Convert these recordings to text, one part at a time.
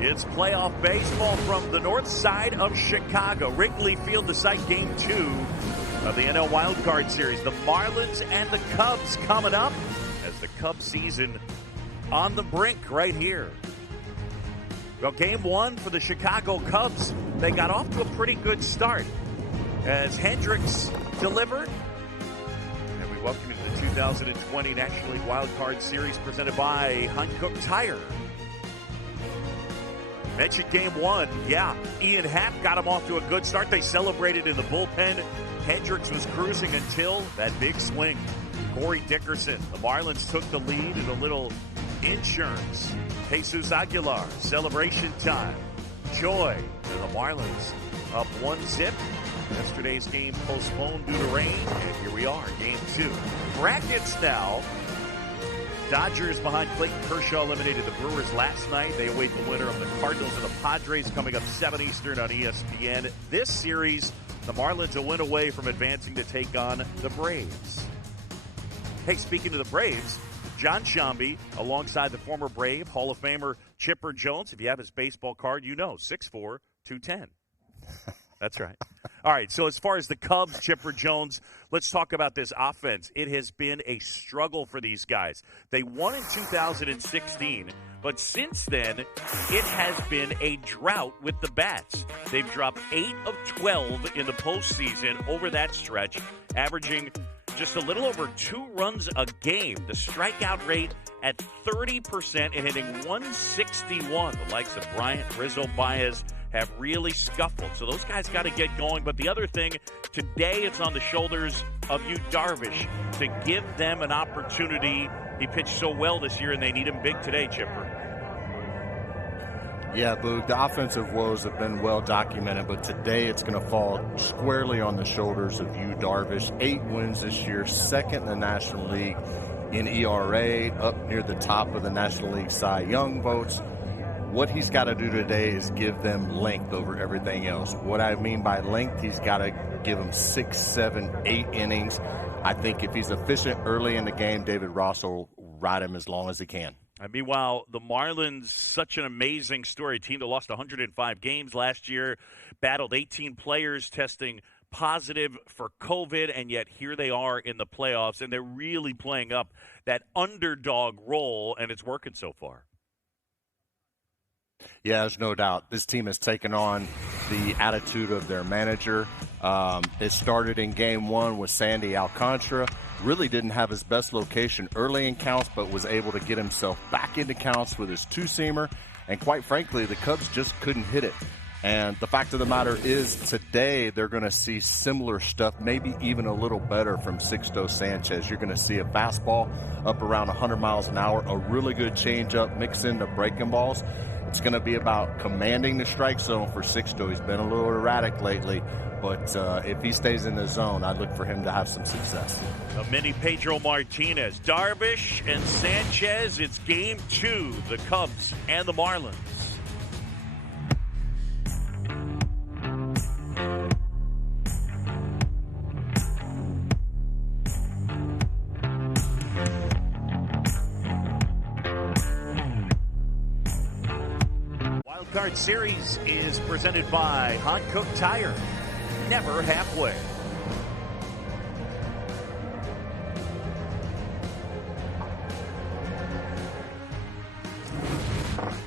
It's playoff baseball from the north side of Chicago. Wrigley Field to site game 2 of the NL Wild Card Series. The Marlins and the Cubs coming up as the Cubs season on the brink right here. Well, game 1 for the Chicago Cubs. They got off to a pretty good start as Hendricks delivered. And we welcome you to the 2020 National League Wild Card Series presented by Hankook Tire. Mentioned game 1. Yeah, Ian Happ got him off to a good start. They celebrated in the bullpen. Hendricks was cruising until that big swing. Corey Dickerson. The Marlins took the lead in a little insurance. Jesus Aguilar, celebration time. Joy to the Marlins up 1-0. Yesterday's game postponed due to rain, and here we are, game 2. Brackets now. Dodgers behind Clayton Kershaw eliminated the Brewers last night. They await the winner of the Cardinals and the Padres coming up 7 Eastern on ESPN. This series, the Marlins a win away from advancing to take on the Braves. Hey, speaking of the Braves, John Shambi, alongside the former Brave, Hall of Famer Chipper Jones. If you have his baseball card, you know, 6'4", 210. That's right. All right, so as far as the Cubs, Chipper Jones, let's talk about this offense. It has been a struggle for these guys. They won in 2016, but since then, it has been a drought with the bats. They've dropped 8 of 12 in the postseason over that stretch, averaging just a little over 2 runs a game. The strikeout rate at 30% and hitting 161. The likes of Bryant, Rizzo, Baez have really scuffled. So those guys got to get going. But the other thing, today it's on the shoulders of Yu Darvish to give them an opportunity. He pitched so well this year, and they need him big today, Chipper. Yeah, Boog, the offensive woes have been well documented, but today it's going to fall squarely on the shoulders of Yu Darvish. 8 wins this year, second in the National League in ERA, up near the top of the National League Cy Young votes. What he's got to do today is give them length over everything else. What I mean by length, he's got to give them 6, 7, 8 innings. I think if he's efficient early in the game, David Ross will ride him as long as he can. And meanwhile, the Marlins, such an amazing story. A team that lost 105 games last year, battled 18 players testing positive for COVID, and yet here they are in the playoffs, and they're really playing up that underdog role, and it's working so far. Yeah, there's no doubt. This team has taken on the attitude of their manager. It started in game 1 with Sandy Alcantara. Really didn't have his best location early in counts, but was able to get himself back into counts with his 2-seamer. And quite frankly, the Cubs just couldn't hit it. And the fact of the matter is today they're going to see similar stuff, maybe even a little better from Sixto Sanchez. You're going to see a fastball up around 100 miles an hour, a really good changeup, mix in the breaking balls. It's going to be about commanding the strike zone for Sixto. He's been a little erratic lately, but if he stays in the zone, I'd look for him to have some success. A mini Pedro Martinez, Darvish, and Sanchez. It's game 2, the Cubs and the Marlins. Card Series is presented by Hankook Tire. Never halfway.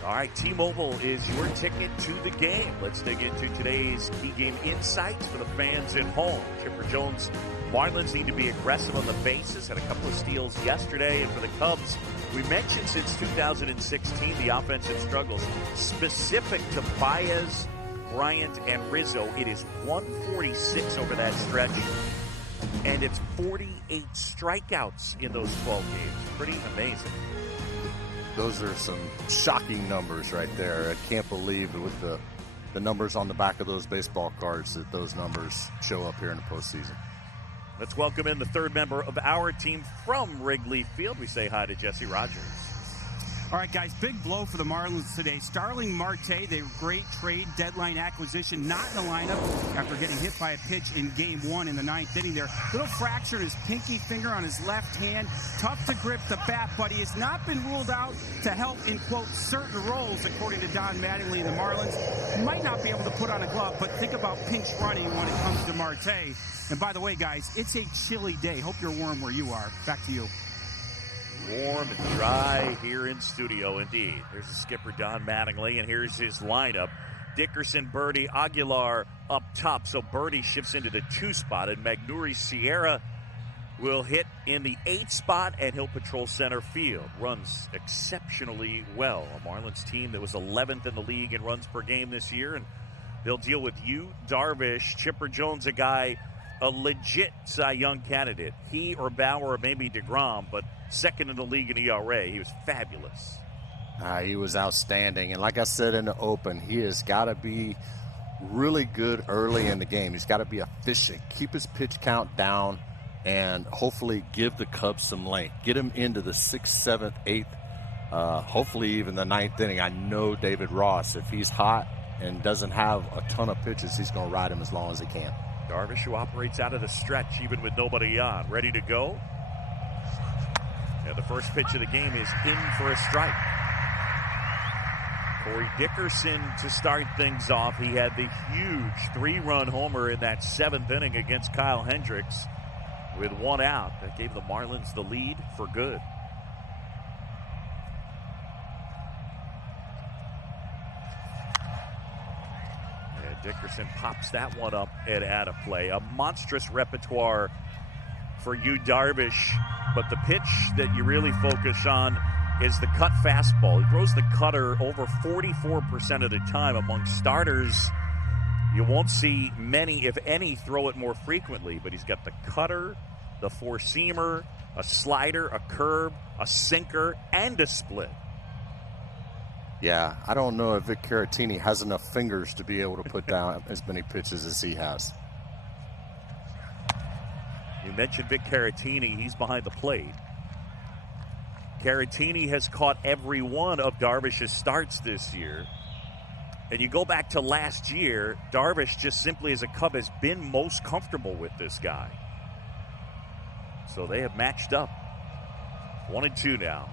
All right, T-Mobile is your ticket to the game. Let's dig into today's key game insights for the fans at home. Chipper Jones, Marlins need to be aggressive on the bases. Had a couple of steals yesterday. And for the Cubs, we mentioned since 2016 the offensive struggles. Specific to Baez, Bryant, and Rizzo, it is 146 over that stretch. And it's 48 strikeouts in those 12 games. Pretty amazing. Those are some shocking numbers right there. I can't believe with the numbers on the back of those baseball cards that those numbers show up here in the postseason. Let's welcome in the third member of our team from Wrigley Field. We say hi to Jesse Rogers. All right, guys, big blow for the Marlins today. Starling Marte, their great trade deadline acquisition, not in the lineup after getting hit by a pitch in Game 1 in the 9th inning there. Little fracture in his pinky finger on his left hand. Tough to grip the bat, but he has not been ruled out to help in, quote, certain roles, according to Don Mattingly. The Marlins might not be able to put on a glove, but think about pinch running when it comes to Marte. And by the way, guys, it's a chilly day. Hope you're warm where you are. Back to you. Warm and dry here in studio, indeed. There's the skipper, Don Mattingly, and here's his lineup. Dickerson, Birdie, Aguilar up top, so Birdie shifts into the 2 spot, and Magneuris Sierra will hit in the 8 spot, and he'll patrol center field. Runs exceptionally well. A Marlins team that was 11th in the league in runs per game this year, and they'll deal with Yu Darvish. Chipper Jones, a guy, a legit Cy Young candidate. He or Bauer or maybe DeGrom, but second in the league in ERA. He was fabulous. He was outstanding. And like I said in the open, he has got to be really good early in the game. He's got to be efficient, keep his pitch count down, and hopefully give the Cubs some length. Get him into the 6th, 7th, 8th, hopefully even the 9th inning. I know David Ross, if he's hot and doesn't have a ton of pitches, he's going to ride him as long as he can. Darvish, who operates out of the stretch even with nobody on. Ready to go? And the first pitch of the game is in for a strike. Corey Dickerson to start things off. He had the huge 3-run homer in that 7th inning against Kyle Hendricks with 1 out. That gave the Marlins the lead for good. Dickerson pops that one up and out of play. A monstrous repertoire for Yu Darvish, but the pitch that you really focus on is the cut fastball. He throws the cutter over 44% of the time. Among starters, you won't see many, if any, throw it more frequently, but he's got the cutter, the four-seamer, a slider, a curve, a sinker, and a split. Yeah, I don't know if Vic Caratini has enough fingers to be able to put down as many pitches as he has. You mentioned Vic Caratini. He's behind the plate. Caratini has caught every one of Darvish's starts this year. And you go back to last year, Darvish just simply as a Cub has been most comfortable with this guy. So they have matched up. 1-2 now.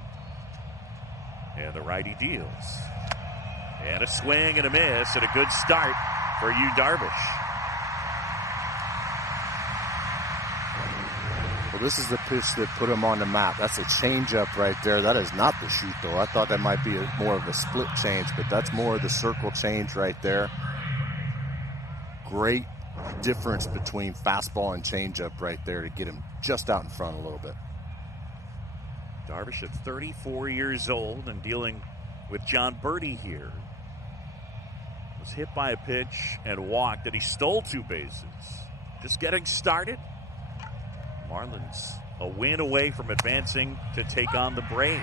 And the righty deals. And a swing and a miss and a good start for Yu Darvish. Well, this is the pitch that put him on the map. That's a changeup right there. That is not the shoot, though. I thought that might be more of a split change, but that's more of the circle change right there. Great difference between fastball and changeup right there to get him just out in front a little bit. Darvish at 34 years old and dealing with John Birdie here. Was hit by a pitch and walked, and he stole 2 bases. Just getting started. Marlins a win away from advancing to take on the Braves.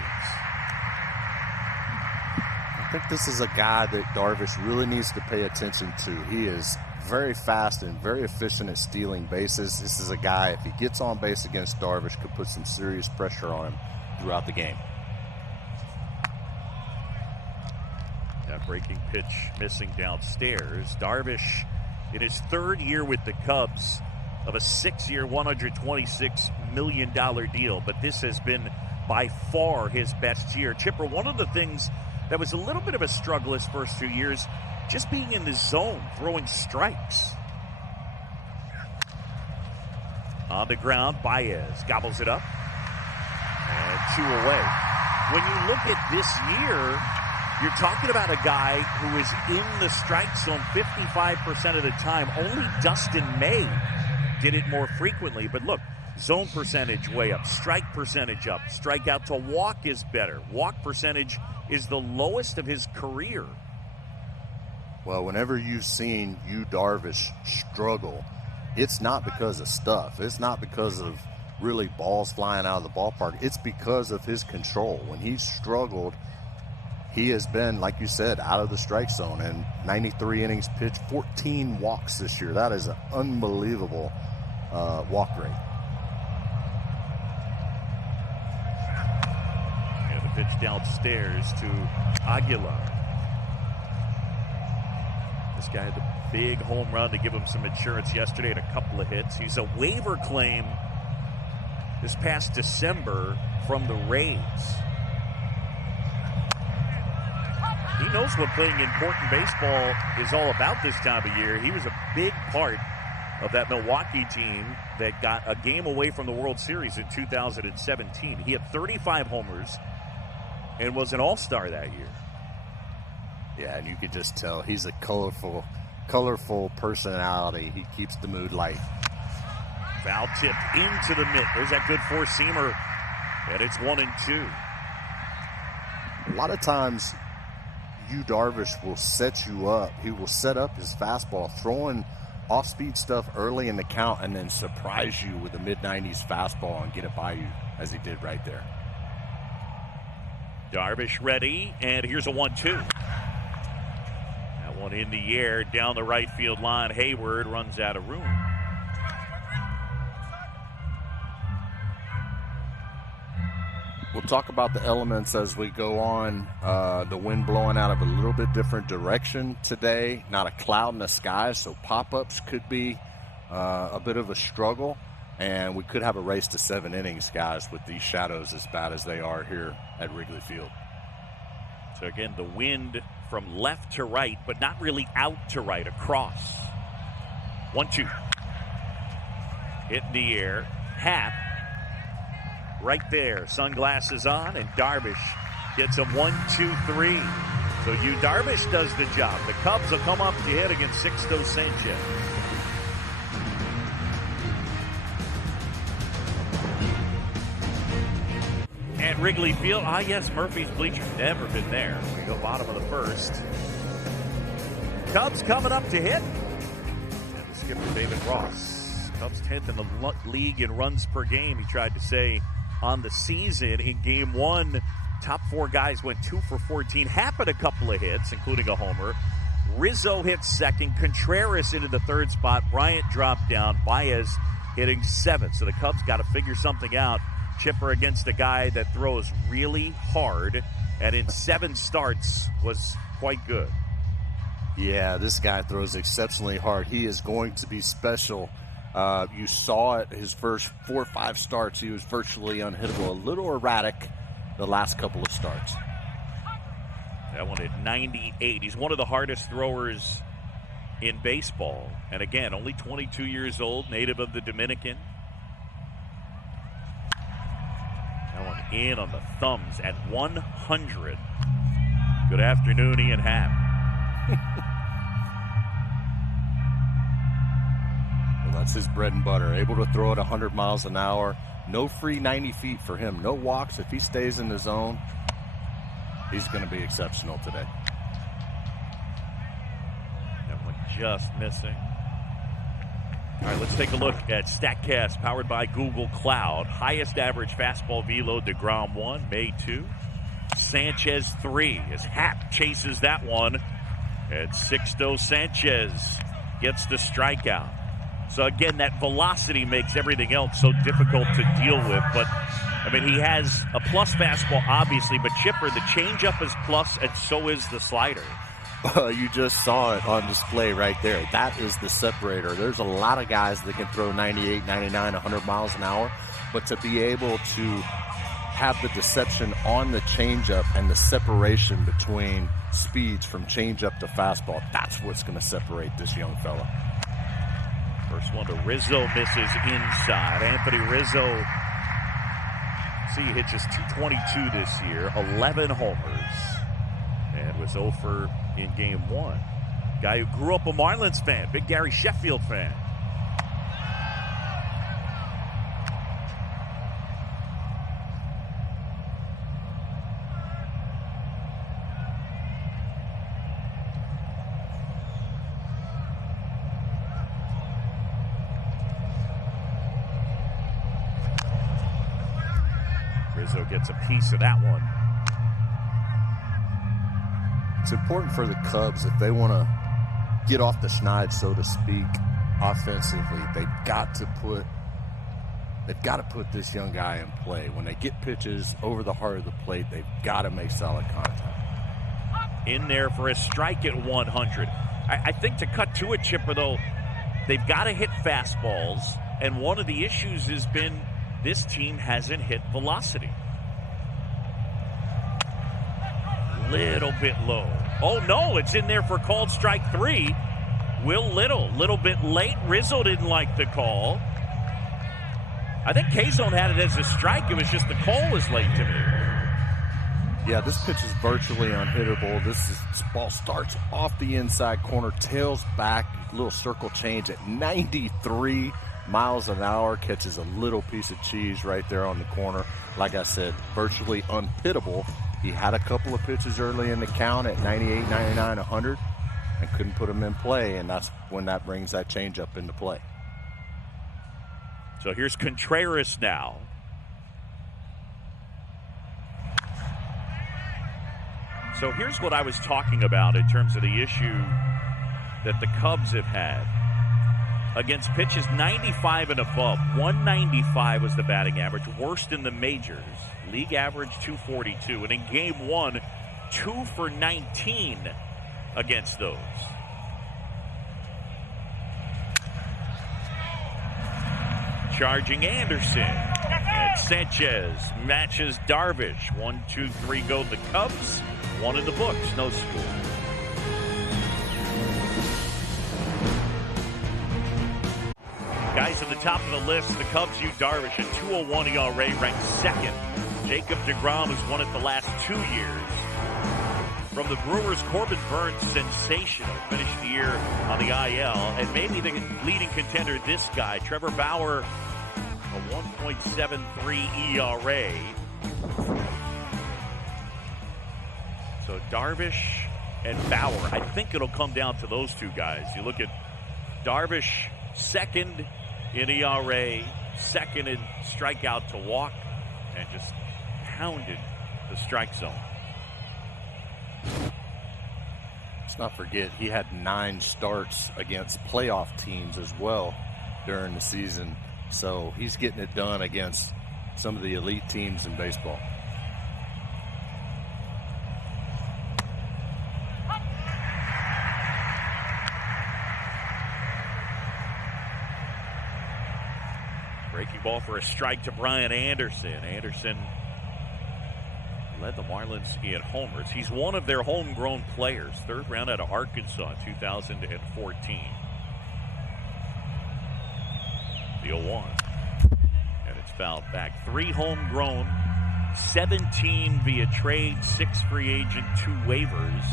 I think this is a guy that Darvish really needs to pay attention to. He is very fast and very efficient at stealing bases. This is a guy, if he gets on base against Darvish, could put some serious pressure on him throughout the game. That breaking pitch missing downstairs. Darvish in his 3rd year with the Cubs of a 6-year, $126 million deal, but this has been by far his best year. Chipper, one of the things that was a little bit of a struggle his first 2 years, just being in the zone, throwing strikes. On the ground, Baez gobbles it up. And 2 away. When you look at this year, you're talking about a guy who is in the strike zone 55% of the time. Only Dustin May did it more frequently. But look, zone percentage way up, strike percentage up, strikeout to walk is better. Walk percentage is the lowest of his career. Well, whenever you've seen Yu Darvish struggle, it's not because of stuff. It's not because of really balls flying out of the ballpark. It's because of his control. When he's struggled, he has been, like you said, out of the strike zone. And 93 innings pitched, 14 walks this year. That is an unbelievable walk rate. And the pitch downstairs to Aguilar. This guy had the big home run to give him some insurance yesterday and a couple of hits. He's a waiver claim this past December from the Rays. He knows what playing important baseball is all about this time of year. He was a big part of that Milwaukee team that got a game away from the World Series in 2017. He had 35 homers and was an all-star that year. Yeah, and you could just tell he's a colorful personality. He keeps the mood light. Foul tipped into the mitt. There's that good four-seamer, and it's 1-2. A lot of times, Darvish will set you up. He will set up his fastball, throwing off-speed stuff early in the count, and then surprise you with a mid-90s fastball and get it by you, as he did right there. Darvish ready, and here's a 1-2. That one in the air, down the right field line. Hayward runs out of room. We'll talk about the elements as we go on. The wind blowing out of a little bit different direction today. Not a cloud in the sky, so pop-ups could be a bit of a struggle. And we could have a race to 7 innings, guys, with these shadows as bad as they are here at Wrigley Field. So, again, the wind from left to right, but not really out to right, across. 1-2. Hit in the air. Happ. Right there, sunglasses on, and Darvish gets him 1-2-3. So Darvish does the job. The Cubs will come up to hit against Sixto Sanchez. And Wrigley Field, yes, Murphy's bleachers, never been there. We go bottom of the first. Cubs coming up to hit. And the skipper, David Ross. Cubs 10th in the league in runs per game, he tried to say. On the season in game one, top 4 guys went 2 for 14. Happened a couple of hits, including a homer. Rizzo hit second. Contreras into the third spot. Bryant dropped down. Baez hitting 7th. So the Cubs got to figure something out. Chipper against a guy that throws really hard, and in 7 starts was quite good. Yeah, this guy throws exceptionally hard. He is going to be special. You saw it his first 4 or 5 starts. He was virtually unhittable, a little erratic the last couple of starts. That one at 98. He's one of the hardest throwers in baseball. And again, only 22 years old, native of the Dominican. That one in on the thumbs at 100. Good afternoon, Ian Happ. That's his bread and butter. Able to throw it 100 miles an hour. No free 90 feet for him. No walks. If he stays in the zone, he's going to be exceptional today. That one just missing. All right, let's take a look at StatCast, powered by Google Cloud. Highest average fastball velo, DeGrom 1, May 2. Sanchez 3 as Happ chases that one. And Sixto Sanchez gets the strikeout. So, again, that velocity makes everything else so difficult to deal with. But, I mean, he has a plus fastball, obviously. But, Chipper, the changeup is plus, and so is the slider. You just saw it on display right there. That is the separator. There's a lot of guys that can throw 98, 99, 100 miles an hour. But to be able to have the deception on the changeup and the separation between speeds from changeup to fastball, that's what's going to separate this young fella. First one to Rizzo, misses inside. Anthony Rizzo, see, he hit just 222 this year, 11 homers, and was 0 for in game 1. Guy who grew up a Marlins fan, big Gary Sheffield fan. Rizzo gets a piece of that one. It's important for the Cubs if they want to get off the schneid, so to speak, offensively. They've got to put they've got to put this young guy in play. When they get pitches over the heart of the plate, they've got to make solid contact. In there for a strike at 100. I think to cut to it, Chipper, though, they've got to hit fastballs, and one of the issues has been this team hasn't hit velocity. Little bit low. Oh, no, it's in there for called strike 3. Will little bit late. Rizzo didn't like the call. I think K-Zone had it as a strike. It was just the call was late to me. Yeah, this pitch is virtually unhittable. This ball starts off the inside corner, tails back, little circle change at 93 miles an hour, catches a little piece of cheese right there on the corner. Like I said, virtually unhittable. He had a couple of pitches early in the count at 98, 99, 100, and couldn't put them in play, and that's when that brings that changeup into play. So here's Contreras now. So here's what I was talking about in terms of the issue that the Cubs have had against pitches 95 and above. 195 was the batting average, worst in the majors. League average 242. And in game 1, 2 for 19 against those. Charging Anderson. And Sanchez matches Darvish. 1, 2, 3 go the Cubs. 1 in the books, no score. Guys at the top of the list, the Cubs, Yu Darvish, a 2.01 ERA, ranked second. Jacob deGrom has won it the last 2 years. From the Brewers, Corbin Burns, sensational. Finished the year on the IL. And maybe the leading contender, this guy, Trevor Bauer, a 1.73 ERA. So Darvish and Bauer, I think it'll come down to those two guys. You look at Darvish, second in ERA, second in strikeout to walk, and just pounded the strike zone. Let's not forget, he had 9 starts against playoff teams as well during the season. So he's getting it done against some of the elite teams in baseball. Breaking ball for a strike to Brian Anderson. Anderson led the Marlins in homers. He's one of their homegrown players. 3rd round out of Arkansas in 2014. The 0-1. And it's fouled back. 3 homegrown, 17 via trade, 6 free agent, 2 waivers.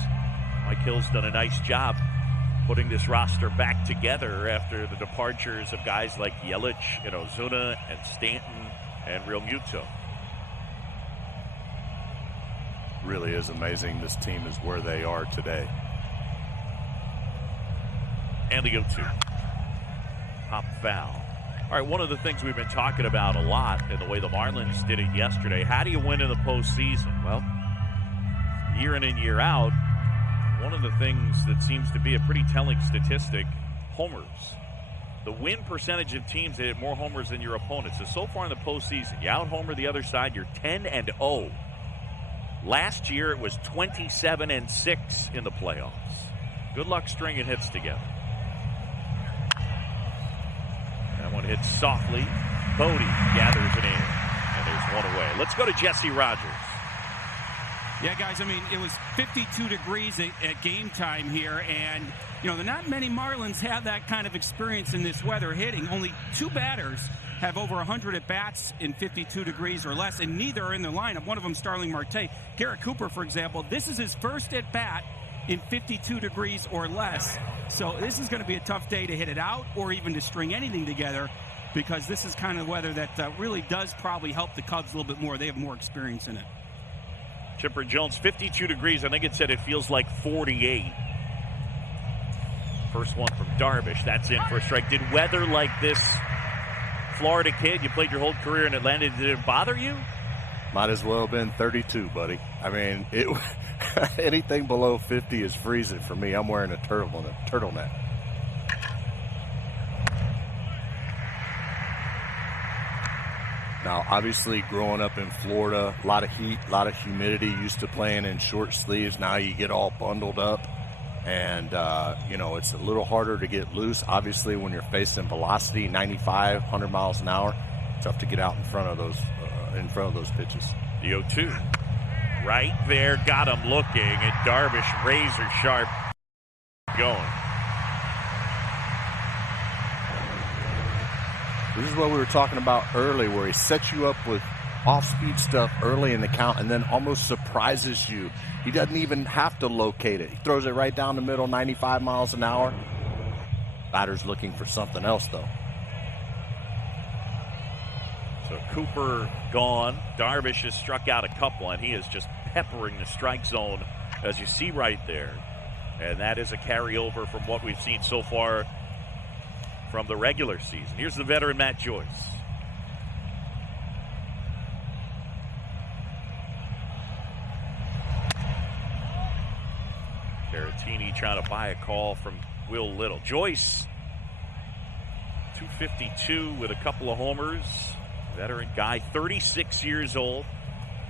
Mike Hill's done a nice job putting this roster back together after the departures of guys like Yelich and Ozuna and Stanton and Real Muto. Really is amazing this team is where they are today. And the 0-2. Pop foul. All right, one of the things we've been talking about a lot in the way the Marlins did it yesterday, how do you win in the postseason? Well, year in and year out, one of the things that seems to be a pretty telling statistic, homers. The win percentage of teams that hit more homers than your opponents. So far in the postseason, you out-homer the other side, you're 10-0. Last year, it was 27-6 in the playoffs. Good luck stringing hits together. That one hits softly. Bodie gathers it in, and there's one away. Let's go to Jesse Rogers. Yeah, guys, I mean, it was 52 degrees at game time here, and, you know, not many Marlins have that kind of experience in this weather hitting. Only 2 batters have over 100 at-bats in 52 degrees or less, and neither are in the lineup. One of them, Starling Marte. Garrett Cooper, for example, this is his first at-bat in 52 degrees or less. So this is going to be a tough day to hit it out or even to string anything together, because this is kind of weather that really does probably help the Cubs a little bit more. They have more experience in it. Chipper Jones, 52 degrees. I think it said it feels like 48. First one from Darvish. That's in for a strike. Did weather like this, Florida kid, you played your whole career in Atlanta, did it bother you? Might as well have been 32, buddy. I mean, anything below 50 is freezing for me. I'm wearing a turtleneck. Now, obviously, growing up in Florida, a lot of heat, a lot of humidity, used to playing in short sleeves. Now you get all bundled up, and, it's a little harder to get loose. Obviously, when you're facing velocity, 95, 100 miles an hour, tough to get out in front of those pitches. The 0-2. Right there, got him looking, and Darvish razor sharp going. This is what we were talking about early, where he sets you up with off-speed stuff early in the count and then almost surprises you. He doesn't even have to locate it. He throws it right down the middle, 95 miles an hour. Batter's looking for something else, though. So Cooper gone. Darvish has struck out a couple, and he is just peppering the strike zone, as you see right there. And that is a carryover from what we've seen so far from the regular season. Here's the veteran Matt Joyce. Caratini trying to buy a call from Will Little. Joyce, 252 with a couple of homers. Veteran guy, 36 years old.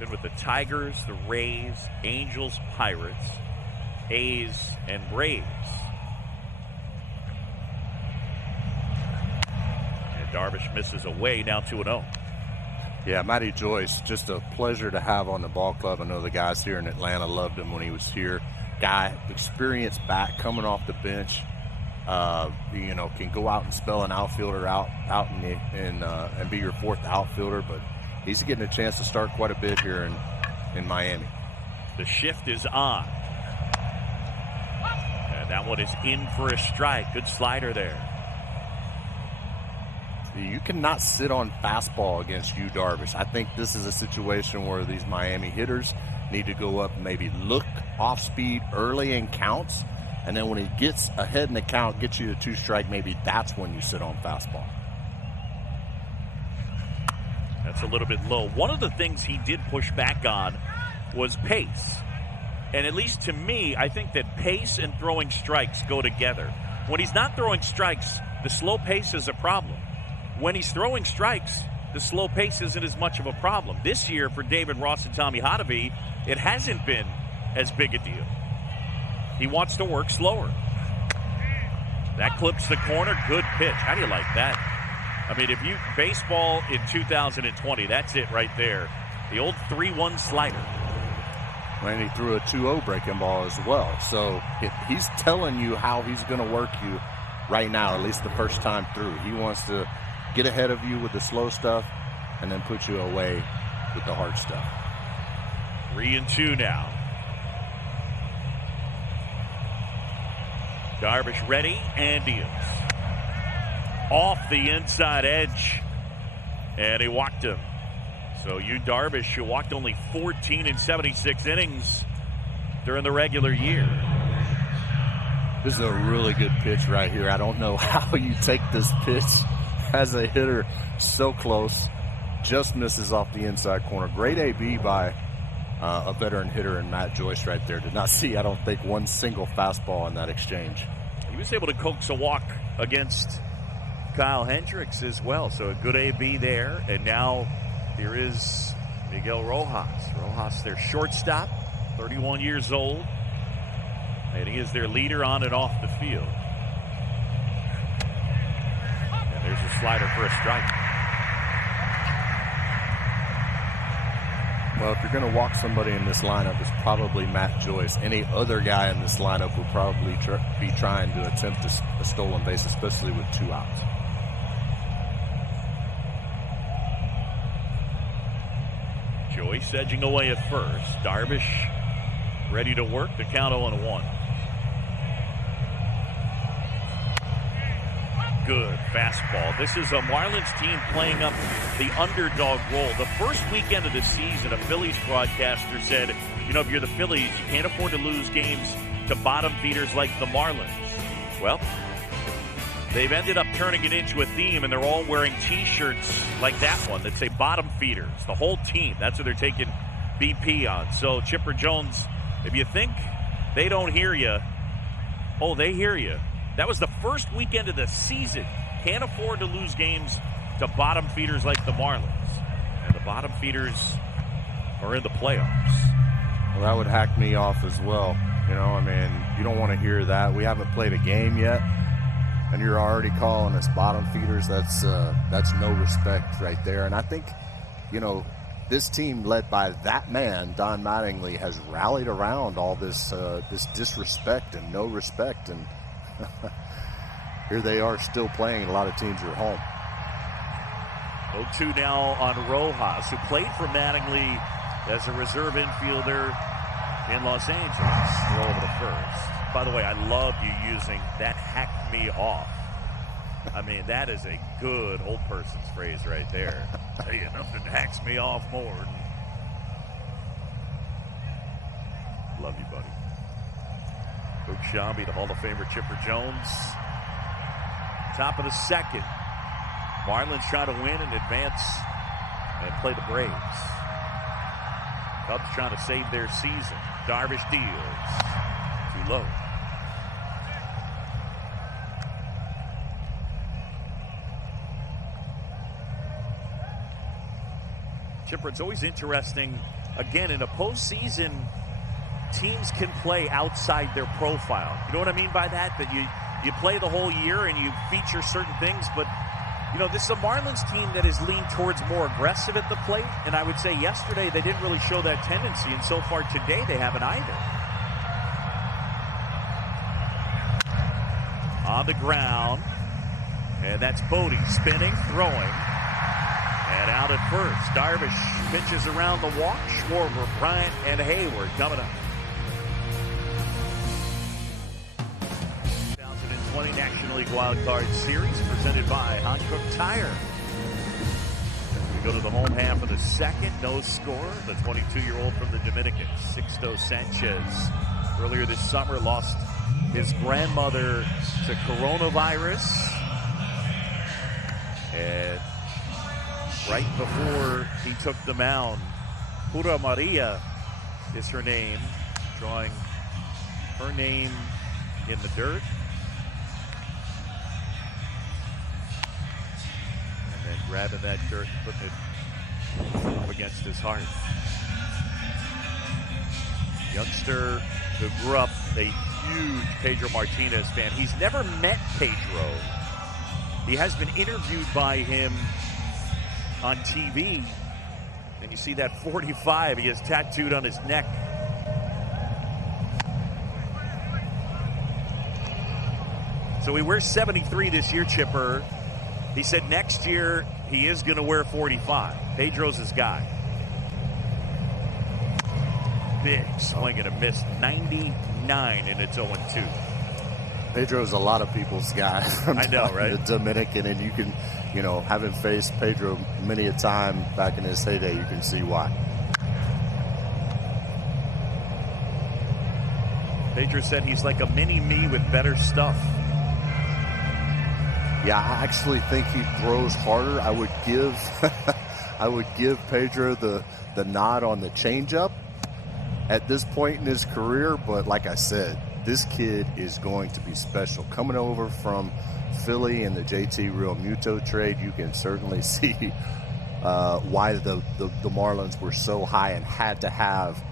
Been with the Tigers, the Rays, Angels, Pirates, A's, and Braves. And Darvish misses away, now 2-0. Yeah, Matty Joyce, just a pleasure to have on the ball club. I know the guys here in Atlanta loved him when he was here. Guy, experienced back, coming off the bench. Can go out and spell an outfielder out and be your fourth outfielder, but he's getting a chance to start quite a bit here in Miami. The shift is on. And that one is in for a strike. Good slider there. You cannot sit on fastball against Yu Darvish. I think this is a situation where these Miami hitters need to go up and maybe look off speed early in counts, and then when he gets ahead in the count, gets you to 2-strike, maybe that's when you sit on fastball. That's a little bit low. One of the things he did push back on was pace. And at least to me, I think that pace and throwing strikes go together. When he's not throwing strikes, the slow pace is a problem. When he's throwing strikes, the slow pace isn't as much of a problem. This year for David Ross and Tommy Hotovy, it hasn't been as big a deal. He wants to work slower. That clips the corner. Good pitch. How do you like that? I mean, if you baseball in 2020, that's it right there. The old 3-1 slider. And he threw a 2-0 breaking ball as well. So he's telling you how he's going to work you right now, at least the first time through. He wants to get ahead of you with the slow stuff and then put you away with the hard stuff. 3-2 now. Darvish ready and deals. Off the inside edge. And he walked him. So Yu Darvish, who walked only 14 in 76 innings during the regular year. This is a really good pitch right here. I don't know how you take this pitch as a hitter so close. Just misses off the inside corner. Great AB by a veteran hitter in Matt Joyce right there. Did not see, I don't think, one single fastball in that exchange. He was able to coax a walk against Kyle Hendricks as well. So a good AB there. And now here is Miguel Rojas. Rojas, their shortstop, 31 years old. And he is their leader on and off the field. And there's a slider for a strike. Well, if you're going to walk somebody in this lineup, it's probably Matt Joyce. Any other guy in this lineup will probably be trying to attempt a stolen base, especially with 2 outs. Joyce edging away at first. Darvish ready to work. The count 0-1. Good fastball. This is a Marlins team playing up the underdog role. The first weekend of the season, a Phillies broadcaster said, if you're the Phillies, you can't afford to lose games to bottom feeders like the Marlins. Well, they've ended up turning it into a theme, and they're all wearing T-shirts like that one that say bottom feeders. The whole team. That's what they're taking BP on. So, Chipper Jones, if you think they don't hear you, oh, they hear you. That was the first weekend of the season. Can't afford to lose games to bottom feeders like the Marlins. And the bottom feeders are in the playoffs. Well, that would hack me off as well. You know, I mean, you don't want to hear that. We haven't played a game yet, and you're already calling us bottom feeders. That's no respect right there. And I think, you know, this team led by that man, Don Mattingly, has rallied around all this disrespect and no respect. And here they are still playing. A lot of teams are at home. 0-2 now on Rojas, who played for Mattingly as a reserve infielder in Los Angeles. Throw over to first. By the way, I love you using that hacked me off. I mean, that is a good old person's phrase right there. Tell you, nothing hacks me off more. Love you, buddy. Coach Shambi, the Hall of Famer Chipper Jones. Top of the second. Marlins trying to win and advance and play the Braves. Cubs trying to save their season. Darvish deals. Too low. Chipper, it's always interesting. Again, in a postseason, teams can play outside their profile. You know what I mean by that? That you play the whole year and you feature certain things, but you know, this is a Marlins team that is leaned towards more aggressive at the plate, and I would say yesterday they didn't really show that tendency, and so far today they haven't either. On the ground, and that's Bodie spinning, throwing, and out at first. Darvish pitches around the walk. Schwarber, Bryant, and Hayward coming up. 2020 National League Wild Card Series presented by Hankook Tire. We go to the home half of the second. No score. The 22-year-old from the Dominican, Sixto Sanchez, earlier this summer lost his grandmother to coronavirus. And right before he took the mound, Pura Maria is her name, drawing her name in the dirt. Grabbing that dirt and putting it up against his heart. Youngster who grew up a huge Pedro Martinez fan. He's never met Pedro. He has been interviewed by him on TV. And you see that 45 he has tattooed on his neck. So he wears 73 this year, Chipper. He said next year he is going to wear 45. Pedro's his guy. Big swing and a miss. 99 and it's 0-2. Pedro's a lot of people's guy. I know, right? The Dominican, and you can, you know, having faced Pedro many a time back in his heyday, you can see why. Pedro said he's like a mini me with better stuff. Yeah, I actually think he throws harder. I would give Pedro the nod on the changeup at this point in his career. But like I said, this kid is going to be special. Coming over from Philly in the JT Realmuto trade, you can certainly see why the Marlins were so high and had to have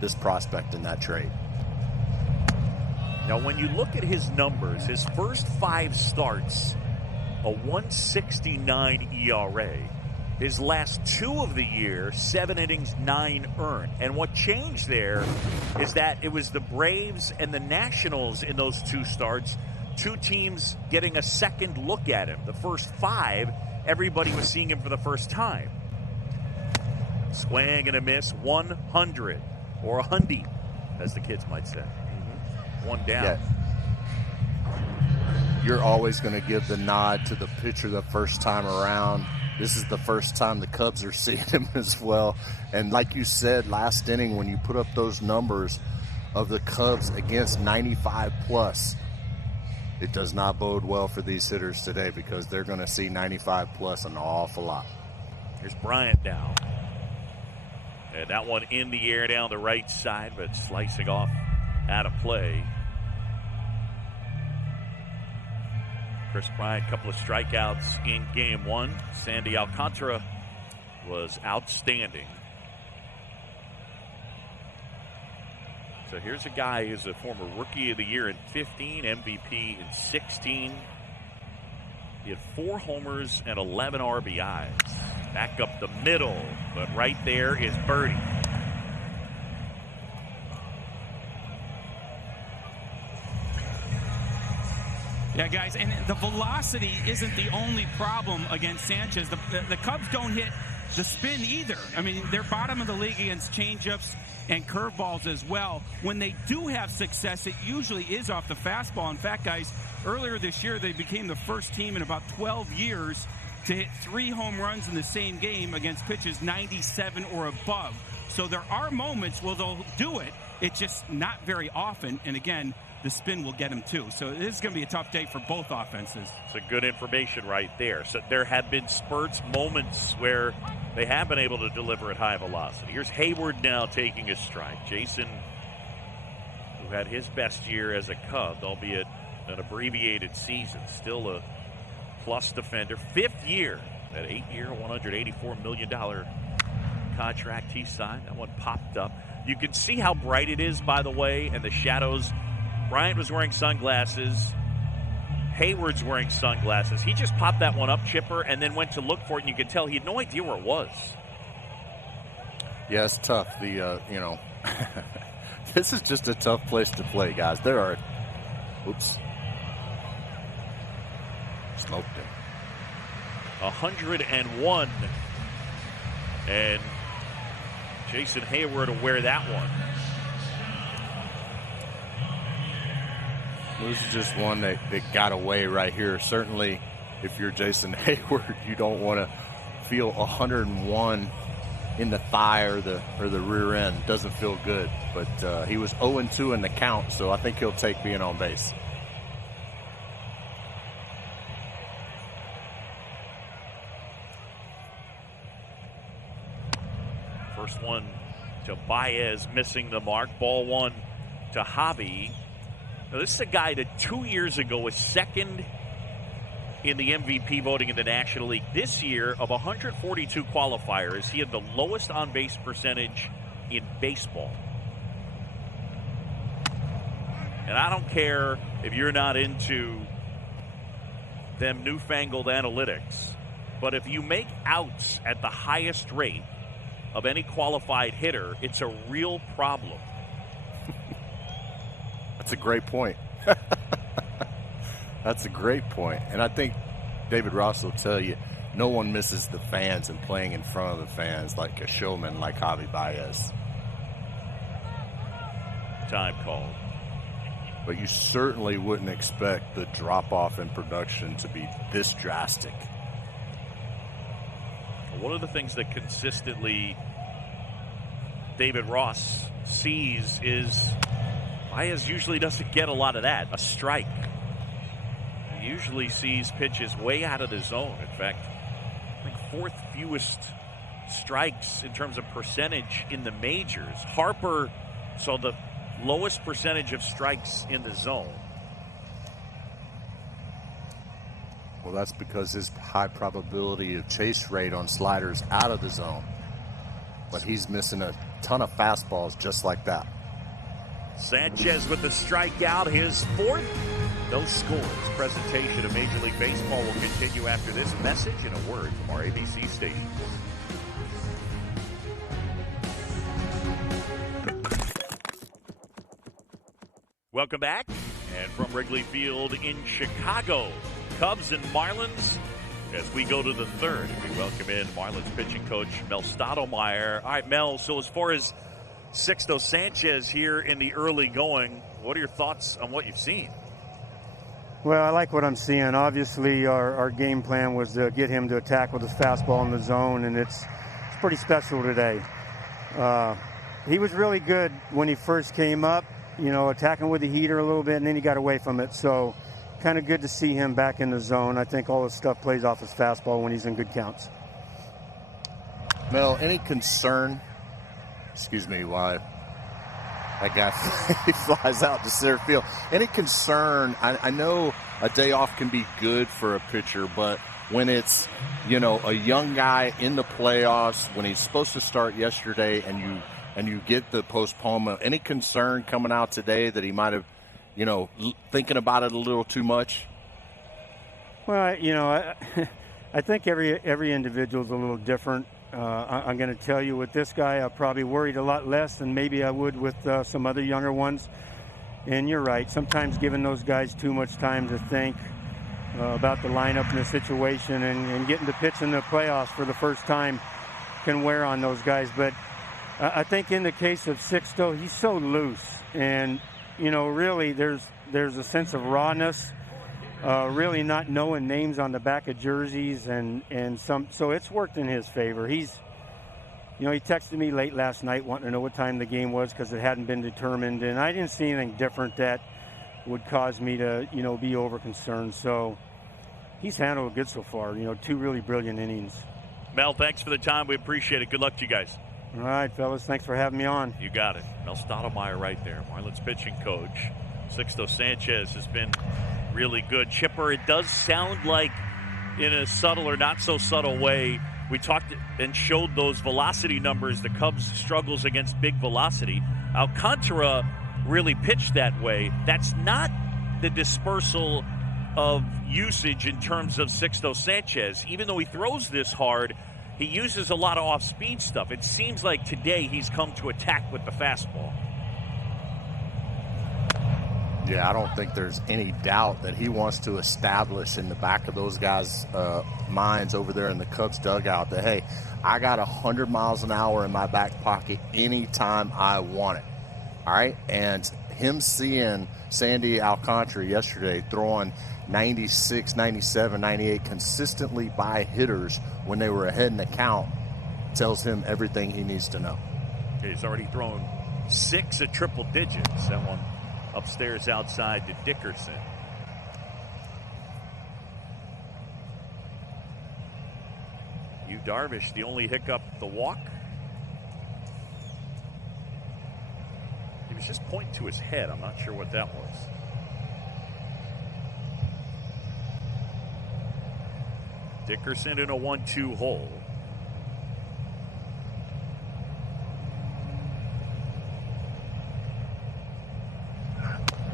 this prospect in that trade. Now, when you look at his numbers, his first 5 starts, a 1.69 ERA. His last 2 of the year, 7 innings, 9 earned. And what changed there is that it was the Braves and the Nationals in those 2 starts, 2 teams getting a second look at him. The first 5, everybody was seeing him for the first time. Swing and a miss, 100, or a hundy, as the kids might say. One down. Yeah. You're always going to give the nod to the pitcher the first time around. This is the first time the Cubs are seeing him as well. And like you said, last inning, when you put up those numbers of the Cubs against 95 plus, it does not bode well for these hitters today, because they're going to see 95 plus an awful lot. Here's Bryant now. And that one in the air down the right side, but slicing off out of play. Chris Bryant, a couple of strikeouts in game 1. Sandy Alcantara was outstanding. So here's a guy who's a former Rookie of the Year in 15, MVP in 16. He had 4 homers and 11 RBIs. Back up the middle, but right there is Birdie. Yeah, guys, and the velocity isn't the only problem against Sanchez. The Cubs don't hit the spin either. I mean, they're bottom of the league against changeups and curveballs as well. When they do have success, it usually is off the fastball. In fact, guys, earlier this year, they became the first team in about 12 years to hit 3 home runs in the same game against pitches 97 or above. So there are moments where they'll do it. It's just not very often. And again, the spin will get them too. So this is going to be a tough day for both offenses. It's a good information right there. So there have been spurts, moments where they have been able to deliver at high velocity. Here's Hayward now taking a strike. Jason, who had his best year as a Cub, albeit an abbreviated season, still a plus defender. 5th year, that 8-year, $184 million contract he signed. That one popped up. You can see how bright it is, by the way, and the shadows. Bryant was wearing sunglasses. Hayward's wearing sunglasses. He just popped that one up, Chipper, and then went to look for it, and you could tell he had no idea where it was. Yeah, it's tough. This is just a tough place to play, guys. There are, smoked it. 101, and Jason Hayward will wear that one. This is just one that got away right here. Certainly, if you're Jason Hayward, you don't want to feel 101 in the thigh or the rear end. Doesn't feel good. But he was 0-2 in the count, so I think he'll take being on base. First one to Baez, missing the mark. Ball 1 to Javi. Now, this is a guy that 2 years ago was second in the MVP voting in the National League. This year, of 142 qualifiers, he had the lowest on-base percentage in baseball. And I don't care if you're not into them newfangled analytics, but if you make outs at the highest rate of any qualified hitter, it's a real problem. That's a great point. That's a great point. And I think David Ross will tell you, no one misses the fans and playing in front of the fans like a showman like Javi Baez. Time called. But you certainly wouldn't expect the drop-off in production to be this drastic. One of the things that consistently David Ross sees is Baez usually doesn't get a lot of that, a strike. He usually sees pitches way out of the zone. In fact, I think 4th fewest strikes in terms of percentage in the majors. Harper saw the lowest percentage of strikes in the zone. Well, that's because his high probability of chase rate on sliders out of the zone. But he's missing a ton of fastballs just like that. Sanchez with the strikeout, his 4th. No scores. Presentation of Major League Baseball will continue after this message and a word from our ABC station. Welcome back. And from Wrigley Field in Chicago, Cubs and Marlins as we go to the 3rd. We welcome in Marlins pitching coach Mel Stottlemyre. All right, Mel, so as far as Sixto Sanchez here in the early going, what are your thoughts on what you've seen? Well, I like what I'm seeing. Obviously, our game plan was to get him to attack with his fastball in the zone, and it's pretty special today. He was really good when he first came up, attacking with the heater a little bit, and then he got away from it. So kind of good to see him back in the zone. I think all his stuff plays off his fastball when he's in good counts. Mel, any concern? Excuse me, why that guy he flies out to center field. Any concern? I know a day off can be good for a pitcher, but when it's, a young guy in the playoffs when he's supposed to start yesterday and you get the postponement? Any concern coming out today that he might have, thinking about it a little too much? Well, I think every individual is a little different. I'm going to tell you, with this guy, I probably worried a lot less than maybe I would with some other younger ones. And you're right. Sometimes giving those guys too much time to think about the lineup and the situation and getting to pitch in the playoffs for the first time can wear on those guys. But I think in the case of Sixto, he's so loose. And, really there's a sense of rawness, really not knowing names on the back of jerseys so it's worked in his favor. He's, he texted me late last night wanting to know what time the game was because it hadn't been determined, and I didn't see anything different that would cause me to, be over concerned. So he's handled it good so far. 2 really brilliant innings. Mel, thanks for the time. We appreciate it. Good luck to you guys. All right, fellas. Thanks for having me on. You got it. Mel Stottlemyre right there, Marlins pitching coach. Sixto Sanchez has been really good. Chipper, it does sound like in a subtle or not so subtle way, we talked and showed those velocity numbers. The Cubs' struggles against big velocity. Alcantara really pitched that way. That's not the dispersal of usage in terms of Sixto Sanchez. Even though he throws this hard, he uses a lot of off-speed stuff. It seems like today he's come to attack with the fastball. Yeah, I don't think there's any doubt that he wants to establish in the back of those guys' minds over there in the Cubs dugout that, hey, I got 100 miles an hour in my back pocket anytime I want it. All right? And him seeing Sandy Alcantara yesterday throwing 96, 97, 98 consistently by hitters when they were ahead in the count tells him everything he needs to know. He's already thrown 6 at triple digits. That one upstairs outside to Dickerson. Yu Darvish, the only hiccup, the walk. He was just pointing to his head. I'm not sure what that was. Dickerson in a 1-2 hole.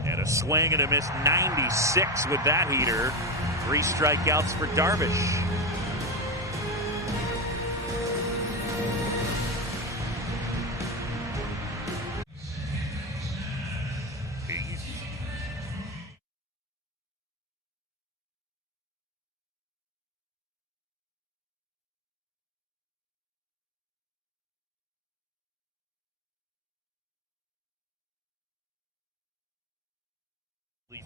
And a swing and a miss. 96 with that heater. 3 strikeouts for Darvish.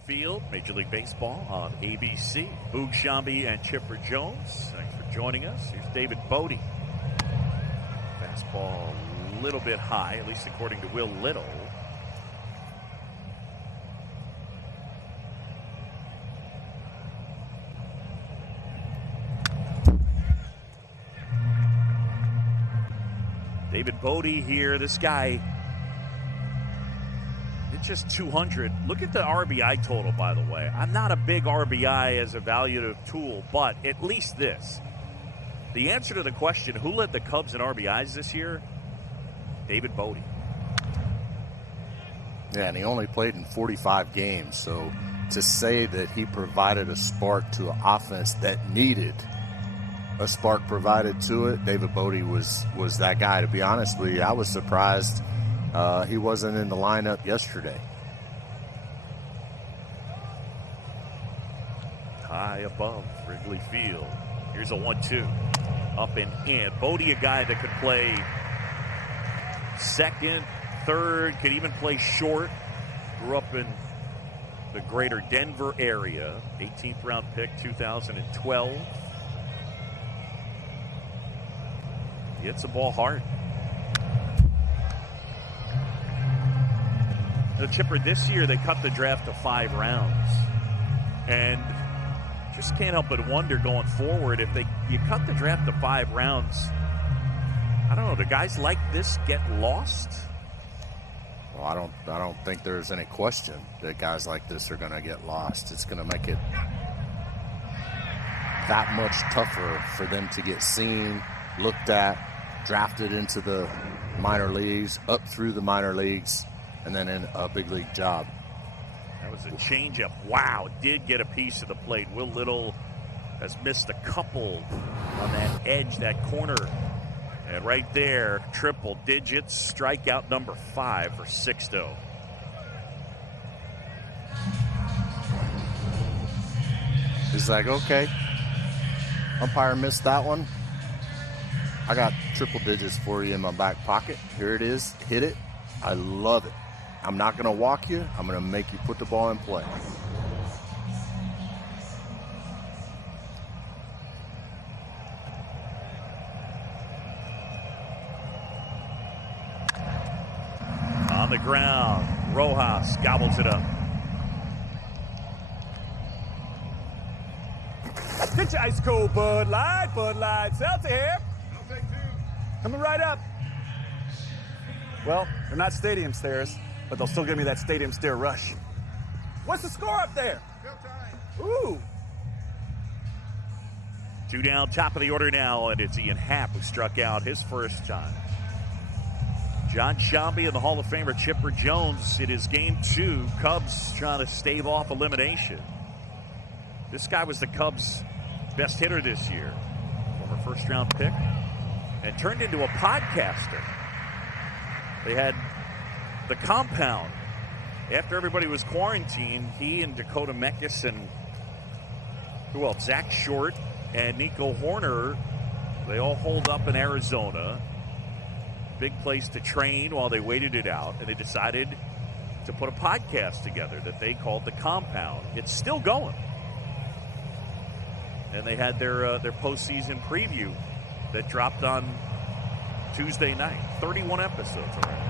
Field, Major League Baseball on ABC. Boog Shambi and Chipper Jones, thanks for joining us. Here's David Bodie. Fastball a little bit high, at least according to Will Little. David Bodie here, this guy, it's just 200. Look at the RBI total, by the way. I'm not a big RBI as a evaluative tool, but at least this. The answer to the question, who led the Cubs in RBIs this year? David Bodie. Yeah, and he only played in 45 games, so to say that he provided a spark to an offense that needed a spark provided to it, David Bodie was that guy. To be honest with you, I was surprised he wasn't in the lineup yesterday. High above Wrigley Field. Here's a 1-2. Up and in. Bodie, a guy that could play second, third, could even play short. Grew up in the greater Denver area. 18th round pick, 2012. He hits the ball hard. The Chipper, this year they cut the draft to 5 rounds, and just can't help but wonder going forward if you cut the draft to 5 rounds. I don't know. Do guys like this get lost? Well, I don't think there's any question that guys like this are going to get lost. It's going to make it that much tougher for them to get seen, looked at, drafted into the minor leagues, up through the minor leagues, and then in a big league job. That was a changeup. Wow, did get a piece of the plate. Will Little has missed a couple on that edge, that corner. And right there, triple digits, strikeout number 5 for Sixto. He's like, okay, umpire missed that one. I got triple digits for you in my back pocket. Here it is. Hit it. I love it. I'm not going to walk you. I'm going to make you put the ball in play. On the ground, Rojas gobbles it up. Get your ice cold Bud Light, Seltzer here. I'll take 2. Coming right up. Well, they're not stadium stairs, but they'll still give me that stadium stair rush. What's the score up there? Still time. Ooh. 2 down, top of the order now, and it's Ian Happ who struck out his first time. John Sciambi and the Hall of Famer Chipper Jones. It is game 2. Cubs trying to stave off elimination. This guy was the Cubs' best hitter this year. Former first-round pick. And turned into a podcaster. They had the compound. After everybody was quarantined, he and Dakota Meckes and who else? Zach Short and Nico Horner, they all holed up in Arizona. Big place to train while they waited it out, and they decided to put a podcast together that they called The Compound. It's still going. And they had their postseason preview that dropped on Tuesday night. 31 episodes already.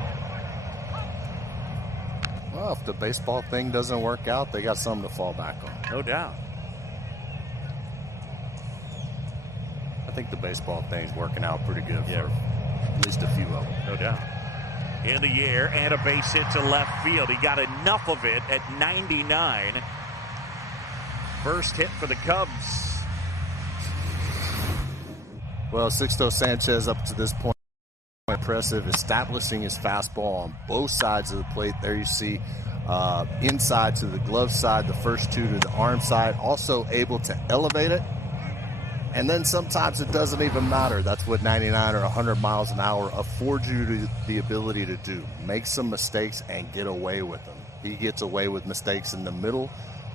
Well, if the baseball thing doesn't work out, they got something to fall back on. No doubt. I think the baseball thing's working out pretty good for at least a few of them. No doubt. In the air, and a base hit to left field. He got enough of it at 99. First hit for the Cubs. Well, Sixto Sanchez up to this point impressive, establishing his fastball on both sides of the plate. There you see inside to the glove side, the first 2 to the arm side, also able to elevate it. And then sometimes it doesn't even matter. That's what 99 or 100 miles an hour affords you the ability to do. Make some mistakes and get away with them. He gets away with mistakes in the middle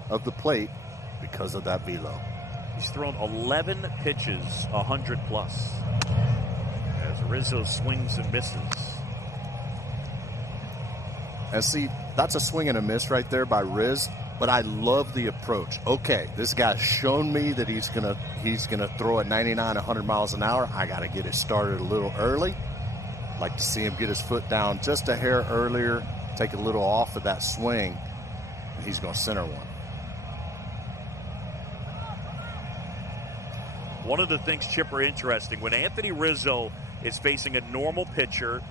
of the plate because of that velo. He's thrown 11 pitches, 100 plus. As Rizzo swings and misses. And see, that's a swing and a miss right there by Riz. But I love the approach. Okay, this guy's shown me that he's gonna throw at 99, 100 miles an hour. I got to get it started a little early. Like to see him get his foot down just a hair earlier, take a little off of that swing, and he's going to center one. One of the things, Chipper, interesting, when Anthony Rizzo is facing a normal pitcher,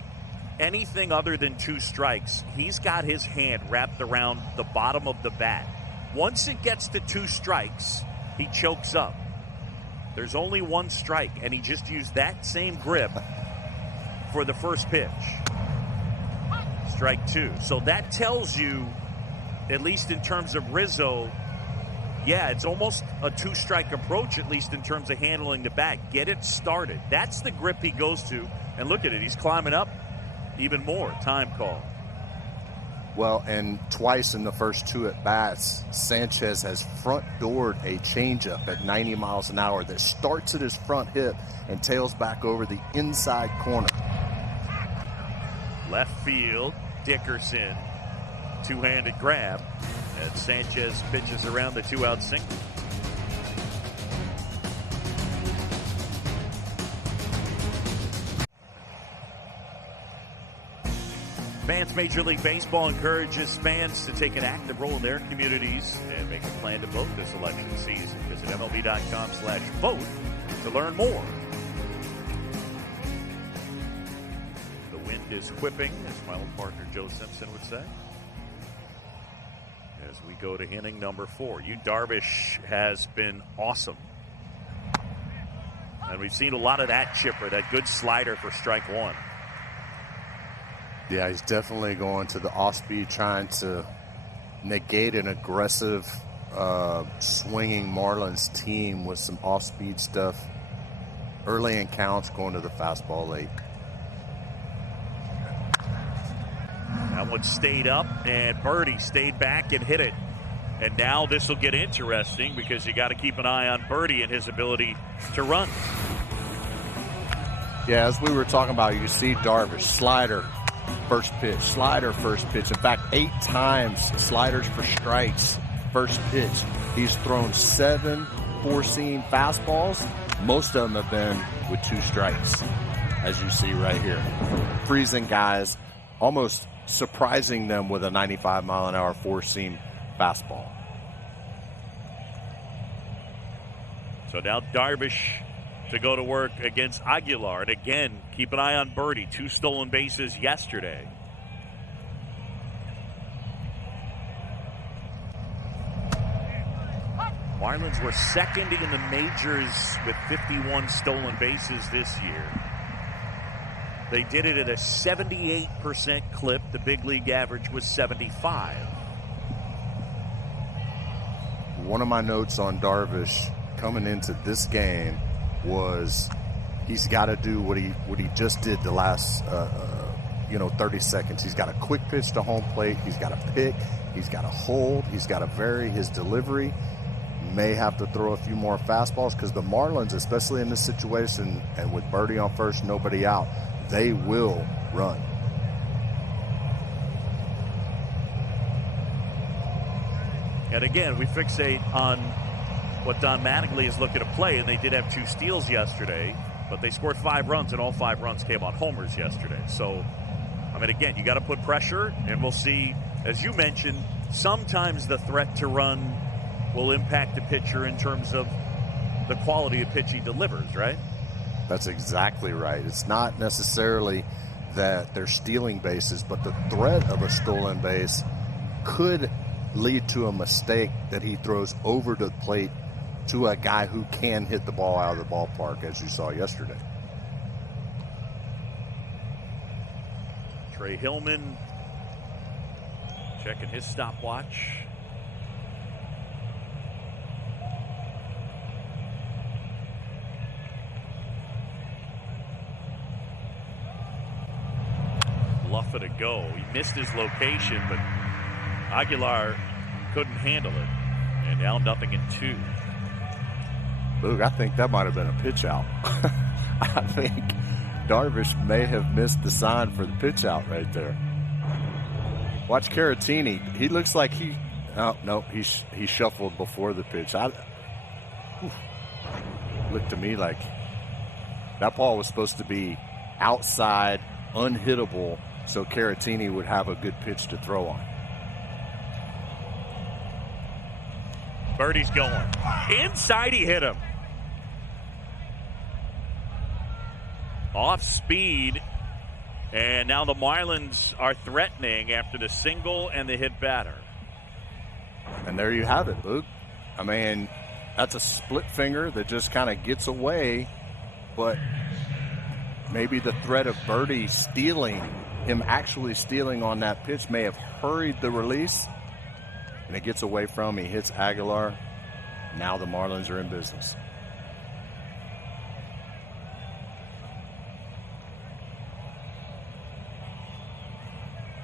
anything other than 2 strikes, he's got his hand wrapped around the bottom of the bat. Once it gets to 2 strikes, he chokes up. There's only 1 strike, and he just used that same grip for the first pitch. Strike 2. So that tells you, at least in terms of Rizzo, yeah, it's almost a 2-strike approach, at least in terms of handling the bat. Get it started. That's the grip he goes to. And look at it. He's climbing up even more. Time call. Well, and twice in the first 2 at-bats, Sanchez has front-doored a changeup at 90 miles an hour that starts at his front hip and tails back over the inside corner. Left field, Dickerson. 2-handed grab. And Sanchez pitches around the 2-out single. Fans Major League Baseball encourages fans to take an active role in their communities and make a plan to vote this election season. Visit MLB.com/vote to learn more. The wind is whipping, as my old partner Joe Simpson would say. As we go to inning number 4. Yu Darvish has been awesome. And we've seen a lot of that chipper, that good slider for strike one. Yeah, he's definitely going to the off-speed, trying to negate an aggressive swinging Marlins team with some off-speed stuff early in counts, going to the fastball late. That one stayed up, and Birdie stayed back and hit it. And now this will get interesting because you got to keep an eye on Birdie and his ability to run. Yeah, as we were talking about, you see Darvish, slider, first pitch, slider, first pitch. In fact, 8 times sliders for strikes, first pitch. He's thrown 7 four-seam fastballs. Most of them have been with 2 strikes, as you see right here. Freezing guys, almost surprising them with a 95-mile-an-hour four-seam fastball. So now Darvish to go to work against Aguilar. And again, keep an eye on Birdie. 2 stolen bases yesterday. Marlins were second in the majors with 51 stolen bases this year. They did it at a 78% clip. The big league average was 75. One of my notes on Darvish coming into this game was he's got to do what he just did the last 30 seconds. He's got a quick pitch to home plate. He's got to pick. He's got to hold. He's got to vary his delivery. May have to throw a few more fastballs because the Marlins, especially in this situation, and with Birdie on first, nobody out, they will run. And again, we fixate on what Don Mattingly is looking to play, and they did have 2 steals yesterday, but they scored 5 runs, and all 5 runs came on homers yesterday. So, I mean, again, you got to put pressure, and we'll see, as you mentioned, sometimes the threat to run will impact the pitcher in terms of the quality of pitch he delivers, right? That's exactly right. It's not necessarily that they're stealing bases, but the threat of a stolen base could lead to a mistake that he throws over the plate to a guy who can hit the ball out of the ballpark, as you saw yesterday. Trey Hillman checking his stopwatch. Bluff it a go. He missed his location, but Aguilar couldn't handle it. And now 0-2. Luke, I think that might have been a pitch out. I think Darvish may have missed the sign for the pitch out right there. Watch Caratini. He looks like he shuffled before the pitch. Looked to me like that ball was supposed to be outside, unhittable, so Caratini would have a good pitch to throw on. Birdie's going. Inside, he hit him. Off speed. And now the Marlins are threatening after the single and the hit batter. And there you have it, Luke. I mean, that's a split finger that just kind of gets away, but maybe the threat of Birdie him actually stealing on that pitch may have hurried the release, and it gets away from him. He hits Aguilar. Now the Marlins are in business.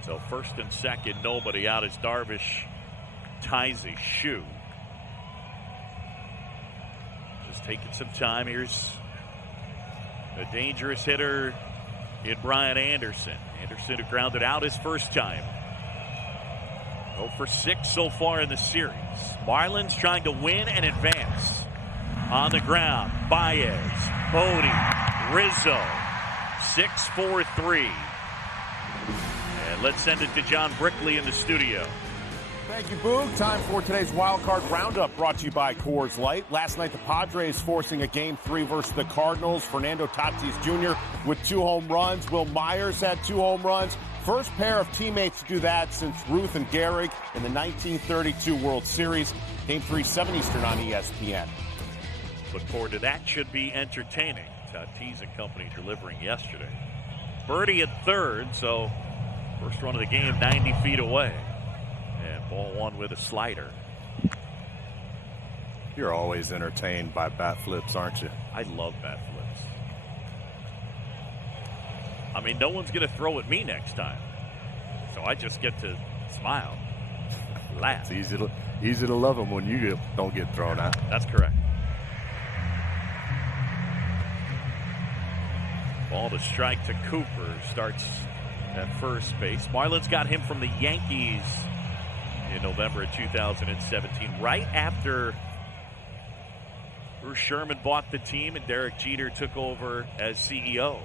So first and second, nobody out as Darvish ties his shoe. Just taking some time. Here's a dangerous hitter in Brian Anderson. Anderson who grounded out his first time. 0 for 6 so far in the series. Marlins trying to win and advance. On the ground, Baez, Bodie, Rizzo, 6-4-3. And let's send it to John Brickley in the studio. Thank you, Boog. Time for today's Wild Card Roundup, brought to you by Coors Light. Last night, the Padres forcing a Game 3 versus the Cardinals. Fernando Tatis Jr. with 2 home runs. Will Myers had 2 home runs. First pair of teammates to do that since Ruth and Gehrig in the 1932 World Series. Game 3, 7 Eastern on ESPN. Look forward to that. Should be entertaining. Tatis and company delivering yesterday. Birdie at third, so first run of the game 90 feet away. And ball one with a slider. You're always entertained by bat flips, aren't you? I love bat flips. I mean, no one's going to throw at me next time. So I just get to smile, laugh. It's easy to love them when you don't get thrown out. That's correct. Ball to strike to Cooper. Starts at first base. Marlins got him from the Yankees in November of 2017, right after Bruce Sherman bought the team and Derek Jeter took over as CEO.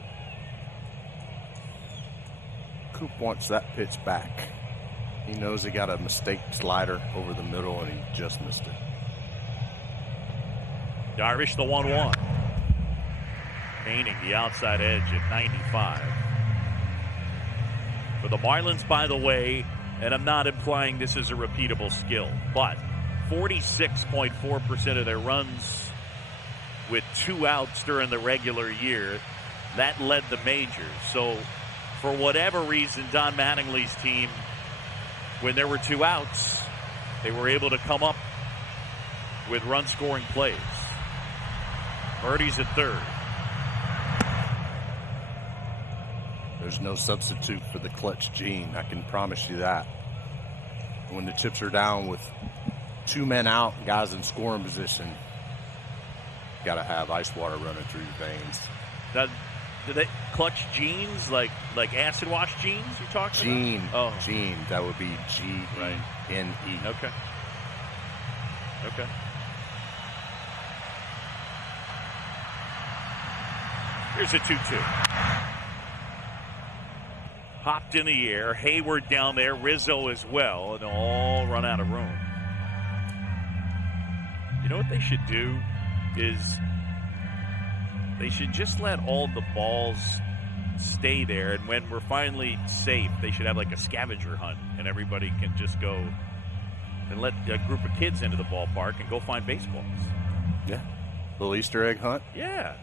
Coop wants that pitch back. He knows he got a mistake slider over the middle and he just missed it. Darvish the 1-1. Painting the outside edge at 95. For the Marlins, by the way, and I'm not implying this is a repeatable skill, but 46.4% of their runs with 2 outs during the regular year, that led the majors. So for whatever reason, Don Mattingly's team, when there were 2 outs, they were able to come up with run-scoring plays. Birdie's at third. There's no substitute for the clutch gene. I can promise you that. When the chips are down with 2 men out, guys in scoring position, got to have ice water running through your veins. Do they clutch genes like acid wash jeans you talking Gene, about? Oh. Gene. That would be G-E-N-E. Okay. Here's a 2-2. Popped in the air. Hayward down there. Rizzo as well. And all run out of room. You know what they should do is they should just let all the balls stay there. And when we're finally safe, they should have like a scavenger hunt. And everybody can just go and let a group of kids into the ballpark and go find baseballs. Yeah. Little Easter egg hunt. Yeah.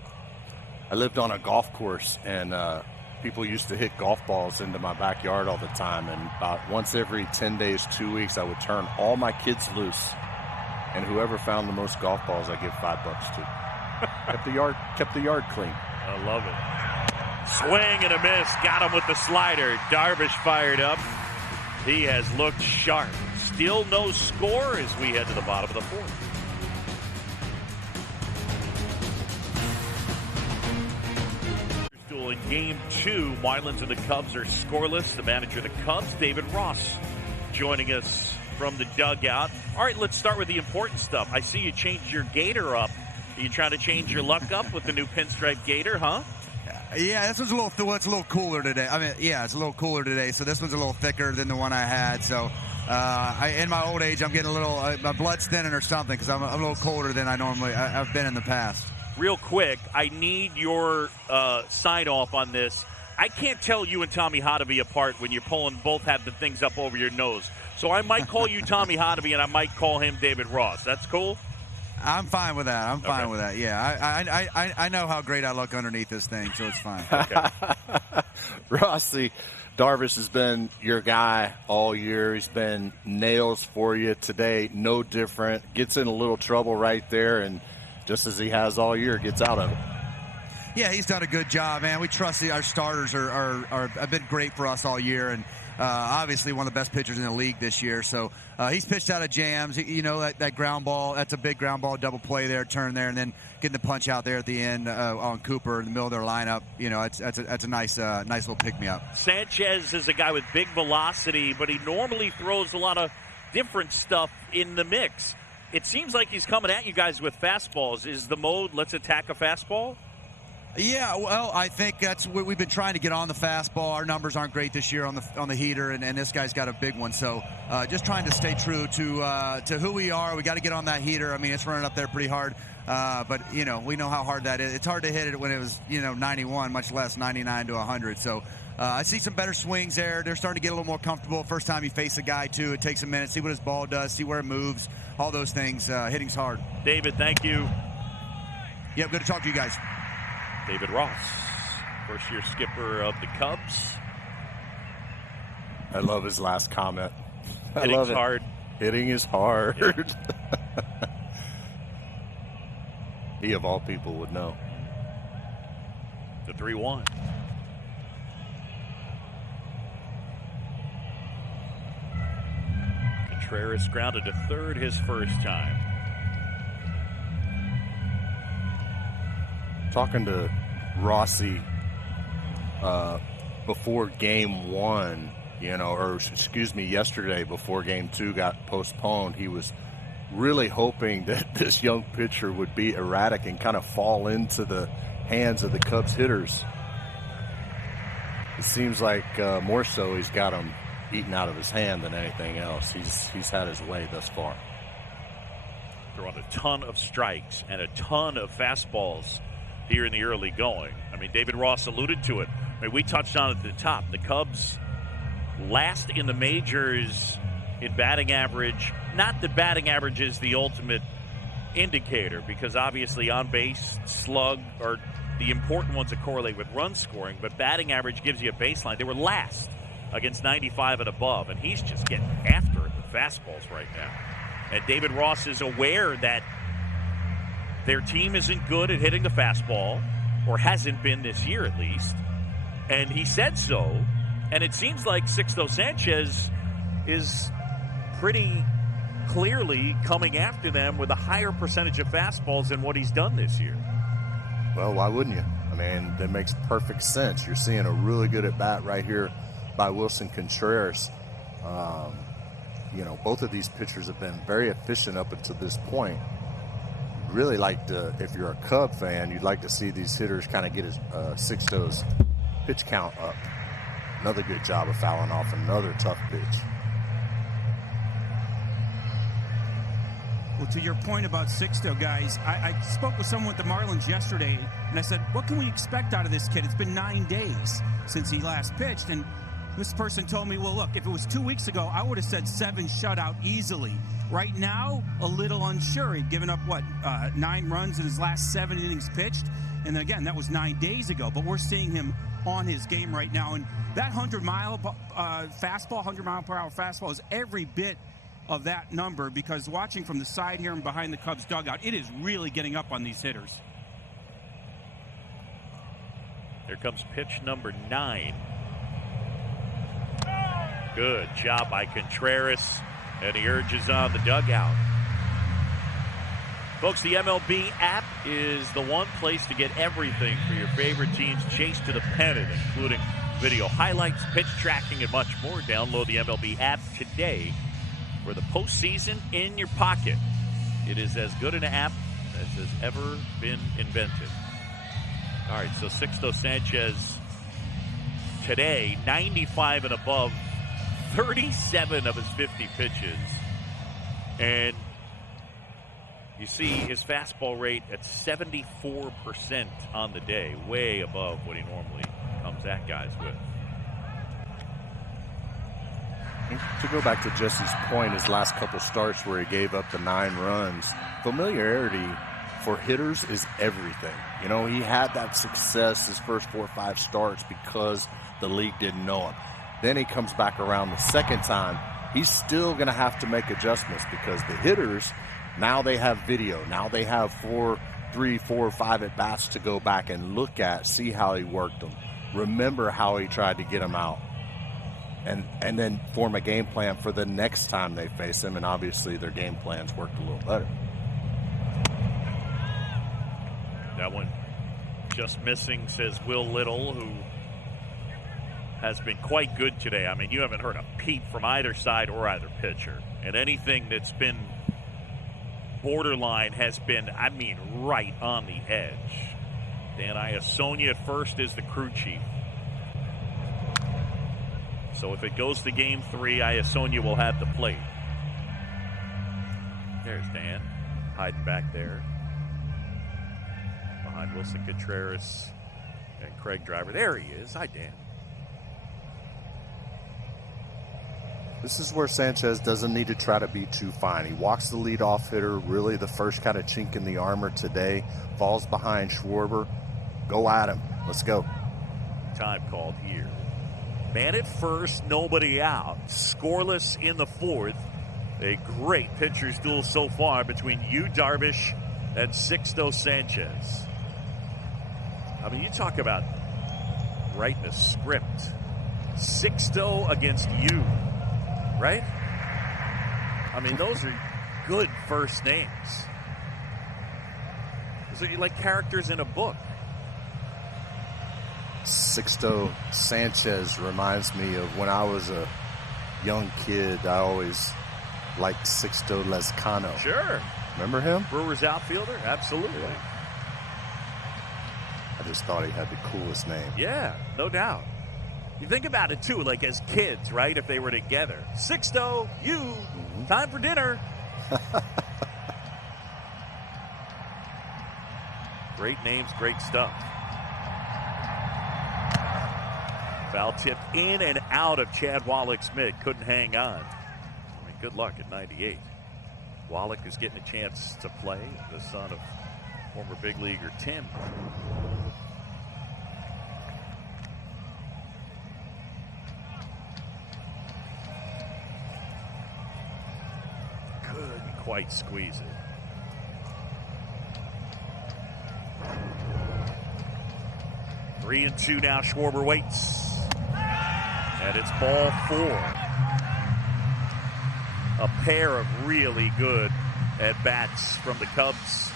I lived on a golf course, and people used to hit golf balls into my backyard all the time. And about once every 10 days, 2 weeks, I would turn all my kids loose. And whoever found the most golf balls, I give $5 to. kept the yard clean. I love it. Swing and a miss. Got him with the slider. Darvish fired up. He has looked sharp. Still no score as we head to the bottom of the fourth. In Game 2, Marlins and the Cubs are scoreless. The manager of the Cubs, David Ross, joining us from the dugout. All right, let's start with the important stuff. I see you changed your gator up. Are you trying to change your luck up with the new pinstripe gator, huh? Yeah, this one's a little cooler today. I mean, yeah, it's a little cooler today. So this one's a little thicker than the one I had. So in my old age, I'm getting a little, my blood's thinning or something because I'm a little colder than I've been in the past. Real quick, I need your sign-off on this. I can't tell you and Tommy Hotovy apart when you're both have the things up over your nose. So I might call you Tommy Hotovy, and I might call him David Ross. That's cool? I'm fine with that. I'm fine with that. Yeah, I know how great I look underneath this thing, so it's fine. Okay. Rossi, Darvish has been your guy all year. He's been nails for you today. No different. Gets in a little trouble right there, and just as he has all year, gets out of it. Yeah, he's done a good job, man. We trust our starters have been great for us all year, and obviously one of the best pitchers in the league this year. So he's pitched out of jams. That ground ball, that's a big ground ball, double play there, turn there, and then getting the punch out there at the end on Cooper in the middle of their lineup. That's a nice little pick-me-up. Sanchez is a guy with big velocity, but he normally throws a lot of different stuff in the mix. It seems like he's coming at you guys with fastballs. Is the mode, let's attack a fastball? Yeah, well, I think that's what we've been trying to get on the fastball. Our numbers aren't great this year on the heater, and this guy's got a big one. So just trying to stay true to who we are. We got to get on that heater. I mean, it's running up there pretty hard. But, we know how hard that is. It's hard to hit it when it was, 91, much less 99 to 100. So I see some better swings there. They're starting to get a little more comfortable. First time you face a guy, too, it takes a minute. See what his ball does, see where it moves, all those things. Hitting's hard. David, thank you. Yeah, good to talk to you guys. David Ross, first-year skipper of the Cubs. I love his last comment. I Hitting's love it. hard. Hitting is hard. Yeah. He, of all people, would know. The 3-1. Contreras grounded to third his first time. Talking to Rossi before game 1, yesterday before game 2 got postponed, he was really hoping that this young pitcher would be erratic and kind of fall into the hands of the Cubs hitters. It seems like more so he's got him eaten out of his hand than anything else. He's had his way thus far. Throwing a ton of strikes and a ton of fastballs here in the early going. I mean, David Ross alluded to it. I mean, we touched on it at the top. The Cubs last in the majors in batting average. Not that batting average is the ultimate indicator, because obviously on base, slug are the important ones that correlate with run scoring, but batting average gives you a baseline. They were last against 95 and above, and he's just getting after the fastballs right now. And David Ross is aware that their team isn't good at hitting the fastball, or hasn't been this year at least, and he said so. And it seems like Sixto Sanchez is pretty clearly coming after them with a higher percentage of fastballs than what he's done this year. Well, why wouldn't you? I mean, that makes perfect sense. You're seeing a really good at-bat right here by Wilson Contreras. Both of these pitchers have been very efficient up until this point. Really like to, if you're a Cub fan, you'd like to see these hitters kind of get Sixto's pitch count up. Another good job of fouling off another tough pitch. Well, to your point about Sixto, guys, I spoke with someone with the Marlins yesterday, and I said, what can we expect out of this kid? It's been 9 days since he last pitched, and this person told me, well, look, if it was 2 weeks ago, I would have said 7 shutout easily. Right now, a little unsure. He'd given up, 9 runs in his last 7 innings pitched, and then again, that was 9 days ago, but we're seeing him on his game right now, and that 100-mile fastball, 100-mile-per-hour fastball is every bit of that number, because watching from the side here and behind the Cubs dugout, it is really getting up on these hitters. Here comes pitch number 9. Good job by Contreras, and he urges on the dugout. Folks, the MLB app is the one place to get everything for your favorite team's chase to the pennant, including video highlights, pitch tracking, and much more. Download the MLB app today for the postseason in your pocket. It is as good an app as has ever been invented. All right, so Sixto Sanchez today, 95 and above, 37 of his 50 pitches. And you see his fastball rate at 74% on the day, way above what he normally comes at guys with. To go back to Jesse's point, his last couple starts where he gave up the 9 runs, familiarity for hitters is everything. He had that success his first 4 or 5 starts because the league didn't know him. Then he comes back around the second time. He's still going to have to make adjustments because the hitters, now they have video. Now they have 3, 4, 5 at-bats to go back and look at, see how he worked them, remember how he tried to get them out, and then form a game plan for the next time they face him, and obviously their game plans worked a little better. That one just missing, says Will Little, who has been quite good today. I mean, you haven't heard a peep from either side or either pitcher. And anything that's been borderline has been, right on the edge. Dan Iasonia at first is the crew chief. So if it goes to game 3, Iasonia will have the plate. There's Dan, hiding back there behind Wilson Contreras and Craig Driver. There he is. Hi, Dan. This is where Sanchez doesn't need to try to be too fine. He walks the leadoff hitter, really the first kind of chink in the armor today. Falls behind Schwarber. Go at him. Let's go. Time called here. Man at first, nobody out. Scoreless in the fourth. A great pitcher's duel so far between Yu Darvish and Sixto Sanchez. I mean, you talk about writing a script. Sixto against Yu, right? I mean, those are good first names. Those are like characters in a book. Sixto Sanchez reminds me of when I was a young kid. I always liked Sixto Lezcano. Sure. Remember him? Brewers outfielder? Absolutely. Yeah. I just thought he had the coolest name. Yeah, no doubt. You think about it, too, like as kids, right, if they were together. Sixto, you, time for dinner. Great names, great stuff. Foul tip in and out of Chad Wallach's mid. Couldn't hang on. I mean, good luck at 98. Wallach is getting a chance to play, the son of former big leaguer Tim. Couldn't quite squeeze it. Three and two now. Schwarber waits. And it's ball four. A pair of really good at-bats from the Cubs.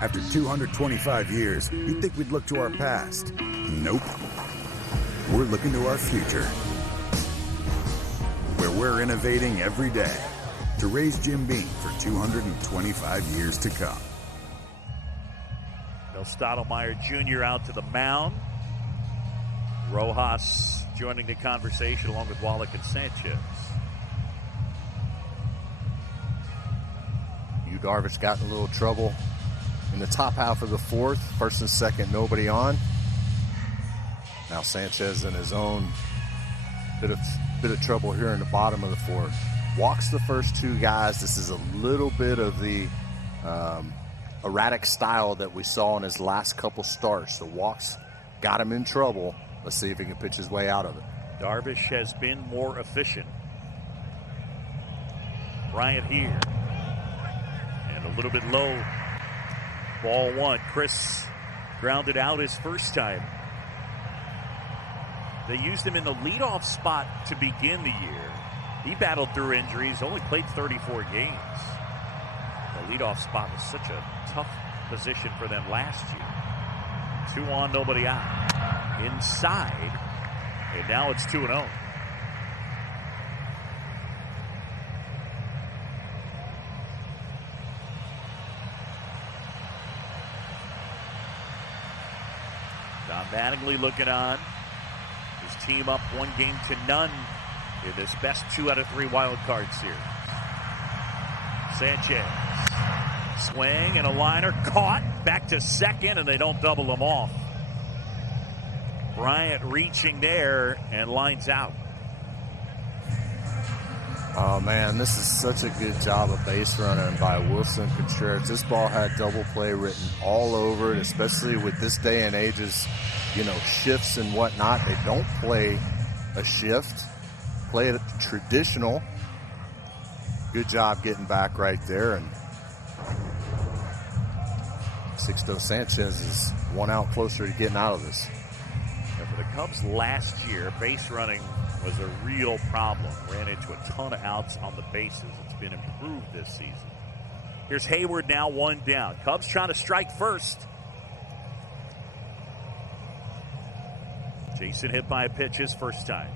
After 225 years, you'd think we'd look to our past. Nope. We're looking to our future, where we're innovating every day to raise Jim Beam for 225 years to come. Del Stottlemyre Jr. out to the mound. Rojas joining the conversation along with Wallach and Sanchez. Yu Darvish got in a little trouble in the top half of the fourth. First and second, nobody on. Now Sanchez in his own bit of trouble here in the bottom of the fourth. Walks the first two guys. This is a little bit of the erratic style that we saw in his last couple starts. The walks got him in trouble. Let's see if he can pitch his way out of it. Darvish has been more efficient. Bryant here. And a little bit low. Ball one. Chris grounded out his first time. They used him in the leadoff spot to begin the year. He battled through injuries, only played 34 games. The leadoff spot was such a tough position for them last year. 2 on, nobody out. Inside, and now it's 2-0. Don Mattingly looking on. His team up 1-0 in this best 2 out of 3 wild card series. Sanchez. Swing and a liner caught. Back to second, and they don't double him off. Bryant reaching there and lines out. Oh, man, this is such a good job of base running by Wilson Contreras. This ball had double play written all over it, especially with this day and age's, shifts and whatnot. They don't play a shift, play it traditional. Good job getting back right there. And Sixto Sanchez is 1 out closer to getting out of this. And for the Cubs last year, base running was a real problem. Ran into a ton of outs on the bases. It's been improved this season. Here's Hayward now 1 down. Cubs trying to strike first. Jason hit by a pitch his first time.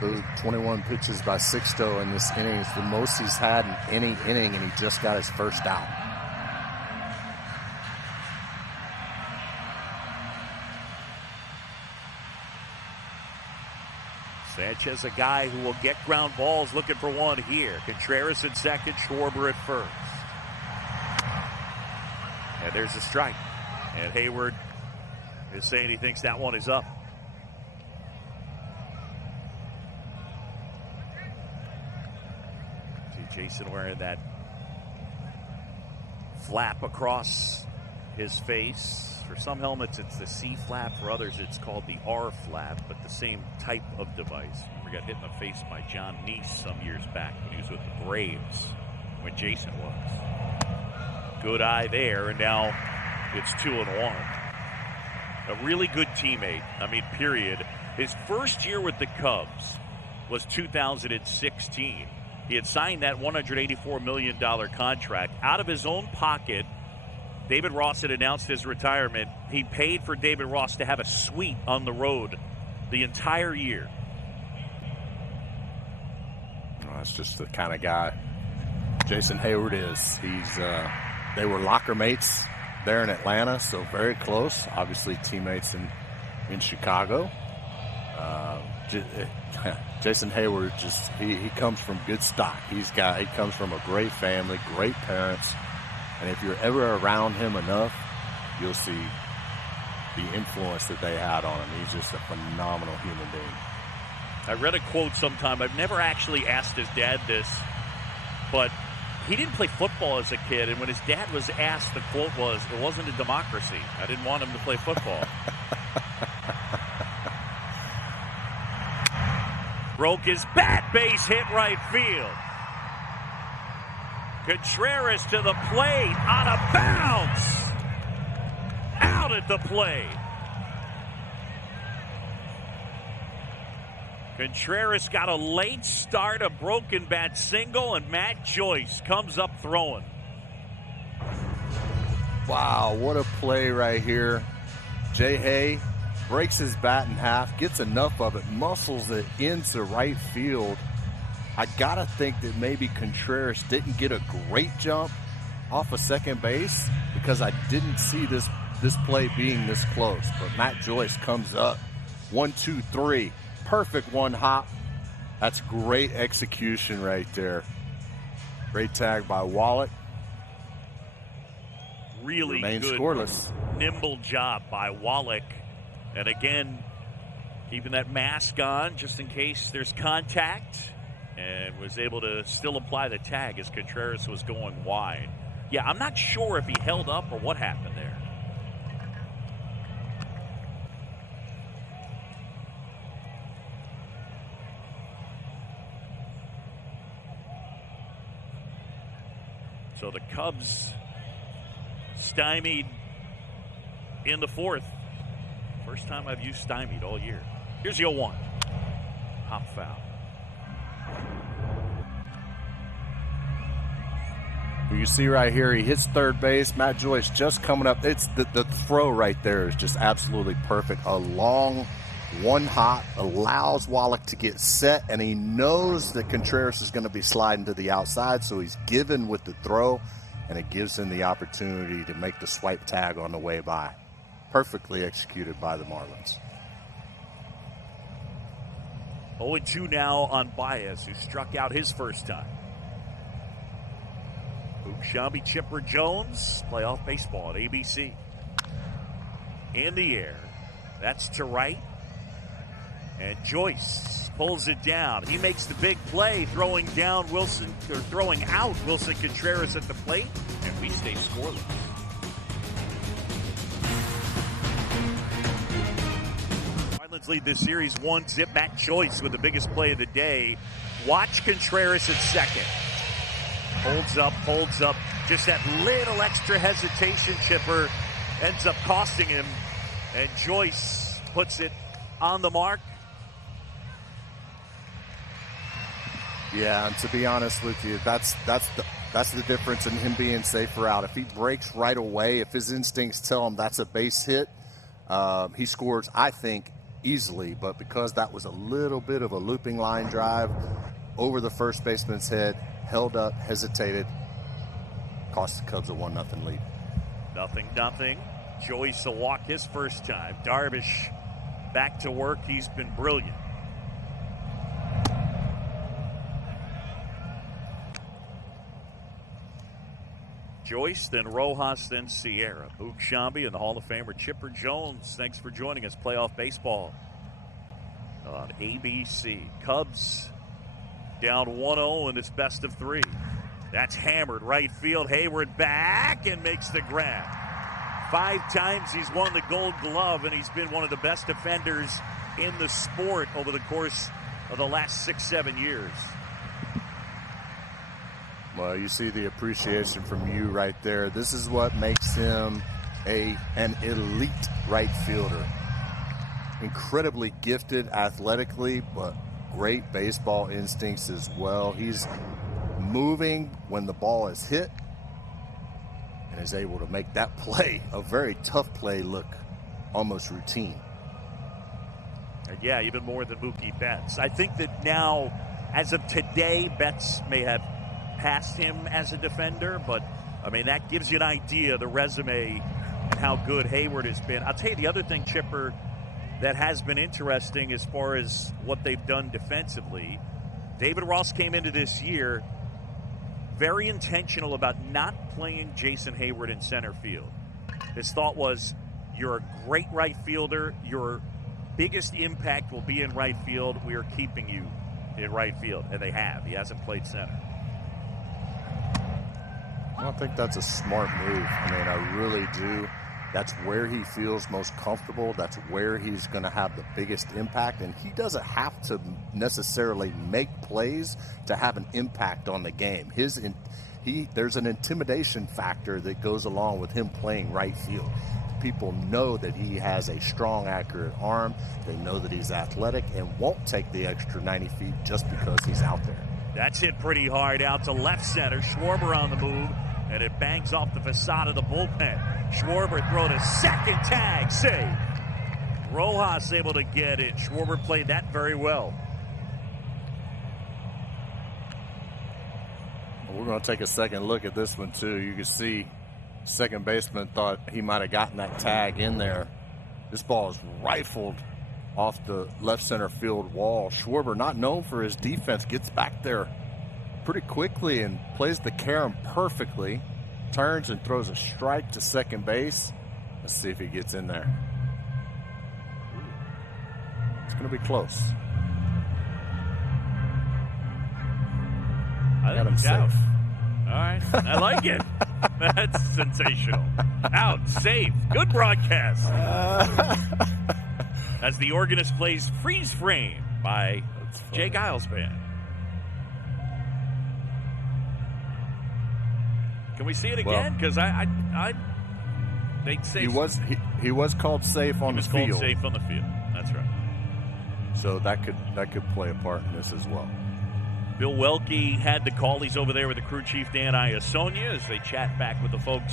Those 21 pitches by Sixto in this inning is the most he's had in any inning, and he just got his first out. Sanchez, a guy who will get ground balls, looking for one here. Contreras at second, Schwarber at first. there's a strike. And Hayward is saying he thinks that one is up. See Jason wearing that flap across his face. For some helmets, it's the C flap. For others, it's called the R flap, but the same type of device. Remember, got hit in the face by John Neese some years back when he was with the Braves, when Jason was. Good eye there, and now it's 2-1. A really good teammate, period. His first year with the Cubs was 2016. He had signed that $184 million contract out of his own pocket. David Ross had announced his retirement. He paid for David Ross to have a suite on the road the entire year. Well, that's just the kind of guy Jason Hayward is. They were locker mates there in Atlanta, so very close. Obviously, teammates in Chicago. Jason Hayward he comes from good stock. He comes from a great family, great parents. And if you're ever around him enough, you'll see the influence that they had on him. He's just a phenomenal human being. I read a quote sometime. I've never actually asked his dad this, but he didn't play football as a kid. And when his dad was asked, the quote was, "It wasn't a democracy. I didn't want him to play football." Broke his bat, base hit right field. Contreras to the plate on a bounce. Out at the plate. Contreras got a late start, a broken bat single, and Matt Joyce comes up throwing. Wow, what a play right here. Jay Hay breaks his bat in half, gets enough of it, muscles it into right field. I got to think that maybe Contreras didn't get a great jump off of second base because I didn't see this play being this close. But Matt Joyce comes up. 1, 2, 3. Perfect one hop. That's great execution right there. Great tag by Wallach. Really Remains good, scoreless. Nimble job by Wallach. And again, keeping that mask on just in case there's contact. And was able to still apply the tag as Contreras was going wide. Yeah, I'm not sure if he held up or what happened there. So the Cubs stymied in the fourth. First time I've used stymied all year. Here's the 0-1. Hop foul. You see right here, he hits third base. Matt Joyce just coming up. It's the throw right there is just absolutely perfect. A long one hop allows Wallach to get set, and he knows that Contreras is going to be sliding to the outside, so he's given with the throw, and it gives him the opportunity to make the swipe tag on the way by. Perfectly executed by the Marlins. 0-2 now on Baez, who struck out his first time. Shambi Chipper Jones, playoff baseball at ABC. In the air. That's to right. And Joyce pulls it down. He makes the big play, throwing out Wilson Contreras at the plate, and we stay scoreless. Marlins lead this series 1-0. Matt Joyce with the biggest play of the day. Watch Contreras at second. Holds up. Just that little extra hesitation, Chipper, ends up costing him. And Joyce puts it on the mark. Yeah, and to be honest with you, that's the difference in him being safer out. If he breaks right away, if his instincts tell him that's a base hit, he scores, I think, easily. But because that was a little bit of a looping line drive over the first baseman's head, held up, hesitated, cost the Cubs a 1-0 lead. 0-0. Joyce will walk his first time. Darvish back to work. He's been brilliant. Joyce, then Rojas, then Sierra. Boog Sciambi and the Hall of Famer Chipper Jones. Thanks for joining us. Playoff baseball on ABC. Cubs down 1-0 in its best of 3. That's hammered right field. Hayward back and makes the grab. 5 times he's won the Gold Glove, and he's been one of the best defenders in the sport over the course of the last 6-7 years. Well, you see the appreciation from you right there. This is what makes him an elite right fielder. Incredibly gifted athletically, but great baseball instincts as well. He's moving when the ball is hit and is able to make that play, a very tough play, look almost routine. And yeah, even more than Mookie Betts. I think that now, as of today, Betts may have passed him as a defender, but I mean, that gives you an idea of the resume and how good Hayward has been. I'll tell you the other thing, Chipper, that has been interesting as far as what they've done defensively. David Ross came into this year very intentional about not playing Jason Hayward in center field. His thought was, you're a great right fielder. Your biggest impact will be in right field. We are keeping you in right field. And they have. He hasn't played center. I think that's a smart move. I mean, I really do. That's where he feels most comfortable. That's where he's going to have the biggest impact. And he doesn't have to necessarily make plays to have an impact on the game. There's an intimidation factor that goes along with him playing right field. People know that he has a strong, accurate arm. They know that he's athletic and won't take the extra 90 feet just because he's out there. That's hit pretty hard out to left center. Schwarber on the move, and it bangs off the facade of the bullpen. Schwarber throw to second, tag, save. Rojas able to get it. Schwarber played that very well. We're going to take a second look at this one, too. You can see second baseman thought he might have gotten that tag in there. This ball is rifled off the left center field wall. Schwarber, not known for his defense, gets back there pretty quickly and plays the carom perfectly. Turns and throws a strike to second base. Let's see if he gets in there. It's going to be close. I think he's out. All right. I like it. That's sensational. Out. Safe. Good broadcast. As the organist plays Freeze Frame by Jay Giles Band. Can we see it again? Because they'd say he was called safe on the field. He was called safe on the field. That's right. So that could play a part in this as well. Bill Welke had the call. He's over there with the crew chief Dan Iasonia as they chat back with the folks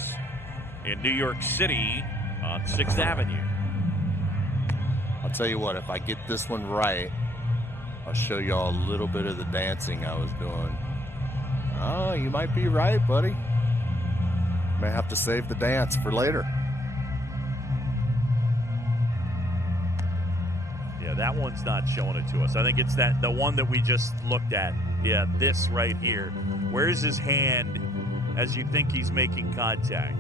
in New York City on 6th Avenue. I'll tell you what, if I get this one right, I'll show y'all a little bit of the dancing I was doing. Oh, you might be right, buddy. May have to save the dance for later. Yeah, that one's not showing it to us. I think it's the one that we just looked at. Yeah, this right here. Where's his hand as you think he's making contact?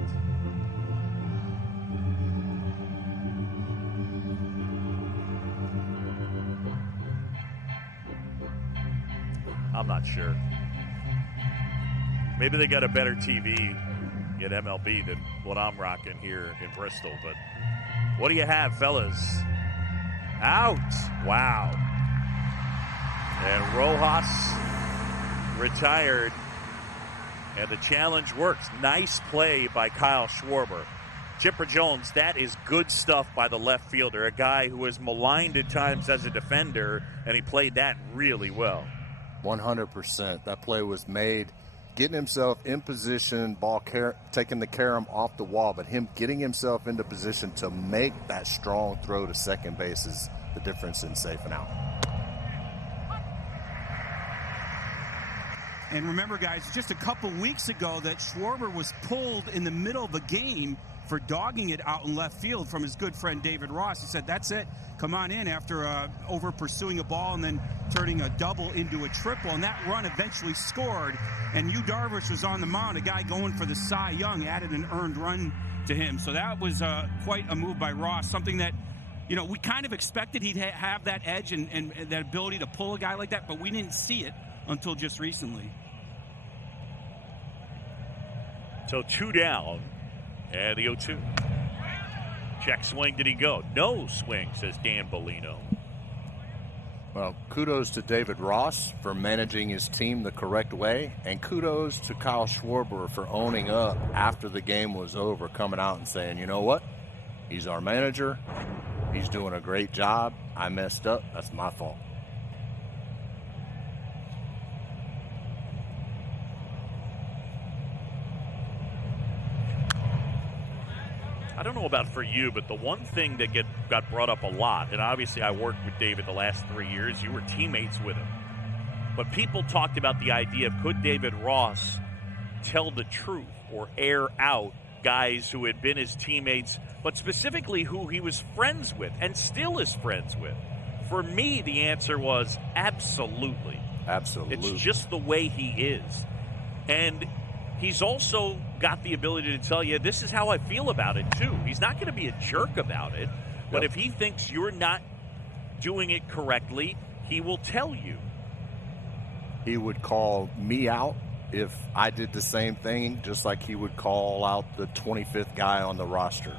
I'm not sure. Maybe they got a better TV at MLB than what I'm rocking here in Bristol. But what do you have, fellas? Out. Wow. And Rojas retired. And the challenge works. Nice play by Kyle Schwarber. Chipper Jones, that is good stuff by the left fielder, a guy who was maligned at times as a defender, and he played that really well. 100%. That play was made, getting himself in position, taking the carom off the wall, but him getting himself into position to make that strong throw to second base is the difference in safe and out. And remember, guys, just a couple weeks ago that Schwarber was pulled in the middle of a game for dogging it out in left field from his good friend David Ross. He said, that's it. Come on in, after over pursuing a ball and then turning a double into a triple. And that run eventually scored. And Yu Darvish was on the mound, a guy going for the Cy Young, added an earned run to him. So that was quite a move by Ross, something that, you know, we kind of expected he'd have that edge and that ability to pull a guy like that, but we didn't see it until just recently. So 2 down, and the 0-2. Check swing, did he go? No swing, says Dan Bellino. Well, kudos to David Ross for managing his team the correct way, and kudos to Kyle Schwarber for owning up after the game was over, coming out and saying, you know what, he's our manager, he's doing a great job, I messed up, that's my fault. I don't know about for you, but the one thing that got brought up a lot, and obviously I worked with David the last 3 years, you were teammates with him. But people talked about the idea of could David Ross tell the truth or air out guys who had been his teammates, but specifically who he was friends with and still is friends with. For me, the answer was absolutely. Absolutely. It's just the way he is. And he's also got the ability to tell you, this is how I feel about it, too. He's not going to be a jerk about it, but if he thinks you're not doing it correctly, he will tell you. He would call me out if I did the same thing, just like he would call out the 25th guy on the roster.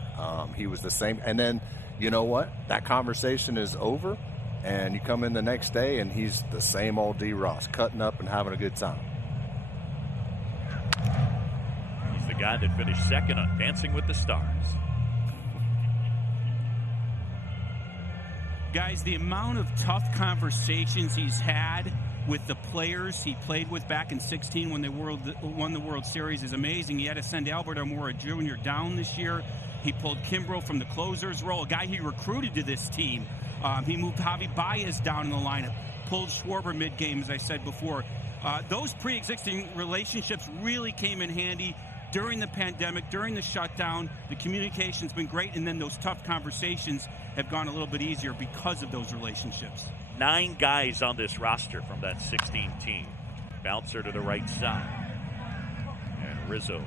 He was the same. And then, you know what? That conversation is over, and you come in the next day, and he's the same old D. Ross, cutting up and having a good time. The guy that finished second on Dancing with the Stars. Guys, the amount of tough conversations he's had with the players he played with back in 16 when they won the World Series is amazing. He had to send Albert Almora Jr. down this year. He pulled Kimbrel from the closer's role, a guy he recruited to this team. He moved Javi Baez down in the lineup, pulled Schwarber mid-game, as I said before. Those pre-existing relationships really came in handy during the pandemic, during the shutdown. The communication's been great, and then those tough conversations have gone a little bit easier because of those relationships. 9 guys on this roster from that 16 team. Bouncer to the right side. And Rizzo,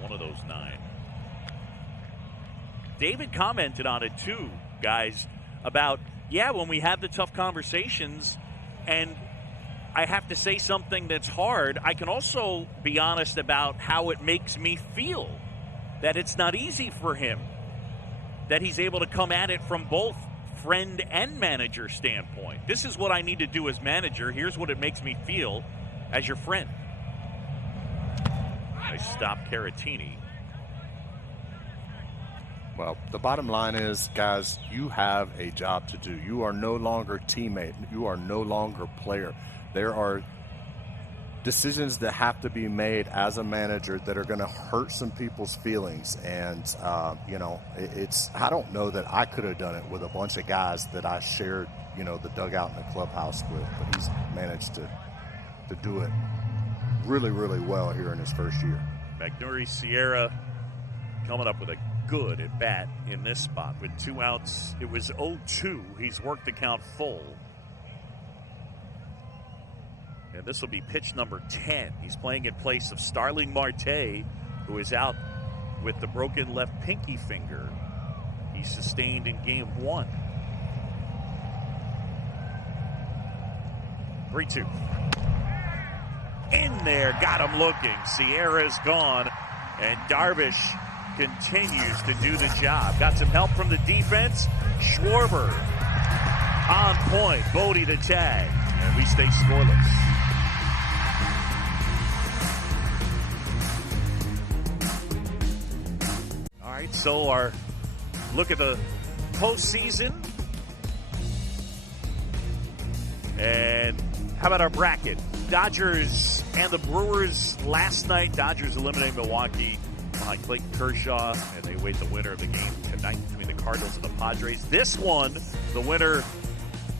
one of those 9. David commented on it too, guys, about, when we have the tough conversations and I have to say something that's hard, I can also be honest about how it makes me feel, that it's not easy for him, that he's able to come at it from both friend and manager standpoint. This is what I need to do as manager. Here's what it makes me feel as your friend. Nice stop, Caratini. Well, the bottom line is, guys, you have a job to do. You are no longer teammate. You are no longer player. There are decisions that have to be made as a manager that are going to hurt some people's feelings. And, it's I don't know that I could have done it with a bunch of guys that I shared, the dugout and the clubhouse with. But he's managed to do it really, really well here in his first year. Magneuris Sierra coming up with a good at bat in this spot. With 2 outs, it was 0-2. He's worked the count full. And this will be pitch number 10. He's playing in place of Starling Marte, who is out with the broken left pinky finger he sustained in game 1. 3-2. In there, got him looking. Sierra's gone, and Darvish continues to do the job. Got some help from the defense. Schwarber on point. Bodie the tag, and we stay scoreless. So our look at the postseason. And how about our bracket? Dodgers and the Brewers last night. Dodgers eliminating Milwaukee behind Clayton Kershaw, and they await the winner of the game tonight between the Cardinals and the Padres. This one, the winner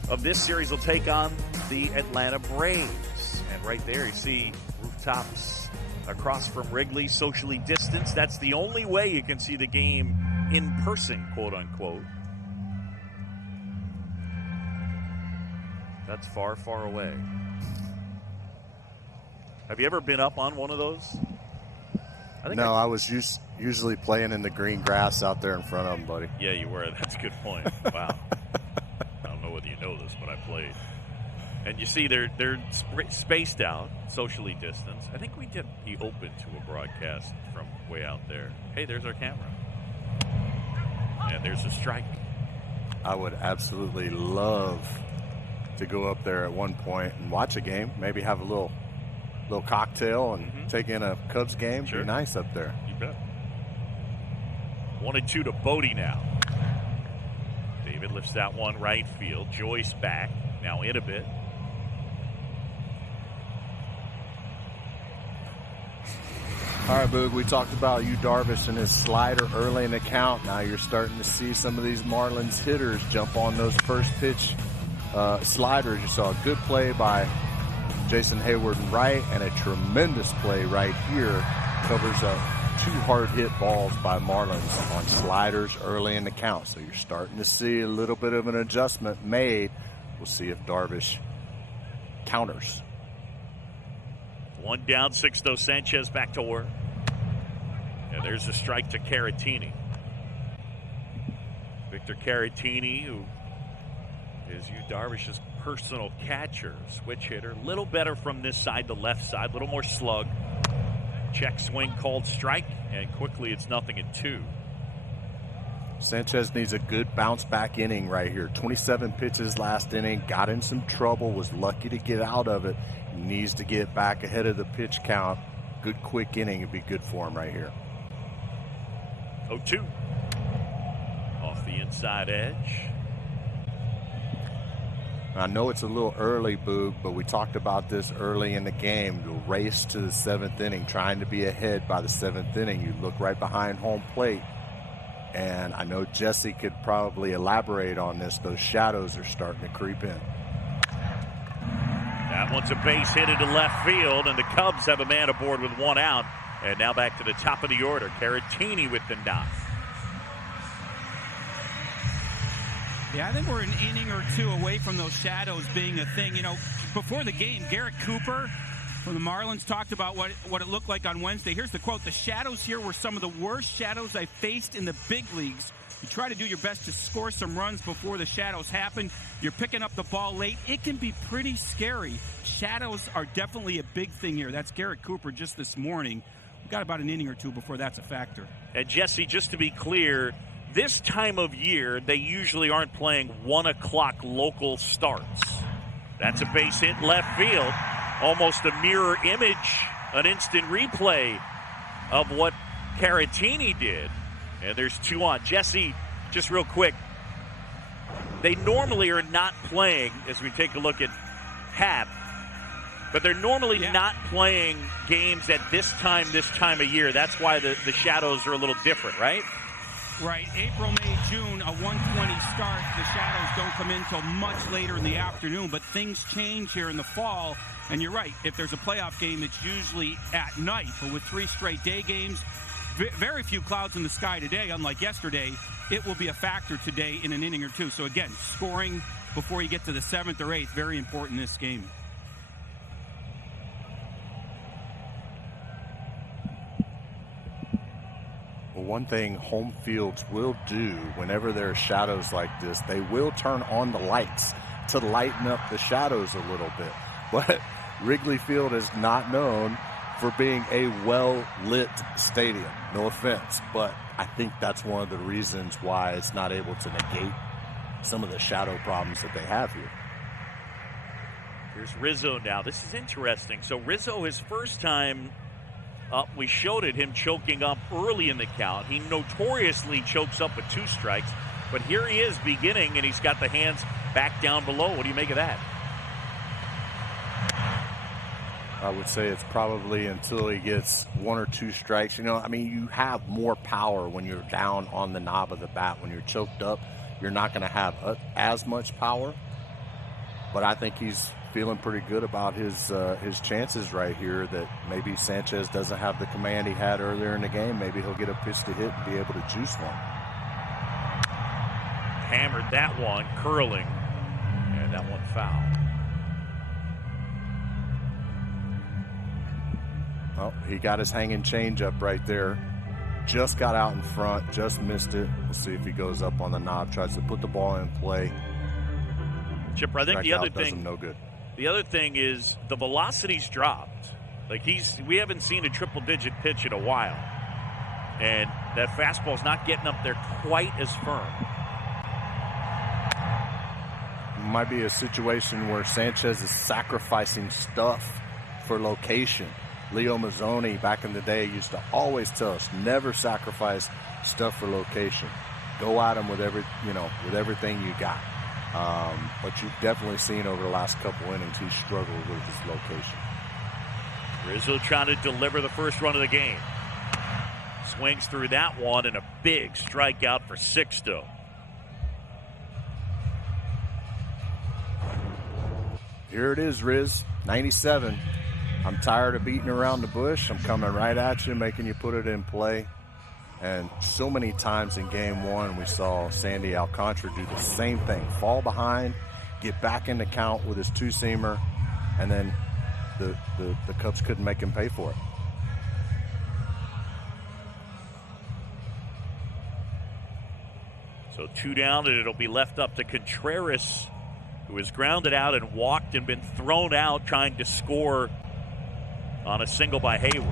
of this series will take on the Atlanta Braves. And right there you see rooftops across from Wrigley, socially distanced. distance. That's the only way you can see the game in person, quote unquote. That's far, far away. Have you ever been up on one of those? I was usually playing in the green grass out there in front of them, buddy. Yeah, you were. That's a good point. Wow. I don't know whether you know this, but I played. And you see, they're spaced out, socially distanced. I think we did be open to a broadcast from way out there. Hey, there's our camera. And there's a strike. I would absolutely love to go up there at one point and watch a game. Maybe have a little cocktail and take in a Cubs game. Sure. Be nice up there. You bet. 1-2 to Bodie now. David lifts that one right field. Joyce back. Now in a bit. All right, Boog, we talked about Yu Darvish and his slider early in the count. Now you're starting to see some of these Marlins hitters jump on those first pitch sliders. You saw a good play by Jason Hayward and right, and a tremendous play right here. Covers up 2 hard hit balls by Marlins on sliders early in the count. So you're starting to see a little bit of an adjustment made. We'll see if Darvish counters. 1 down, 6 though. Sanchez back to work. And there's a strike to Caratini. Victor Caratini, who is Yu Darvish's personal catcher, switch hitter. A little better from this side to left side, a little more slug. Check swing called strike, and quickly it's 0-2. Sanchez needs a good bounce back inning right here. 27 pitches last inning, got in some trouble, was lucky to get out of it. Needs to get back ahead of the pitch count. Good quick inning would be good for him right here. 0-2. Off the inside edge. I know it's a little early, Boog, but we talked about this early in the game. The race to the 7th inning, trying to be ahead by the 7th inning. You look right behind home plate, and I know Jesse could probably elaborate on this. Those shadows are starting to creep in. That one's a base hit into left field, and the Cubs have a man aboard with 1 out. And now back to the top of the order. Caratini with the knock. Yeah, I think we're an inning or 2 away from those shadows being a thing. You know, before the game, Garrett Cooper from the Marlins talked about what it looked like on Wednesday. Here's the quote: "The shadows here were some of the worst shadows I faced in the big leagues. You try to do your best to score some runs before the shadows happen. You're picking up the ball late. It can be pretty scary. Shadows are definitely a big thing here." That's Garrett Cooper just this morning. We've got about an inning or 2 before that's a factor. And Jesse, just to be clear, this time of year, they usually aren't playing 1 o'clock local starts. That's a base hit left field. Almost a mirror image, an instant replay of what Caratini did. And there's 2 on. Jesse, just real quick, they normally are not playing, as we take a look at Hap, but they're normally not playing games at this time of year. That's why the shadows are a little different, right? Right. April, May, June, a 1:20 start. The shadows don't come in until much later in the afternoon, but things change here in the fall. And you're right. If there's a playoff game, it's usually at night. But with 3 straight day games, very few clouds in the sky today, unlike yesterday, it will be a factor today in an inning or 2. So, again, scoring before you get to the 7th or 8th, very important in this game. Well, one thing home fields will do whenever there are shadows like this, they will turn on the lights to lighten up the shadows a little bit. But Wrigley Field is not known for being a well-lit stadium. No offense, but I think that's one of the reasons why it's not able to negate some of the shadow problems that they have here. Here's Rizzo now. This is interesting. So Rizzo, his first time up, we showed it, him choking up early in the count. He notoriously chokes up with 2 strikes, but here he is beginning, and he's got the hands back down below. What do you make of that? I would say it's probably until he gets 1 or 2 strikes. You know, I mean, you have more power when you're down on the knob of the bat. When you're choked up, you're not going to have as much power. But I think he's feeling pretty good about his chances right here, that maybe Sanchez doesn't have the command he had earlier in the game. Maybe he'll get a pitch to hit and be able to juice one. Hammered that one, curling, and that one foul. Well, he got his hanging changeup right there. Just got out in front, just missed it. We'll see if he goes up on the knob, tries to put the ball in play. Chipper, I think the other thing, no good. The other thing is the velocity's dropped. Like we haven't seen a triple-digit pitch in a while, and that fastball's not getting up there quite as firm. Might be a situation where Sanchez is sacrificing stuff for location. Leo Mazzoni back in the day used to always tell us, never sacrifice stuff for location. Go at him with everything you got. But you've definitely seen over the last couple innings he struggled with his location. Rizzo trying to deliver the first run of the game. Swings through that one, and a big strikeout for Sixto. Here it is, Riz, 97. I'm tired of beating around the bush. I'm coming right at you, making you put it in play. And so many times in game one, we saw Sandy Alcantara do the same thing. Fall behind, get back in the count with his two-seamer, and then the Cubs couldn't make him pay for it. So 2 down, and it'll be left up to Contreras, who was grounded out and walked and been thrown out trying to score on a single by Hayward.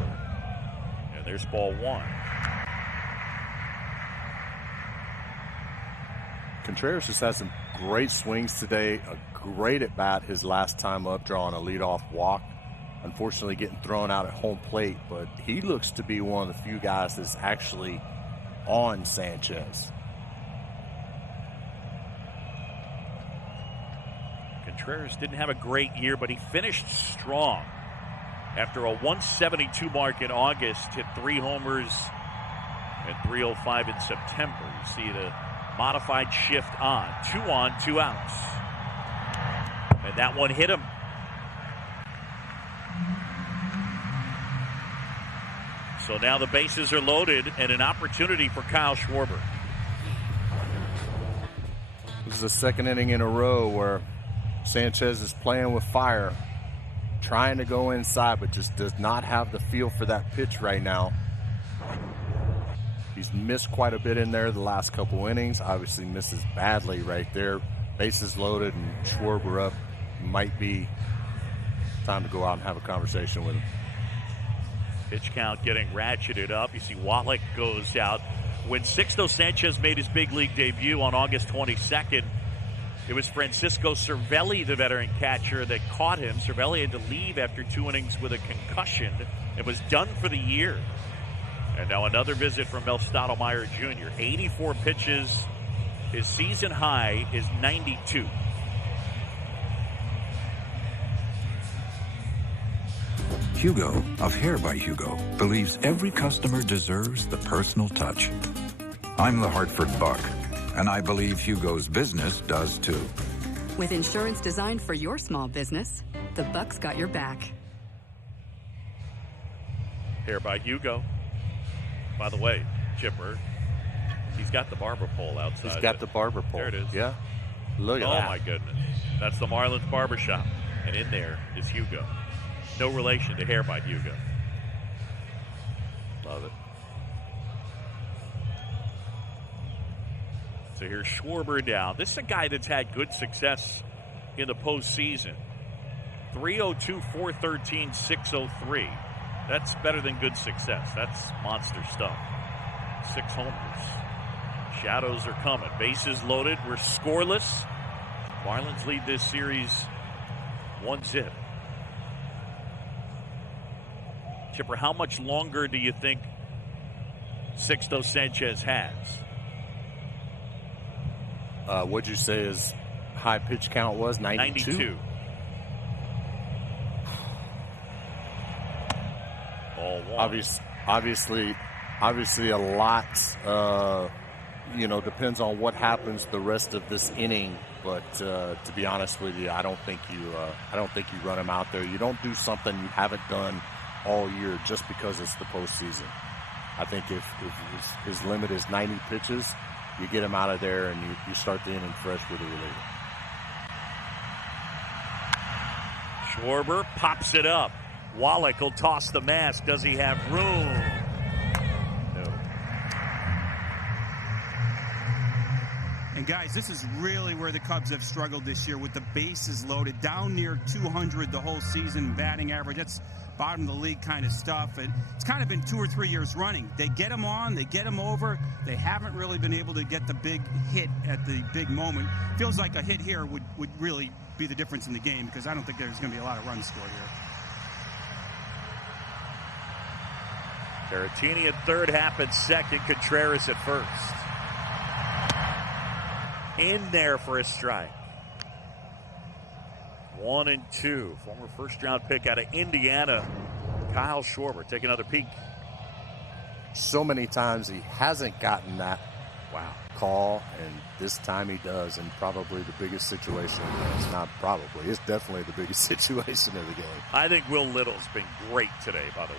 And there's ball one. Contreras just has some great swings today, a great at bat his last time up, drawing a leadoff walk. Unfortunately getting thrown out at home plate, but he looks to be one of the few guys that's actually on Sanchez. Contreras didn't have a great year, but he finished strong. After a 172 mark in August, hit 3 homers and 305 in September. You see the modified shift on. 2 on, 2 outs. And that one hit him. So now the bases are loaded and an opportunity for Kyle Schwarber. This is the second inning in a row where Sanchez is playing with fire, trying to go inside, but just does not have the feel for that pitch right now. He's missed quite a bit in there the last couple innings. Obviously misses badly right there. Bases loaded and Schwarber up. Might be time to go out and have a conversation with him. Pitch count getting ratcheted up. You see Wallach goes out. When Sixto Sanchez made his big league debut on August 22nd, it was Francisco Cervelli, the veteran catcher, that caught him. Cervelli had to leave after 2 innings with a concussion and was done for the year. And now another visit from Mel Stottlemyre Jr. 84 pitches. His season high is 92. Hugo of Hair by Hugo believes every customer deserves the personal touch. I'm the Hartford Buck, and I believe Hugo's business does too. With insurance designed for your small business, the Buck's got your back. Hair by Hugo. By the way, Chipper, he's got the barber pole outside. He's got the barber pole. There it is. Yeah. Look at that. Oh, my goodness. That's the Marlins barbershop. And in there is Hugo. No relation to Hair by Hugo. Love it. So here's Schwarber down. This is a guy that's had good success in the postseason. 302, 413, 603. That's better than good success. That's monster stuff. 6 homers. Shadows are coming. Bases loaded. We're scoreless. Marlins lead this series 1-0. Chipper, how much longer do you think Sixto Sanchez has? What'd you say his high pitch count was? 92? Ball one. Obviously a lot depends on what happens the rest of this inning. But to be honest with you, I don't think you run him out there. You don't do something you haven't done all year just because it's the postseason. I think if his limit is 90 pitches, you get him out of there and you start the inning fresh with a reliever. Schwarber pops it up. Wallach will toss the mask. Does he have room? No. And guys, this is really where the Cubs have struggled this year with the bases loaded, down near 200 the whole season batting average. That's bottom of the league kind of stuff. And it's kind of been 2 or 3 years running. They get them on, they get them over. They haven't really been able to get the big hit at the big moment. Feels like a hit here would really be the difference in the game, because I don't think there's going to be a lot of runs scored here. Caratini at third, Happ at second, Contreras at first. In there for a strike. 1-2. Former first-round pick out of Indiana, Kyle Schwarber. Take another peek. So many times he hasn't gotten that call, and this time he does, and probably the biggest situation. It's not probably. It's definitely the biggest situation of the game. I think Will Little's been great today, by the way.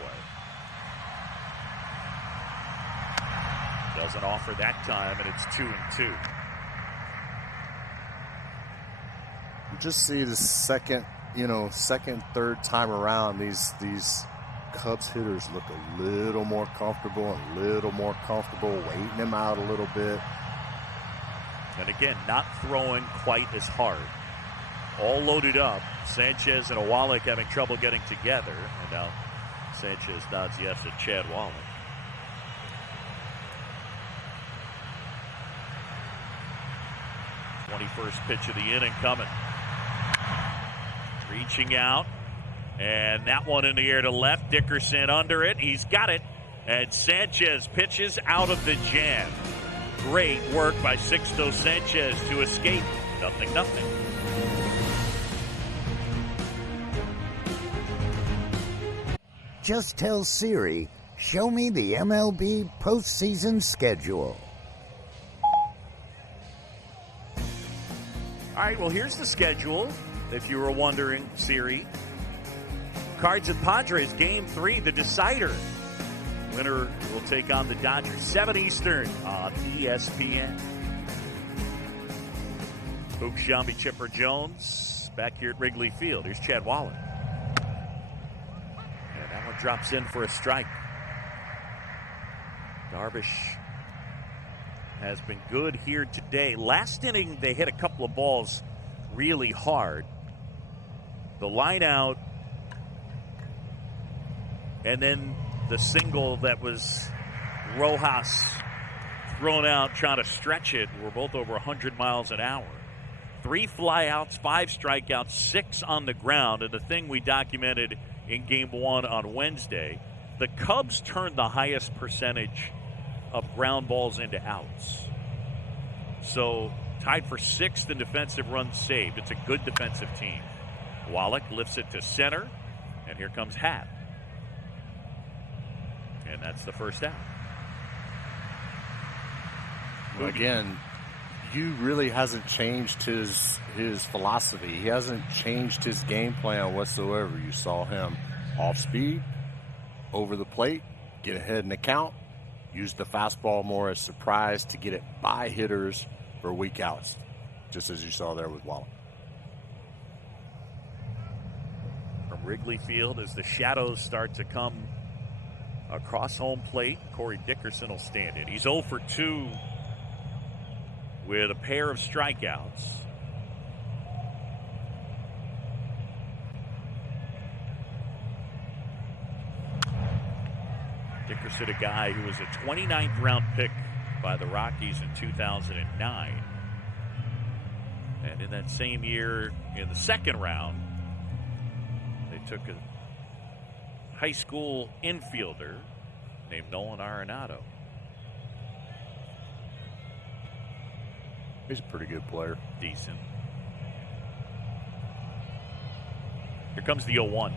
Doesn't offer that time, and it's 2-2. You just see the second, third time around, these Cubs hitters look a little more comfortable, waiting him out a little bit. And again, not throwing quite as hard. All loaded up. Sanchez and Wallach having trouble getting together. And now Sanchez nods yes at Chad Wallach. First pitch of the inning coming. Reaching out. And that one in the air to left. Dickerson under it. He's got it. And Sanchez pitches out of the jam. Great work by Sixto Sanchez to escape. 0-0. Just tell Siri, show me the MLB postseason schedule. All right, well, here's the schedule, if you were wondering, Siri. Cards and Padres, Game 3, the decider. Winner will take on the Dodgers, 7 Eastern on ESPN. Hook Shambi, Chipper Jones back here at Wrigley Field. Here's Chad Wallach. And that one drops in for a strike. Darvish has been good here today. Last inning, they hit a couple of balls really hard. The line out, and then the single that was Rojas thrown out trying to stretch it were both over 100 miles an hour. 3 flyouts, 5 strikeouts, 6 on the ground. And the thing we documented in Game 1 on Wednesday, the Cubs turned the highest percentage of ground balls into outs. So tied for 6th in defensive runs saved. It's a good defensive team. Wallach lifts it to center, and here comes Happ. And that's the first out. Well, again, Hugh really hasn't changed his philosophy. He hasn't changed his game plan whatsoever. You saw him off speed, over the plate, get ahead in the count, use the fastball more as surprise to get it by hitters for weak outs, just as you saw there with Wallach. From Wrigley Field, as the shadows start to come across home plate, Corey Dickerson will stand in. He's 0 for 2 with a pair of strikeouts. Dickerson, a guy who was a 29th round pick by the Rockies in 2009. And in that same year, in the second round, they took a high school infielder named Nolan Arenado. He's a pretty good player. Decent. Here comes the 0-1.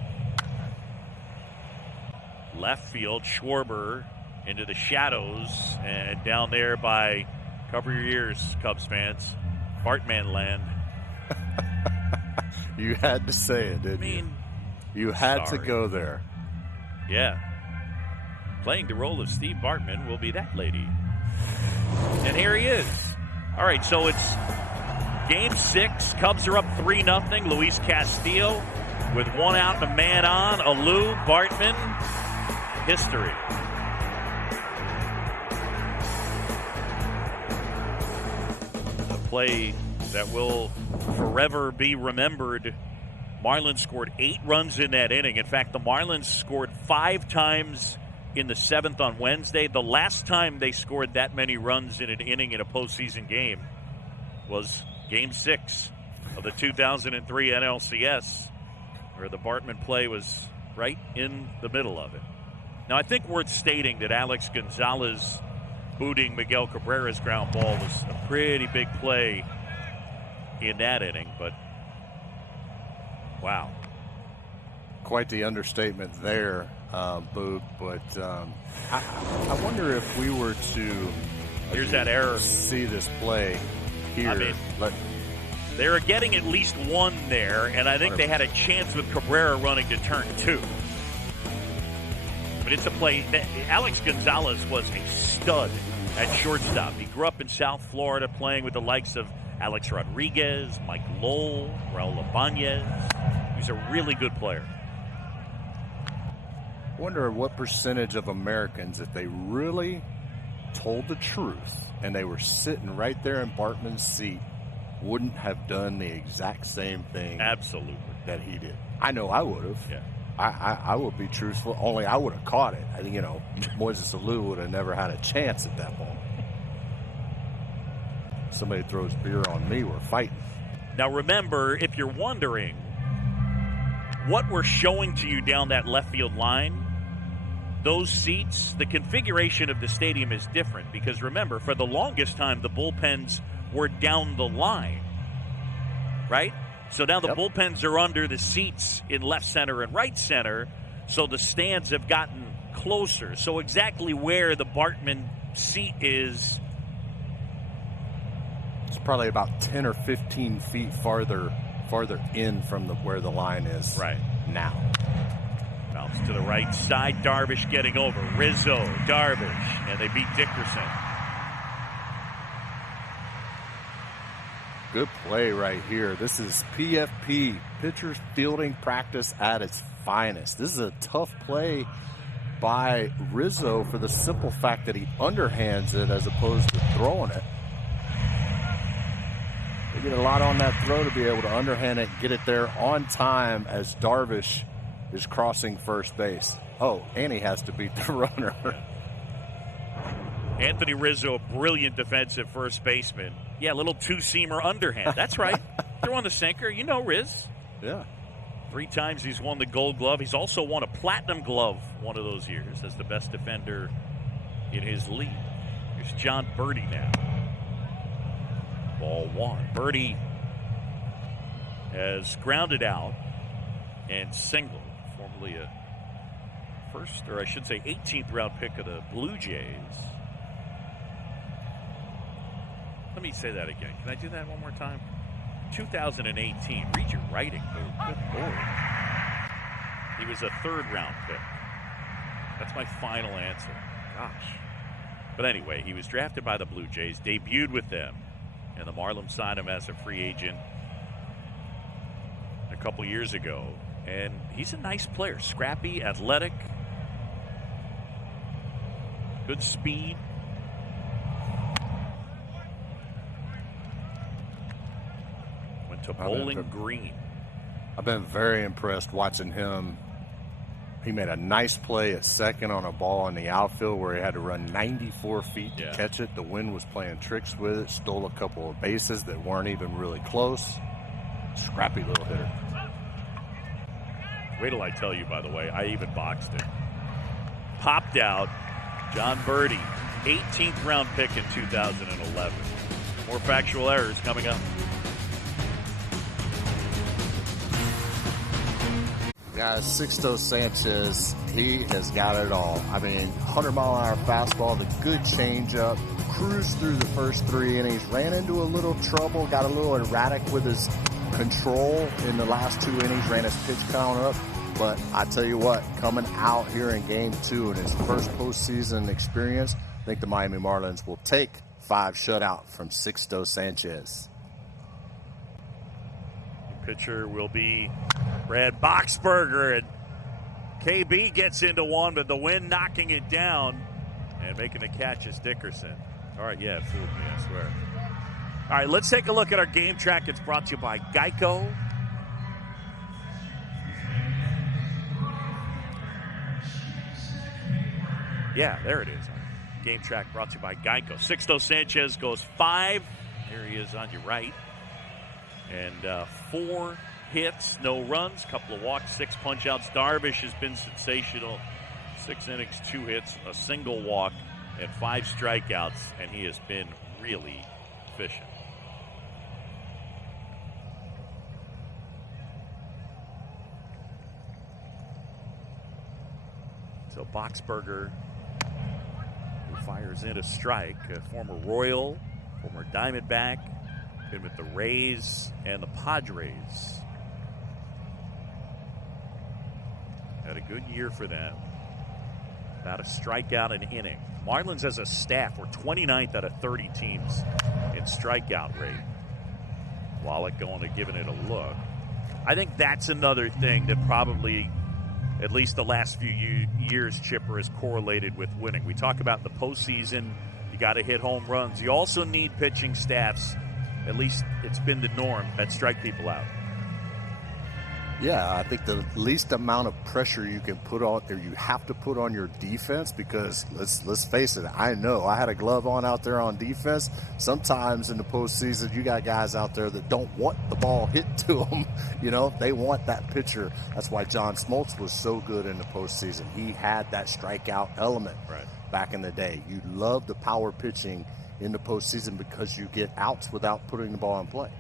Left field, Schwarber into the shadows, and down there by Cover your ears, Cubs fans. Bartman land. You had to say it, didn't you? You had to go there. Yeah. Playing the role of Steve Bartman will be that lady. And here he is. All right, so it's Game 6. Cubs are up 3-0. Luis Castillo with one out and a man on. Alou, Bartman, history. A play that will forever be remembered. Marlins scored 8 runs in that inning. In fact, the Marlins scored 5 times in the 7th on Wednesday. The last time they scored that many runs in an inning in a postseason game was Game 6 of the 2003 NLCS, where the Bartman play was right in the middle of it. Now, I think worth stating that Alex Gonzalez booting Miguel Cabrera's ground ball was a pretty big play in that inning, but wow. Quite the understatement there, Boog. But I wonder if we were to here's that error. See this play here. I mean, they were getting at least one there, and I think they had a chance with Cabrera running to turn 2. But it's a play that Alex Gonzalez was a stud at shortstop. He grew up in South Florida playing with the likes of Alex Rodriguez, Mike Lowell, Raul Ibanez. He's a really good player. I wonder what percentage of Americans, if they really told the truth and they were sitting right there in Bartman's seat, wouldn't have done the exact same thing absolutely that he did. I know I would have. Yeah. I would be truthful, only I would have caught it. You know, Moises Alou would have never had a chance at that ball. Somebody throws beer on me, we're fighting. Now remember, if you're wondering what we're showing to you down that left field line, those seats, the configuration of the stadium is different because remember, for the longest time, the bullpens were down the line, right? So now the bullpens are under the seats in left center and right center, so the stands have gotten closer. So exactly where the Bartman seat is, it's probably about 10 or 15 feet farther in from where the line is right now. Bounce to the right side. Darvish getting over. Rizzo, Darvish, and they beat Dickerson. Good play right here. This is PFP, pitcher's fielding practice at its finest. This is a tough play by Rizzo for the simple fact that he underhands it as opposed to throwing it. They get a lot on that throw to be able to underhand it and get it there on time as Darvish is crossing first base. Oh, and he has to beat the runner. Anthony Rizzo, a brilliant defensive first baseman. Yeah, a little two-seamer underhand. That's right. Throw on the sinker. You know Riz. Yeah. 3 times he's won the Gold Glove. He's also won a Platinum Glove one of those years as the best defender in his league. Here's John Birdie now. Ball 1. Birdie has grounded out and singled. Formerly a first, or I should say 18th round pick of the Blue Jays. Let me say that again. Can I do that one more time? 2018. Read your writing, boo. Good Lord. He was a 3rd round pick. That's my final answer. Gosh. But anyway, he was drafted by the Blue Jays, debuted with them, and the Marlins signed him as a free agent a couple years ago. And he's a nice player. Scrappy, athletic, good speed. To Bowling Green. I've been very impressed watching him. He made a nice play at second on a ball in the outfield where he had to run 94 feet to catch it. The wind was playing tricks with it. Stole a couple of bases that weren't even really close. Scrappy little hitter. Wait till I tell you, by the way, I even boxed it. Popped out. John Birdie, 18th round pick in 2011. More factual errors coming up. Guys, Sixto Sanchez, he has got it all. I mean, 100-mile-an-hour fastball, the good changeup, cruised through the first 3 innings, ran into a little trouble, got a little erratic with his control in the last 2 innings, ran his pitch count up. But I tell you what, coming out here in Game 2 in his first postseason experience, I think the Miami Marlins will take 5 shutout from Sixto Sanchez. The pitcher will be Brad Boxberger, and KB gets into one, but the wind knocking it down and making the catch is Dickerson. All right, yeah, it fooled me, I swear. All right, let's take a look at our game track. It's brought to you by Geico. Yeah, there it is. Game track brought to you by Geico. Sixto Sanchez goes 5. There he is on your right. And 4 hits, no runs, couple of walks, 6 punch-outs. Darvish has been sensational. 6 innings, 2 hits, a single walk, and 5 strikeouts, and he has been really efficient. So Boxberger, who fires in a strike, a former Royal, former Diamondback, been with the Rays and the Padres. Had a good year for them. About a strikeout an inning. Marlins as a staff were 29th out of 30 teams in strikeout rate. Wallach going to giving it a look. I think that's another thing that probably, at least the last few years, Chipper, has correlated with winning. We talk about the postseason, you got to hit home runs. You also need pitching staffs, at least it's been the norm, that strike people out. Yeah, I think the least amount of pressure you can put on, or you have to put on your defense, because let's face it, I know I had a glove on out there on defense. Sometimes in the postseason, you got guys out there that don't want the ball hit to them. You know, they want that pitcher. That's why John Smoltz was so good in the postseason. He had that strikeout element back in the day. You love the power pitching in the postseason because you get outs without putting the ball in play.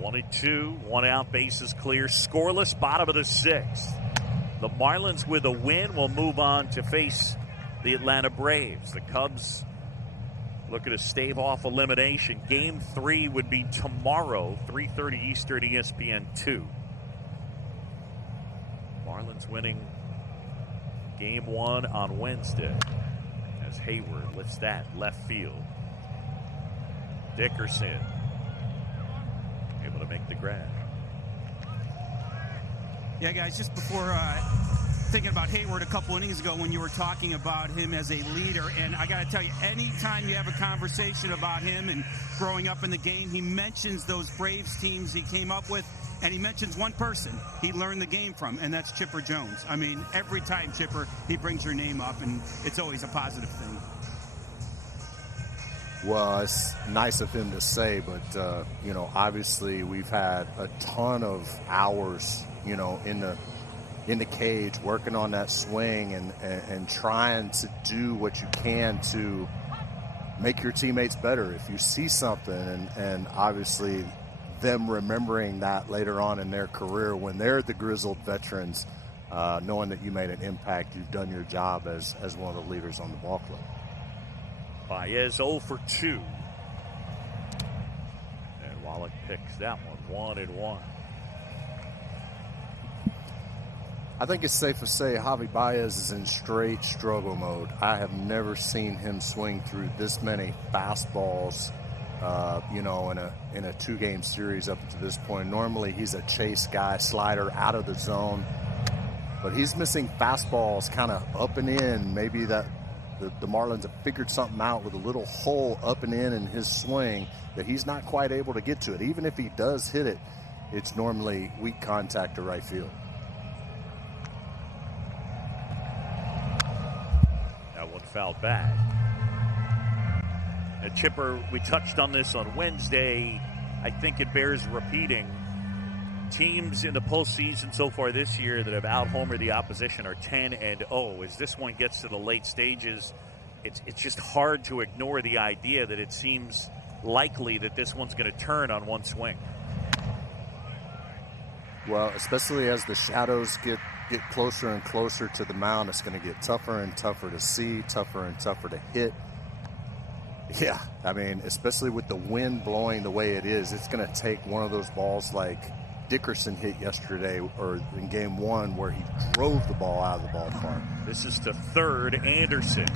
1-2, 1 out, bases clear, scoreless, bottom of the 6th. The Marlins with a win will move on to face the Atlanta Braves. The Cubs looking to stave off elimination. Game 3 would be tomorrow, 3:30 Eastern, ESPN 2. Marlins winning Game 1 on Wednesday as Hayward lifts that left field. Dickerson able to make the grab. Yeah, guys, just before thinking about Hayward a couple innings ago when you were talking about him as a leader, and I got to tell you, anytime you have a conversation about him and growing up in the game, he mentions those Braves teams he came up with, and he mentions one person he learned the game from, and that's Chipper Jones. I mean, every time, Chipper, he brings your name up, and it's always a positive thing. Well, it's nice of him to say, but, you know, obviously we've had a ton of hours, you know, in the cage working on that swing and trying to do what you can to make your teammates better. If you see something, and obviously them remembering that later on in their career when they're the grizzled veterans, knowing that you made an impact, you've done your job as one of the leaders on the ball club. Baez 0 for 2. And Wallach picks that one, 1-1. I think it's safe to say Javi Baez is in straight struggle mode. I have never seen him swing through this many fastballs, you know, in a 2-game series up to this point. Normally he's a chase guy, slider out of the zone, but he's missing fastballs kind of up and in. Maybe that the Marlins have figured something out with a little hole up and in his swing that he's not quite able to get to it. Even if he does hit it, it's normally weak contact to right field. That one fouled back. And Chipper, we touched on this on Wednesday. I think it bears repeating. Teams in the postseason so far this year that have out-homered the opposition are 10-0. As this one gets to the late stages, it's just hard to ignore the idea that it seems likely that this one's going to turn on one swing. Well, especially as the shadows get closer and closer to the mound, it's going to get tougher and tougher to see, tougher and tougher to hit. Yeah, I mean, especially with the wind blowing the way it is, it's going to take one of those balls like Dickerson hit yesterday or in game 1 where he drove the ball out of the ballpark. This is to third, Anderson.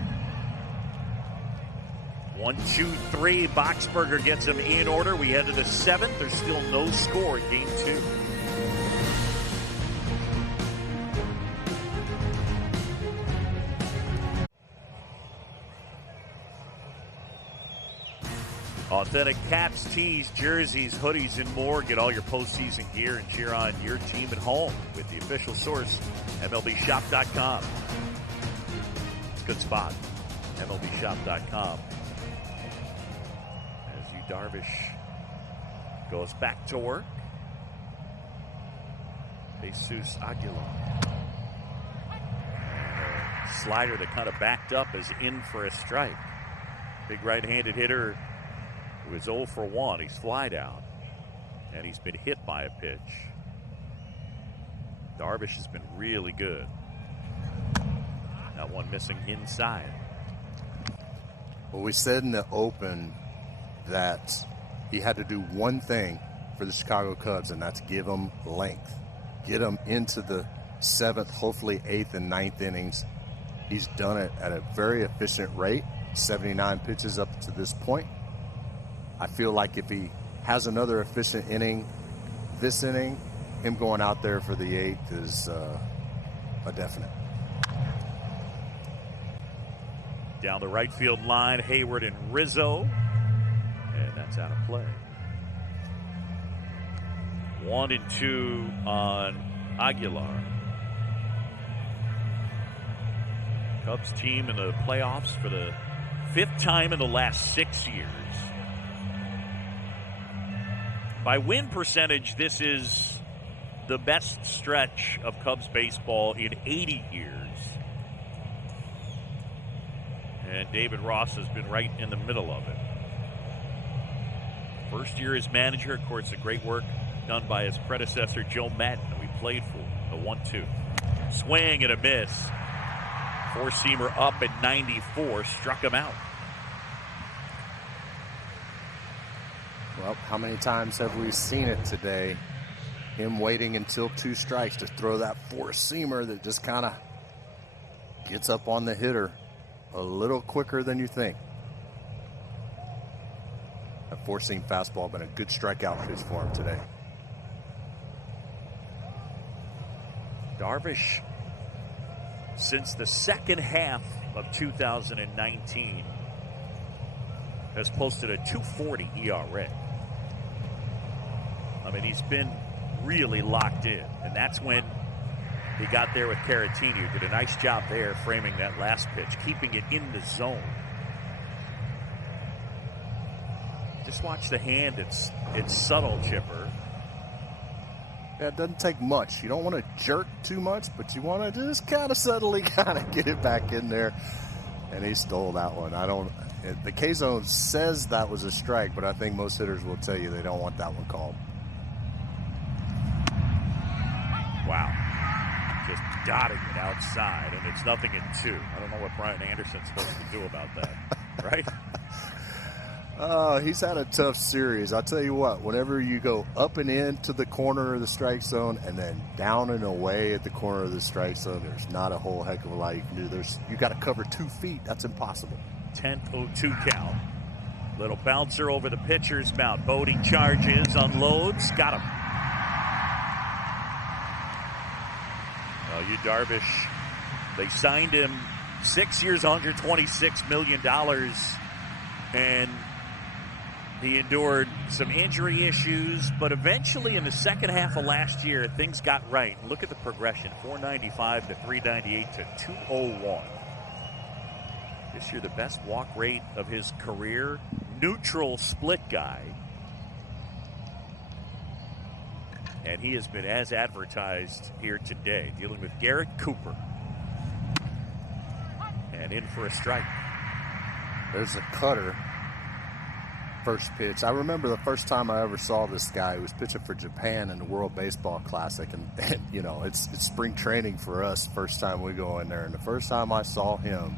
1, 2, 3. Boxberger gets him in order. We head to the 7th. There's still no score in game 2. Authentic caps, tees, jerseys, hoodies, and more. Get all your postseason gear and cheer on your team at home with the official source, MLBshop.com. It's a good spot, MLBshop.com. As Yu Darvish goes back to work. Jesus Aguilar. Slider that kind of backed up is in for a strike. Big right-handed hitter. He was 0 for 1. He's flied out. And he's been hit by a pitch. Darvish has been really good. That one missing inside. Well, we said in the open that he had to do one thing for the Chicago Cubs, and that's give them length. Get them into the 7th, hopefully 8th and 9th innings. He's done it at a very efficient rate, 79 pitches up to this point. I feel like if he has another efficient inning this inning, him going out there for the 8th is a definite. Down the right field line, Hayward and Rizzo. And that's out of play. 1 and 2 on Aguilar. Cubs team in the playoffs for the 5th time in the last 6 years. By win percentage, this is the best stretch of Cubs baseball in 80 years. And David Ross has been right in the middle of it. First year as manager, of course, the great work done by his predecessor, Joe Madden, who he played for. The 1-2. Swing and a miss. Four-seamer up at 94, struck him out. Well, how many times have we seen it today? Him waiting until 2 strikes to throw that four-seamer that just kind of gets up on the hitter a little quicker than you think. That four-seam fastball been a good strikeout pitch for him today. Darvish, since the second half of 2019, has posted a 2.40 ERA. I mean, he's been really locked in, and that's when he got there with Caratini, who did a nice job there framing that last pitch, keeping it in the zone. Just watch the hand. It's subtle, Chipper. Yeah, it doesn't take much. You don't want to jerk too much, but you want to just kind of subtly kind of get it back in there. And he stole that one. The K-Zone says that was a strike, but I think most hitters will tell you they don't want that one called. Wow. Just dotting it outside, and it's 0-2. I don't know what Brian Anderson's supposed to do about that, right? He's had a tough series. I'll tell you what, whenever you go up and into the corner of the strike zone and then down and away at the corner of the strike zone, there's not a whole heck of a lot you can do. You got to cover 2 feet. That's impossible. 10-0-2 count. Little bouncer over the pitcher's mound. Bodie charges, unloads, got him. Yu Darvish, they signed him 6 years, $126 million, and he endured some injury issues, but eventually in the second half of last year, things got right. Look at the progression, 495 to 398 to 201. This year, the best walk rate of his career, neutral split guy. And he has been as advertised here today, dealing with Garrett Cooper. And in for a strike. There's a cutter. first pitch. I remember the first time I ever saw this guy. He was pitching for Japan in the World Baseball Classic, and you know, it's spring training for us. First time we go in there, and the first time I saw him,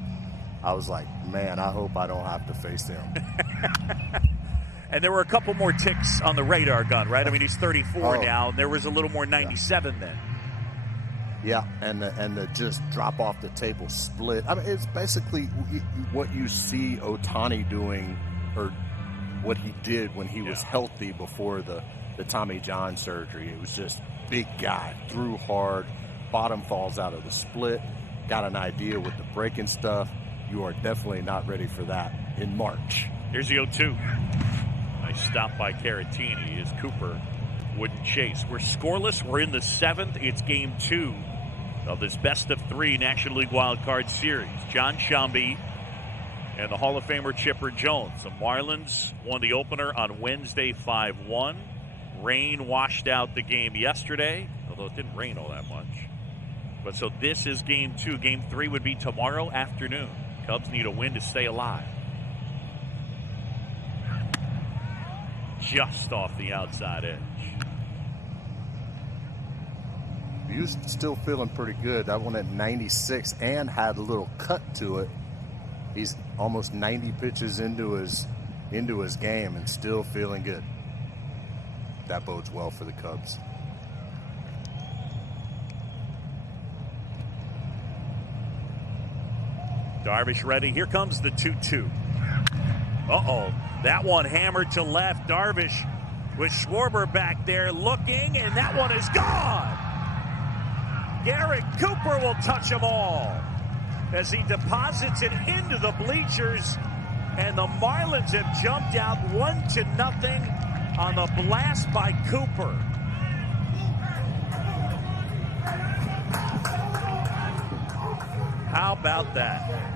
I was like, man, I hope I don't have to face him. And there were a couple more ticks on the radar gun, right? I mean, he's 34 now, and there was a little more 97 then. Yeah, and the just drop off the table split. I mean, it's basically what you see Ohtani doing, or what he did when he was healthy before the Tommy John surgery. It was just big guy, threw hard, bottom falls out of the split, got an idea with the breaking stuff. You are definitely not ready for that in March. Here's the 0-2. Nice stop by Caratini as Cooper wouldn't chase. We're scoreless. We're in the 7th. It's game 2 of this best-of-3 National League Wild Card Series. John Sciambi and the Hall of Famer Chipper Jones. The Marlins won the opener on Wednesday 5-1. Rain washed out the game yesterday, although it didn't rain all that much. But so this is game 2. Game 3 would be tomorrow afternoon. Cubs need a win to stay alive. Just off the outside edge. He's still feeling pretty good. That one at 96 and had a little cut to it. He's almost 90 pitches into his game and still feeling good. That bodes well for the Cubs. Darvish ready. Here comes the 2-2. Uh-oh. That one hammered to left. Darvish with Schwarber back there looking, and that one is gone. Garrett Cooper will touch them all as he deposits it into the bleachers, and the Marlins have jumped out 1-0 on the blast by Cooper. How about that?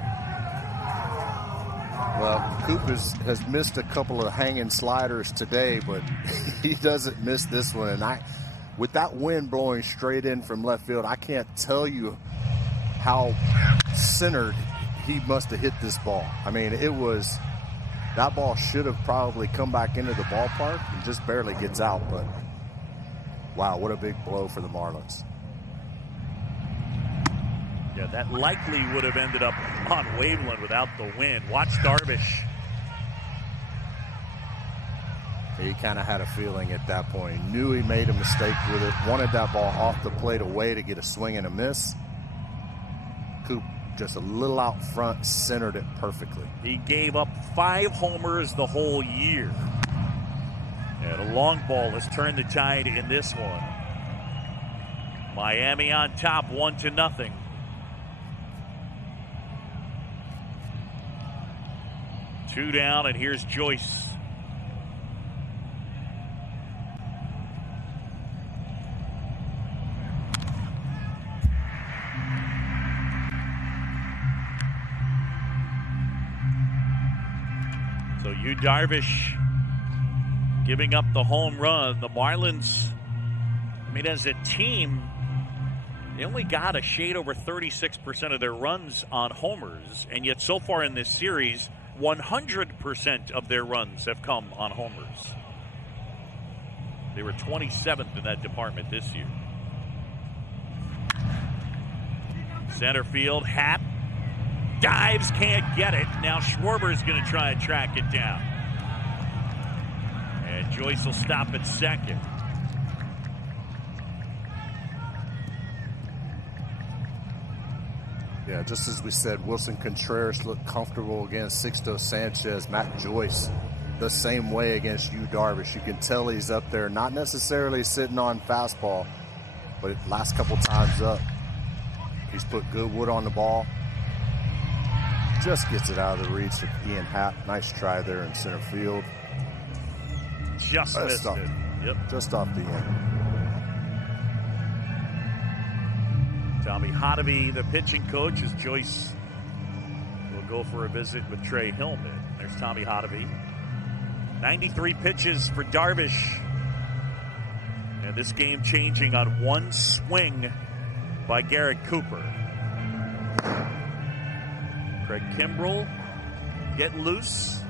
Well, Coop has missed a couple of hanging sliders today, but he doesn't miss this one. And with that wind blowing straight in from left field, I can't tell you how centered he must have hit this ball. I mean, that ball should have probably come back into the ballpark and just barely gets out. But wow, what a big blow for the Marlins. Yeah, that likely would have ended up on Waveland without the wind. Watch Darvish. He kind of had a feeling at that point. He knew he made a mistake with it. Wanted that ball off the plate away to get a swing and a miss. Coop just a little out front, centered it perfectly. He gave up 5 homers the whole year. And a long ball has turned the tide in this one. Miami on top, 1-0. Two down, and here's Joyce. So Yu Darvish giving up the home run. The Marlins, I mean, as a team, they only got a shade over 36% of their runs on homers, and yet so far in this series, 100% of their runs have come on homers. They were 27th in that department this year. Center field, Happ dives, can't get it. Now Schwarber's going to try and track it down. And Joyce will stop at second. Yeah, just as we said, Wilson Contreras looked comfortable against Sixto Sanchez. Matt Joyce the same way against Yu Darvish. You can tell he's up there, not necessarily sitting on fastball, but last couple times up, he's put good wood on the ball. Just gets it out of the reach of Ian Happ. Nice try there in center field. Just missed it. Yep. Just off the end. Tommy Hotovy, the pitching coach, as Joyce will go for a visit with Trey Hillman. There's Tommy Hotovy. 93 pitches for Darvish. And this game changing on one swing by Garrett Cooper. Craig Kimbrell get loose.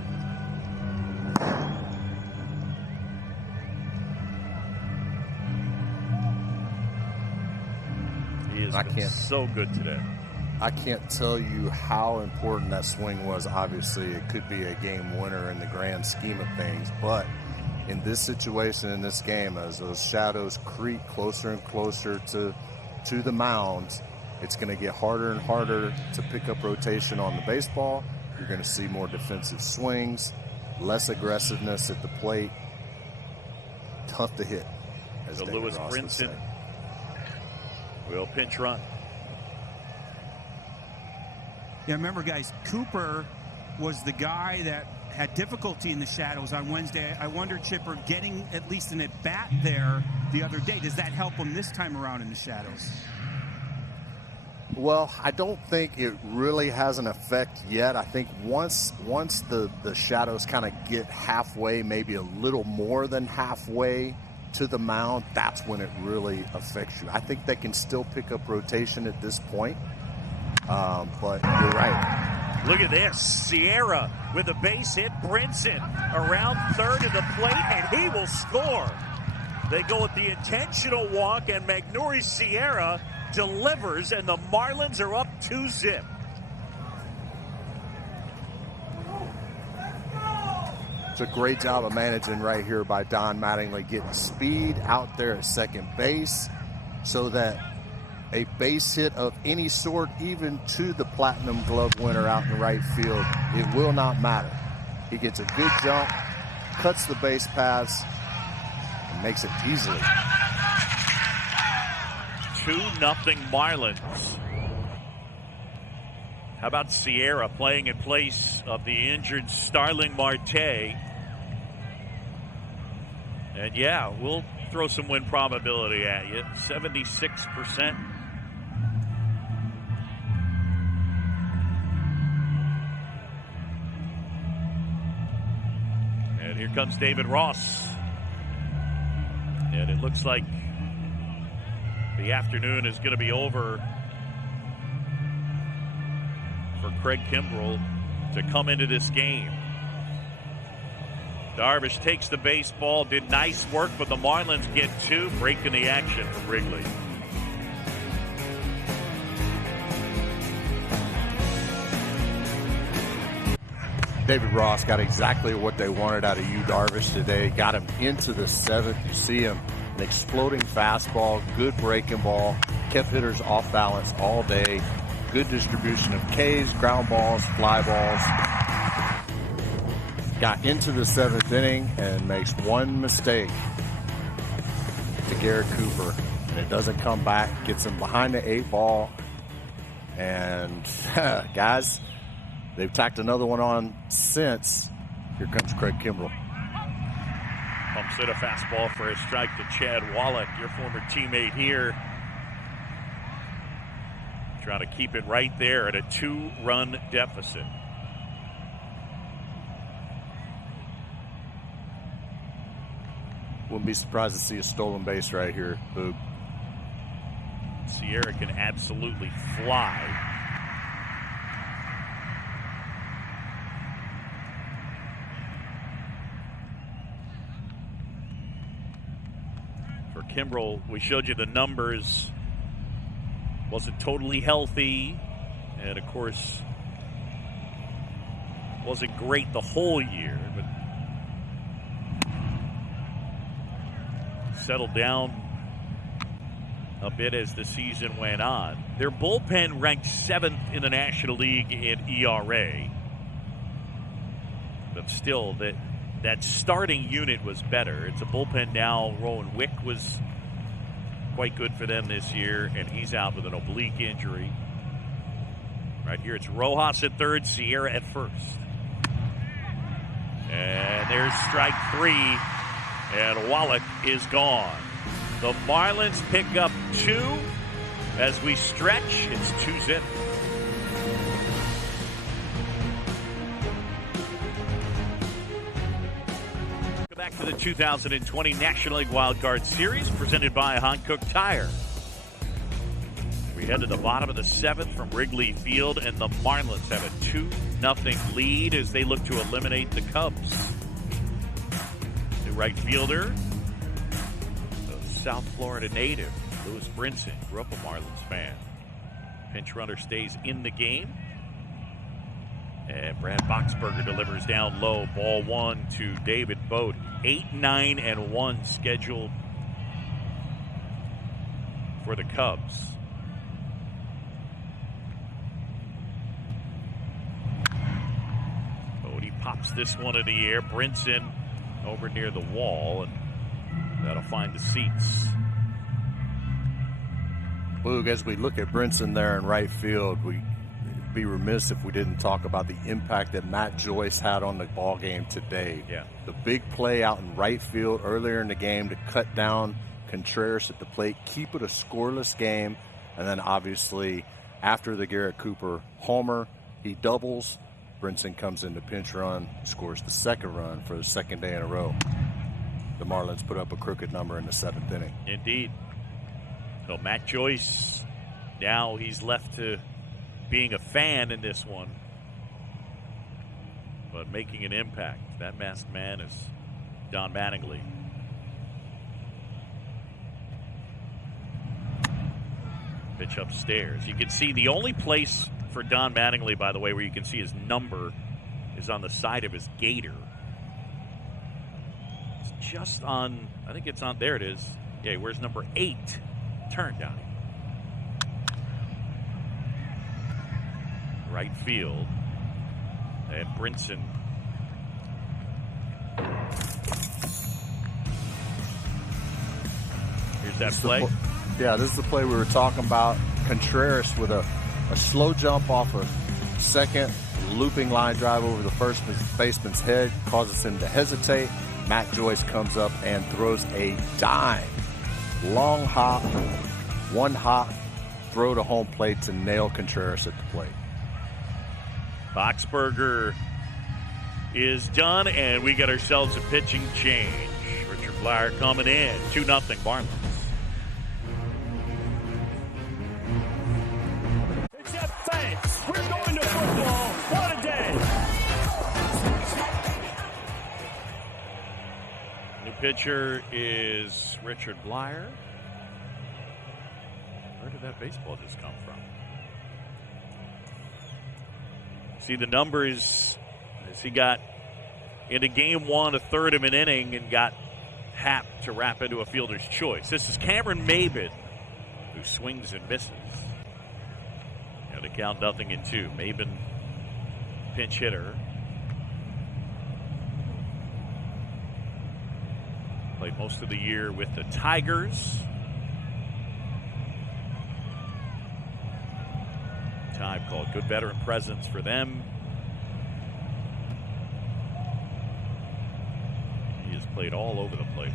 has been so good today. I can't tell you how important that swing was. Obviously, it could be a game winner in the grand scheme of things, but in this situation, in this game, as those shadows creep closer and closer to the mound, it's going to get harder and harder to pick up rotation on the baseball. You're going to see more defensive swings, less aggressiveness at the plate. Tough to hit. So Lewis Brinson will pinch run. Yeah, remember, guys, Cooper was the guy that had difficulty in the shadows on Wednesday. I wonder, Chipper, getting at least an at-bat there the other day, does that help him this time around in the shadows? Well, I don't think it really has an effect yet. I think once the shadows kind of get halfway, maybe a little more than halfway to the mound, that's when it really affects you. I think they can still pick up rotation at this point, but you're right. Look at this. Sierra with a base hit. Brinson around third of the plate, and he will score. They go with the intentional walk, and Magneuris Sierra delivers, and the Marlins are up 2-0. It's a great job of managing right here by Don Mattingly, getting speed out there at second base so that a base hit of any sort, even to the Platinum Glove winner out in right field, it will not matter. He gets a good jump, cuts the base paths, and makes it easily. 2-0 Marlins. How about Sierra playing in place of the injured Starling Marte? And yeah, we'll throw some win probability at you. 76%. And here comes David Ross. And it looks like the afternoon is going to be over for Craig Kimbrell to come into this game. Darvish takes the baseball, did nice work, but the Marlins get two, breaking the action from Wrigley. David Ross got exactly what they wanted out of you, Darvish, today. Got him into the seventh. You see him, an exploding fastball, good breaking ball, kept hitters off balance all day. Good distribution of Ks, ground balls, fly balls. Got into the seventh inning and makes one mistake to Garrett Cooper. And it doesn't come back, gets him behind the 8 ball. And guys, they've tacked another one on since. Here comes Craig Kimbrell. Pumps in a fastball for a strike to Chad Wallach, your former teammate here. Trying to keep it right there at a 2-run deficit. Wouldn't be surprised to see a stolen base right here, Boog. Sierra can absolutely fly. For Kimbrell, we showed you the numbers. Wasn't totally healthy, and of course wasn't great the whole year, but settled down a bit as the season went on. Their bullpen ranked 7th in the National League in ERA, but still that starting unit was better. It's a bullpen now. Rowan Wick was quite good for them this year, and he's out with an oblique injury. Right here, it's Rojas at third, Sierra at first. And there's strike 3, and Wallach is gone. The Marlins pick up 2 as we stretch. It's 2-0. Back to the 2020 National League Wild Card Series presented by Hankook Tire. We head to the bottom of the 7th from Wrigley Field, and the Marlins have a 2-0 lead as they look to eliminate the Cubs. The right fielder, the South Florida native, Lewis Brinson grew up a Marlins fan. Pinch runner stays in the game. And Brad Boxberger delivers down low. Ball 1 to David Bote. 8-9-1 scheduled for the Cubs. Bote pops this one in the air. Brinson over near the wall, and that'll find the seats. Boog, as we look at Brinson there in right field, we'd be remiss if we didn't talk about the impact that Matt Joyce had on the ball game today. Yeah. The big play out in right field earlier in the game to cut down Contreras at the plate, keep it a scoreless game, and then obviously after the Garrett Cooper homer, he doubles. Brinson comes in to pinch run, scores the second run for the second day in a row. The Marlins put up a crooked number in the 7th inning. Indeed. So Matt Joyce, now he's left to being a fan in this one, but making an impact. That masked man is Don Mattingly. Pitch upstairs. You can see the only place for Don Mattingly, by the way, where you can see his number is on the side of his gaiter. It's just on, I think it's on, there it is. Yeah, where's number 8? Turn, Donnie. Right field. And Brinson. Here's that play. Yeah, this is the play we were talking about. Contreras with a slow jump off a second, looping line drive over the first baseman's head, causes him to hesitate. Matt Joyce comes up and throws a dime. Long hop, one hop, throw to home plate to nail Contreras at the plate. Boxberger is done, and we got ourselves a pitching change. Richard Blyer coming in. 2-0 Marlins. Except thanks. We're going to football. What a day. New pitcher is Richard Blyer. Where did that baseball just come from? See the numbers as he got into game 1, a third of an inning, and got happed to wrap into a fielder's choice. This is Cameron Maben, who swings and misses. Got to count 0-2. Maben, pinch hitter. Played most of the year with the Tigers. Time called good veteran presence for them. He has played all over the place.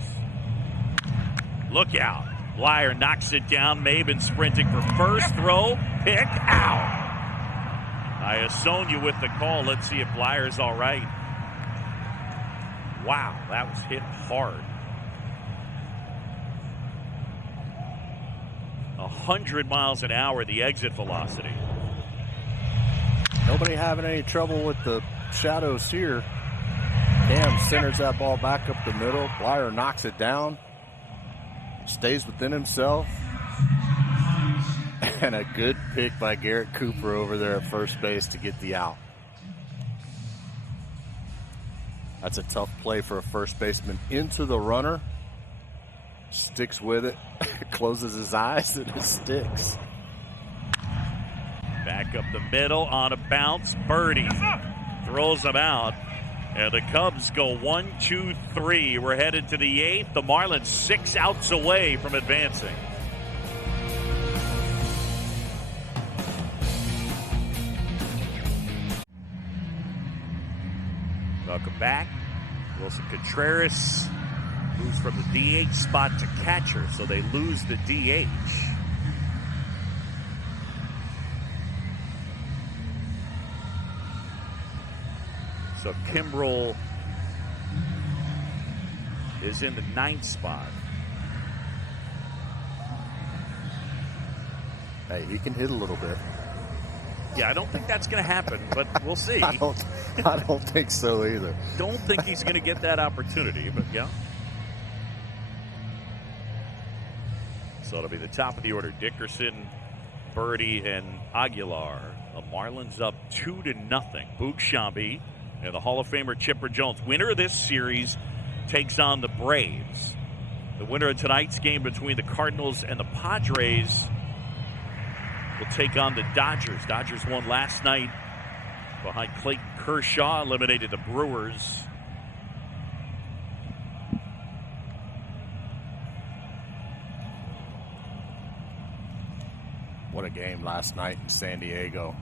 Look out. Blyer knocks it down. Maben sprinting for first. Throw. Pick out. Iasonia with the call. Let's see if Blyer's all right. Wow, that was hit hard. 100 miles an hour, the exit velocity. Nobody having any trouble with the shadows here. Cam centers that ball back up the middle. Blyer knocks it down. Stays within himself. And a good pick by Garrett Cooper over there at first base to get the out. That's a tough play for a first baseman. Into the runner. Sticks with it. Closes his eyes and it sticks. Back up the middle on a bounce. Birdie throws him out. And the Cubs go 1-2-3. We're headed to the 8th. The Marlins 6 outs away from advancing. Welcome back. Wilson Contreras moves from the DH spot to catcher, so they lose the DH. So Kimbrel is in the 9th spot. Hey, he can hit a little bit. Yeah, I don't think that's going to happen, but we'll see. I don't think so either. Don't think he's going to get that opportunity, but yeah. So it'll be the top of the order. Dickerson, Birdie, and Aguilar. The Marlins up 2-0. Boog Sciambi and the Hall of Famer Chipper Jones. Winner of this series takes on the Braves. The winner of tonight's game between the Cardinals and the Padres will take on the Dodgers. Dodgers won last night behind Clayton Kershaw, eliminated the Brewers. What a game last night in San Diego.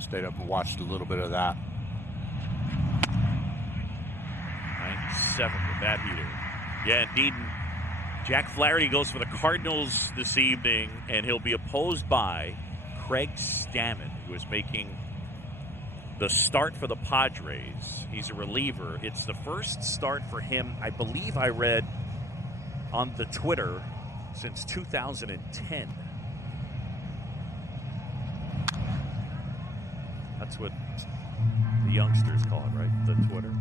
Stayed up and watched a little bit of that. 97 with that heater. Yeah, indeed. Jack Flaherty goes for the Cardinals this evening, and he'll be opposed by Craig Stammen, who is making the start for the Padres. He's a reliever. It's the first start for him, I believe I read on the Twitter, since 2010. That's what the youngsters call it, right? The Twitter.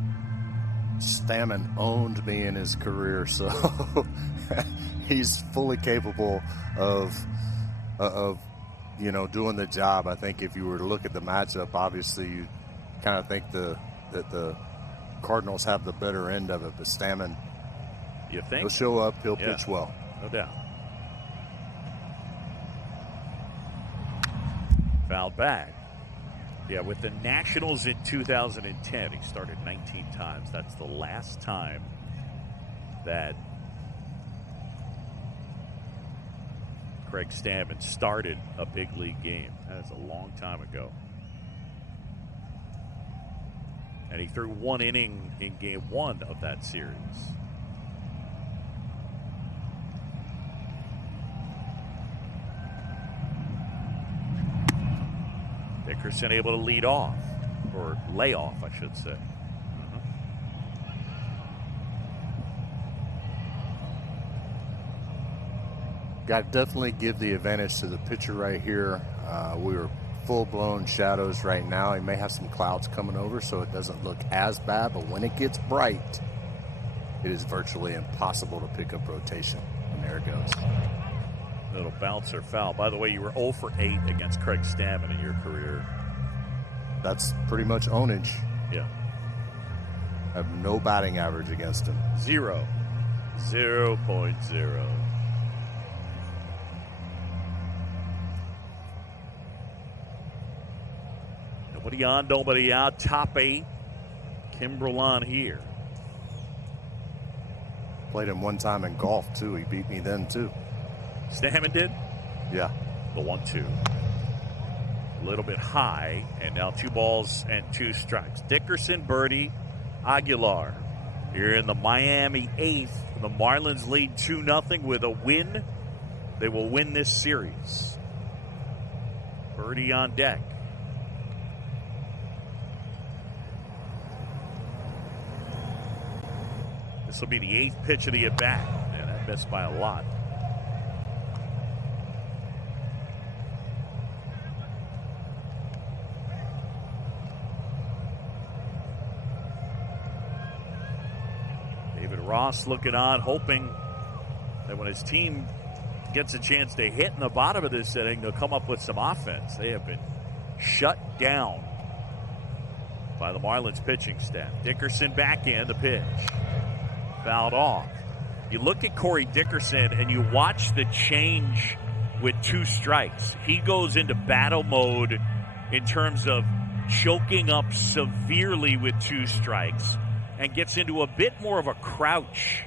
Stammen owned me in his career, so he's fully capable of doing the job. I think if you were to look at the matchup, obviously you kind of think that the Cardinals have the better end of it, but Stammen, you think? He'll show up, he'll pitch well. No doubt. Foul back. Yeah, with the Nationals in 2010, he started 19 times. That's the last time that Craig Stammen started a big league game. That is a long time ago. And he threw one inning in game one of that series. Dickerson able to lead off, or lay off, I should say. Got to definitely give the advantage to the pitcher right here. We were full-blown shadows right now. He may have some clouds coming over, so it doesn't look as bad, but when it gets bright, it is virtually impossible to pick up rotation. And there it goes. Little bouncer foul. By the way, you were 0 for 8 against Craig Stammen in your career. That's pretty much ownage. Yeah. I have no batting average against him. 0.0. Nobody on, nobody out. Top 8. Kimbrel on here. Played him one time in golf, too. He beat me then, too. Stammen did? Yeah. The 1-2. A little bit high, and now 2 balls and 2 strikes. Dickerson, Birdie, Aguilar. Here in the Miami 8th. The Marlins lead 2-0 with a win. They will win this series. Birdie on deck. This will be the 8th pitch of the at-bat. Man, that missed by a lot. David Ross looking on, hoping that when his team gets a chance to hit in the bottom of this inning, they'll come up with some offense. They have been shut down by the Marlins pitching staff. Dickerson back in the pitch. Fouled off. You look at Corey Dickerson and you watch the change with 2 strikes. He goes into battle mode in terms of choking up severely with 2 strikes and gets into a bit more of a crouch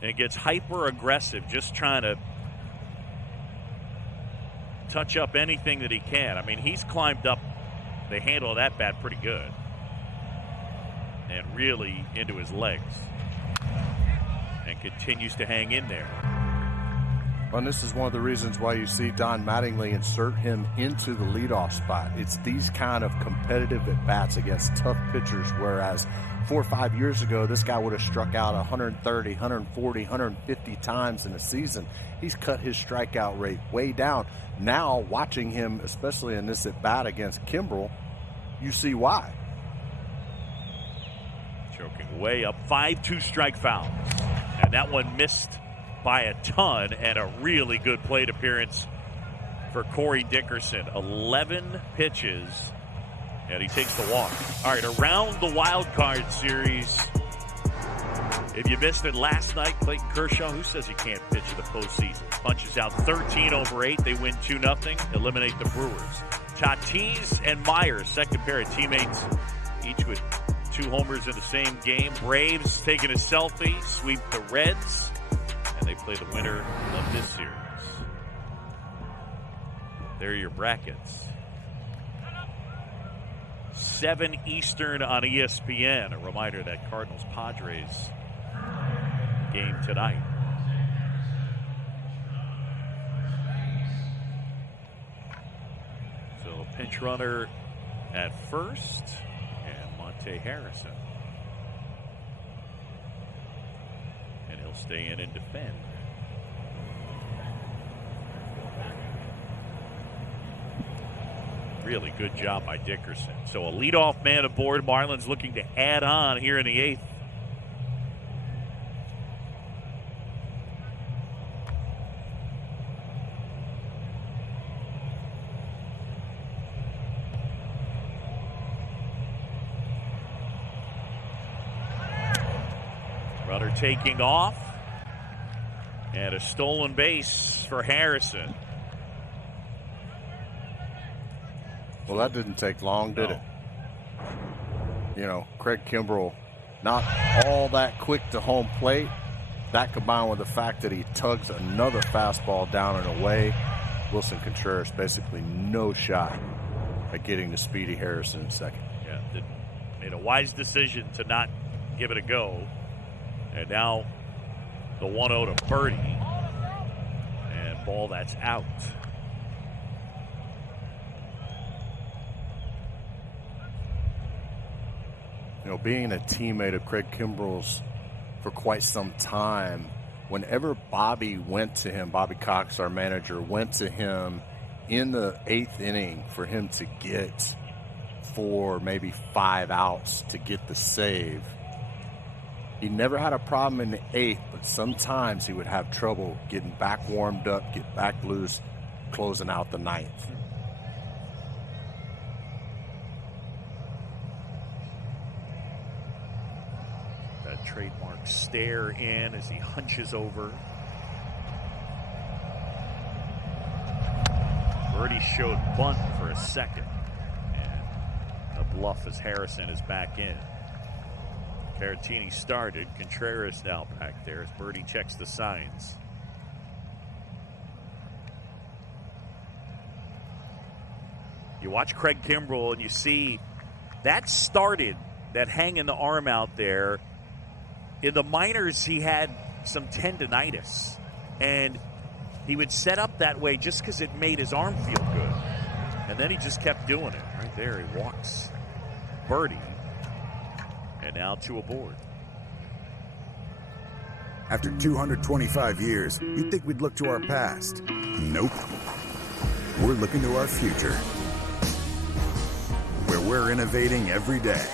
and gets hyper aggressive, just trying to touch up anything that he can. I mean, he's climbed up the handle of that bat pretty good and really into his legs and continues to hang in there. Well, and this is one of the reasons why you see Don Mattingly insert him into the leadoff spot. It's these kind of competitive at-bats against tough pitchers, whereas 4 or 5 years ago, this guy would have struck out 130, 140, 150 times in a season. He's cut his strikeout rate way down. Now, watching him, especially in this at-bat against Kimbrel, you see why. Choking way up, 5 2-strike fouls. And that one missed by a ton, and a really good plate appearance for Corey Dickerson. 11 pitches, and he takes the walk. All right, around the wild card series. If you missed it last night, Clayton Kershaw, who says he can't pitch in the postseason? Punches out 13/8. They win 2-0, eliminate the Brewers. Tatis and Myers, second pair of teammates, each with 2 homers in the same game. Braves taking a selfie, sweep the Reds, and they play the winner of this series. There are your brackets. 7 Eastern on ESPN. A reminder that Cardinals-Padres game tonight. So a pinch runner at first, and Monte Harrison. And he'll stay in and defend. Really good job by Dickerson. So a leadoff man aboard. Marlins looking to add on here in the 8th. Runner taking off. And a stolen base for Harrison. Well, that didn't take long, did it? You know, Craig Kimbrell, not all that quick to home plate. That combined with the fact that he tugs another fastball down and away. Wilson Contreras basically no shot at getting to Speedy Harrison in second. Yeah, made a wise decision to not give it a go. And now the 1-0 to Birdie. And ball that's out. You know, being a teammate of Craig Kimbrell's for quite some time, whenever Bobby went to him, Bobby Cox, our manager, went to him in the 8th inning for him to get 4, maybe 5 outs to get the save. He never had a problem in the 8th, but sometimes he would have trouble getting back warmed up, get back loose, closing out the 9th. Trademark stare in as he hunches over. Birdie showed bunt for a second. And a bluff as Harrison is back in. Caratini started. Contreras now back there as Birdie checks the signs. You watch Craig Kimbrell and you see that started, that hanging the arm out there. In the minors, he had some tendinitis, and he would set up that way just because it made his arm feel good. And then he just kept doing it. Right there, he walks Birdie, and now 2 aboard. After 225 years, you'd think we'd look to our past. Nope. We're looking to our future, where we're innovating every day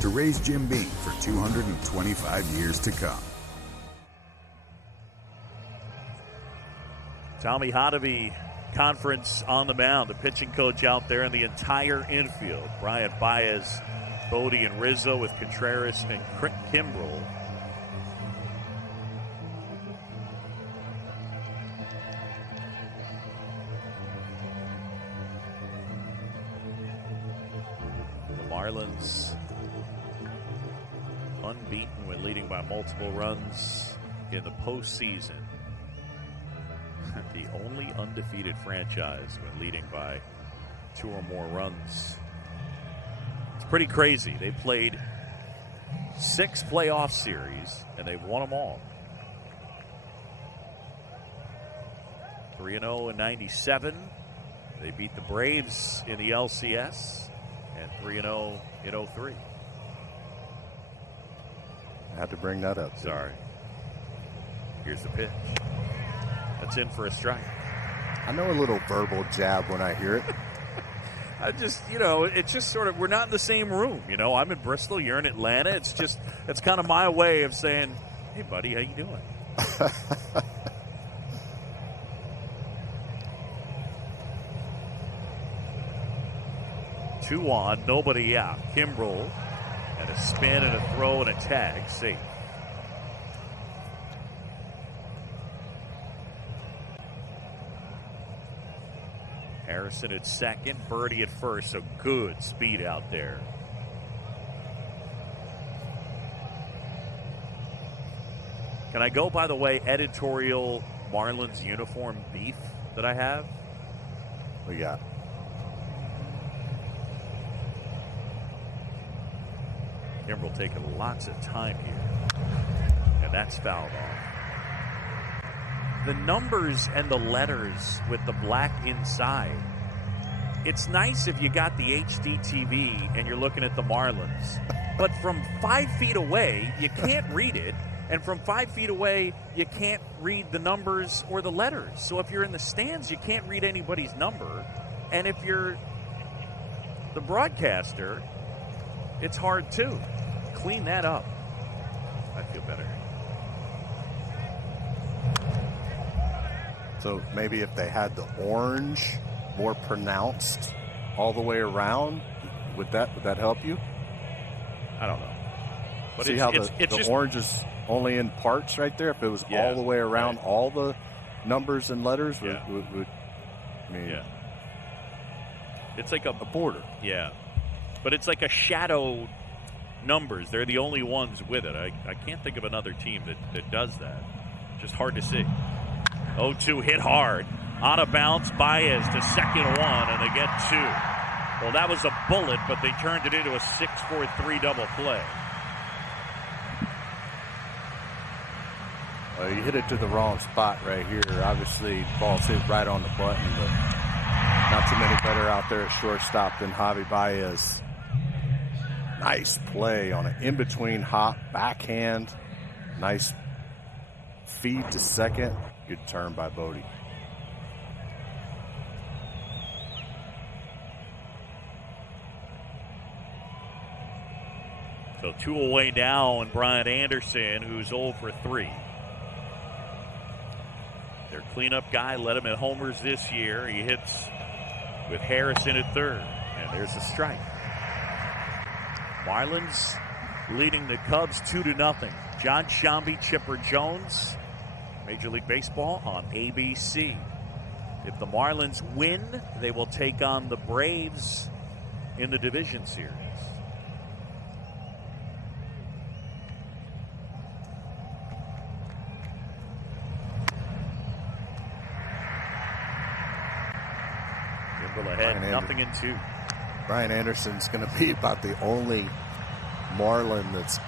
to raise Jim Beam for 225 years to come. Tommy Hotovy, conference on the mound, the pitching coach out there, and the entire infield. Brian Baez, Bodie, and Rizzo with Contreras and Kimbrell. The Marlins unbeaten when leading by multiple runs in the postseason. The only undefeated franchise when leading by 2 or more runs. It's pretty crazy. They played 6 playoff series, and they've won them all. 3-0 in 97. They beat the Braves in the LCS, and 3-0 in 03. I had to bring that up. Sorry. Here's the pitch. That's in for a strike. I know a little verbal jab when I hear it. I just, it's just sort of, we're not in the same room. I'm in Bristol, you're in Atlanta. It's kind of my way of saying, hey, buddy, how you doing? Two on, nobody out. Kimbrel and a spin and a throw and a tag. Safe. Harrison at second, Birdie at first, so good speed out there. Can I go, by the way, editorial Marlins uniform beef that I have? We got. Kimbrel taking lots of time here. And that's fouled off. The numbers and the letters with the black inside. It's nice if you got the HD TV and you're looking at the Marlins. But from 5 feet away, you can't read it. And from 5 feet away, you can't read the numbers or the letters. So if you're in the stands, you can't read anybody's number. And if you're the broadcaster, it's hard too. Clean that up. I feel better. So maybe if they had the orange more pronounced all the way around, would that help you? I don't know. But see how the orange is only in parts right there? If it was all the way around, right, all the numbers and letters would I mean, yeah. It's like a border. Yeah. But it's like a shadow numbers. They're the only ones with it. I can't think of another team that does that. Just hard to see. 0-2 hit hard. On a bounce, Baez to second one, and they get two. Well, that was a bullet, but they turned it into a 6-4-3 double play. Well, you hit it to the wrong spot right here. Obviously, ball's hit right on the button, but not too many better out there at shortstop than Javi Baez. Nice play on an in-between hop, backhand. Nice feed to second. Good turn by Bodie. So 2 away now, and Brian Anderson, who's 0 for 3. Their cleanup guy led him at homers this year. He hits with Harrison at third, and there's a strike. Marlins leading the Cubs 2-0. John Sciambi, Chipper Jones, Major League Baseball on ABC. If the Marlins win, they will take on the Braves in the division series. Kimbrel ahead, 0-2. Brian Anderson's going to be about the only Marlin that's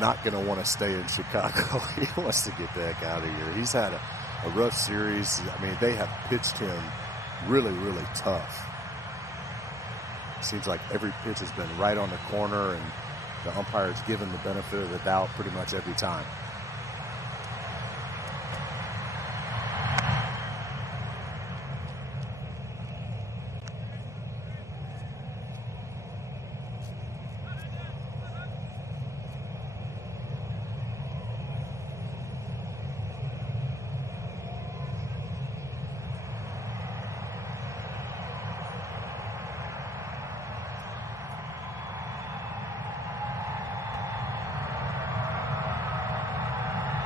not going to want to stay in Chicago. He wants to get the heck out of here. He's had a rough series. I mean, they have pitched him really, really tough. Seems like every pitch has been right on the corner, and the umpire's given the benefit of the doubt pretty much every time.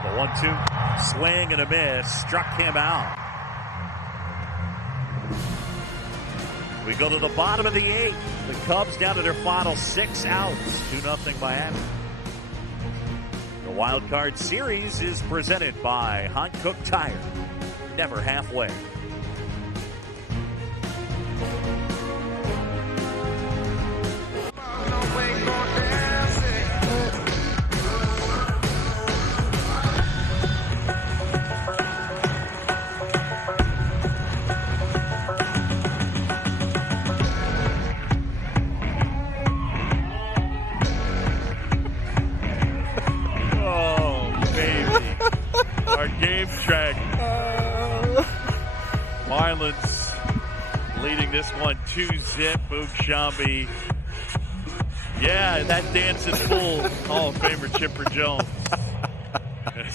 The 1-2 swing and a miss struck him out. We go to the bottom of the 8th. The Cubs down to their final 6 outs. 2-0 Miami. The Wild Card Series is presented by Hankook Tire. Never halfway. Marlins leading this one 2-0. Boog Sciambi. Yeah, that dancing fool, Hall of Famer Chipper Jones.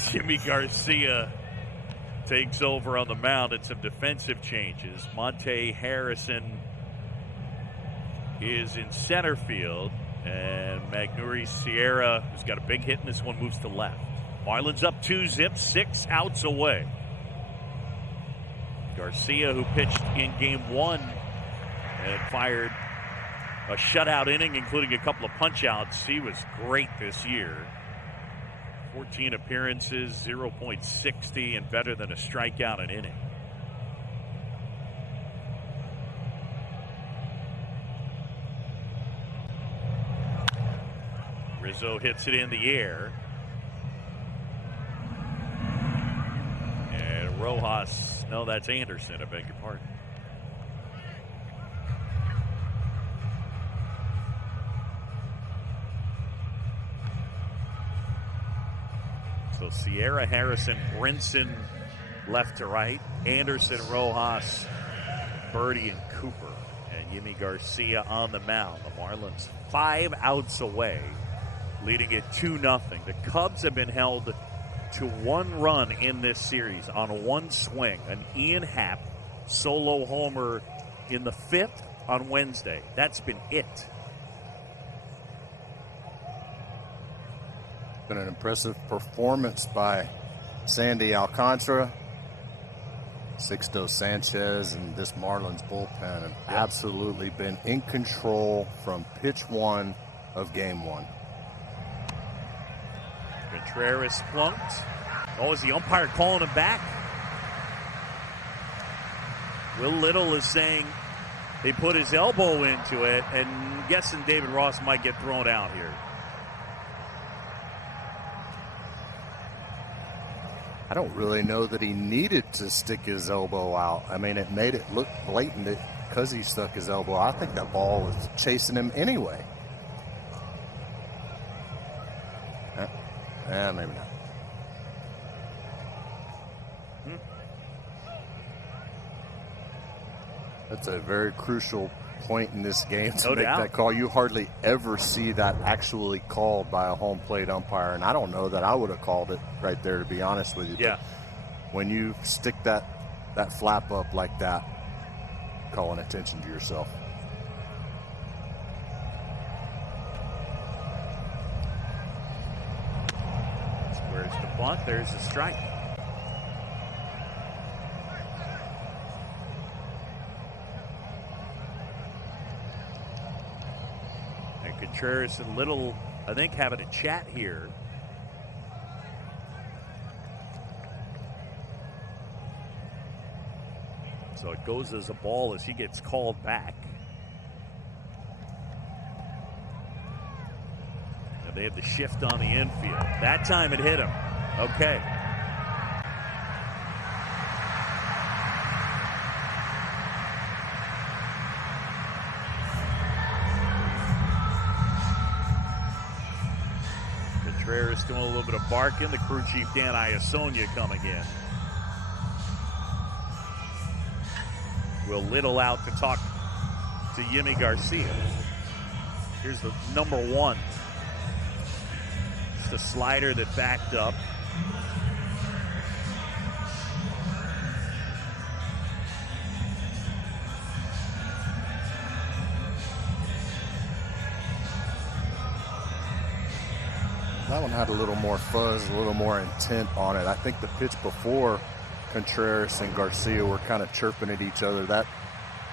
Jimmy Garcia takes over on the mound and some defensive changes. Monte Harrison is in center field, and Magneuris Sierra, who's got a big hit in this one, moves to left. Marlins up 2-zip, 6 outs away. Garcia, who pitched in game 1 and fired a shutout inning, including a couple of punch-outs. He was great this year. 14 appearances, 0.60, and better than a strikeout an inning. Rizzo hits it in the air. And Rojas, no, that's Anderson, I beg your pardon. So Sierra, Harrison, Brinson left to right. Anderson, Rojas, Birdie, and Cooper. And Yimi Garcia on the mound. The Marlins 5 outs away, leading it 2-0. The Cubs have been held to 1 run in this series on 1 swing. An Ian Happ solo homer in the 5th on Wednesday. That's been it. Been an impressive performance by Sandy Alcantara, Sixto Sanchez, and this Marlins bullpen have absolutely been in control from pitch 1 of game 1. Contreras plunked. Oh, is the umpire calling him back? Will Little is saying they put his elbow into it, and guessing David Ross might get thrown out here. I don't really know that he needed to stick his elbow out. I mean, it made it look blatant because he stuck his elbow out. I think that ball was chasing him anyway. Maybe not. That's a very crucial point in this game to make that call. You hardly ever see that actually called by a home plate umpire, and I don't know that I would have called it right there, to be honest with you. Yeah. But when you stick that flap up like that, calling attention to yourself. Where's the bunt? There's the strike. Contreras and Little, I think, having a chat here. So it goes as a ball as he gets called back. And they have the shift on the infield. That time it hit him. Okay. Contreras doing a little bit of barking. The crew chief, Dan Iasonia, coming in. Will Little out to talk to Yimi Garcia. Here's the number 1. Just a slider that backed up. That one had a little more fuzz, a little more intent on it. I think the pitch before, Contreras and Garcia were kind of chirping at each other. That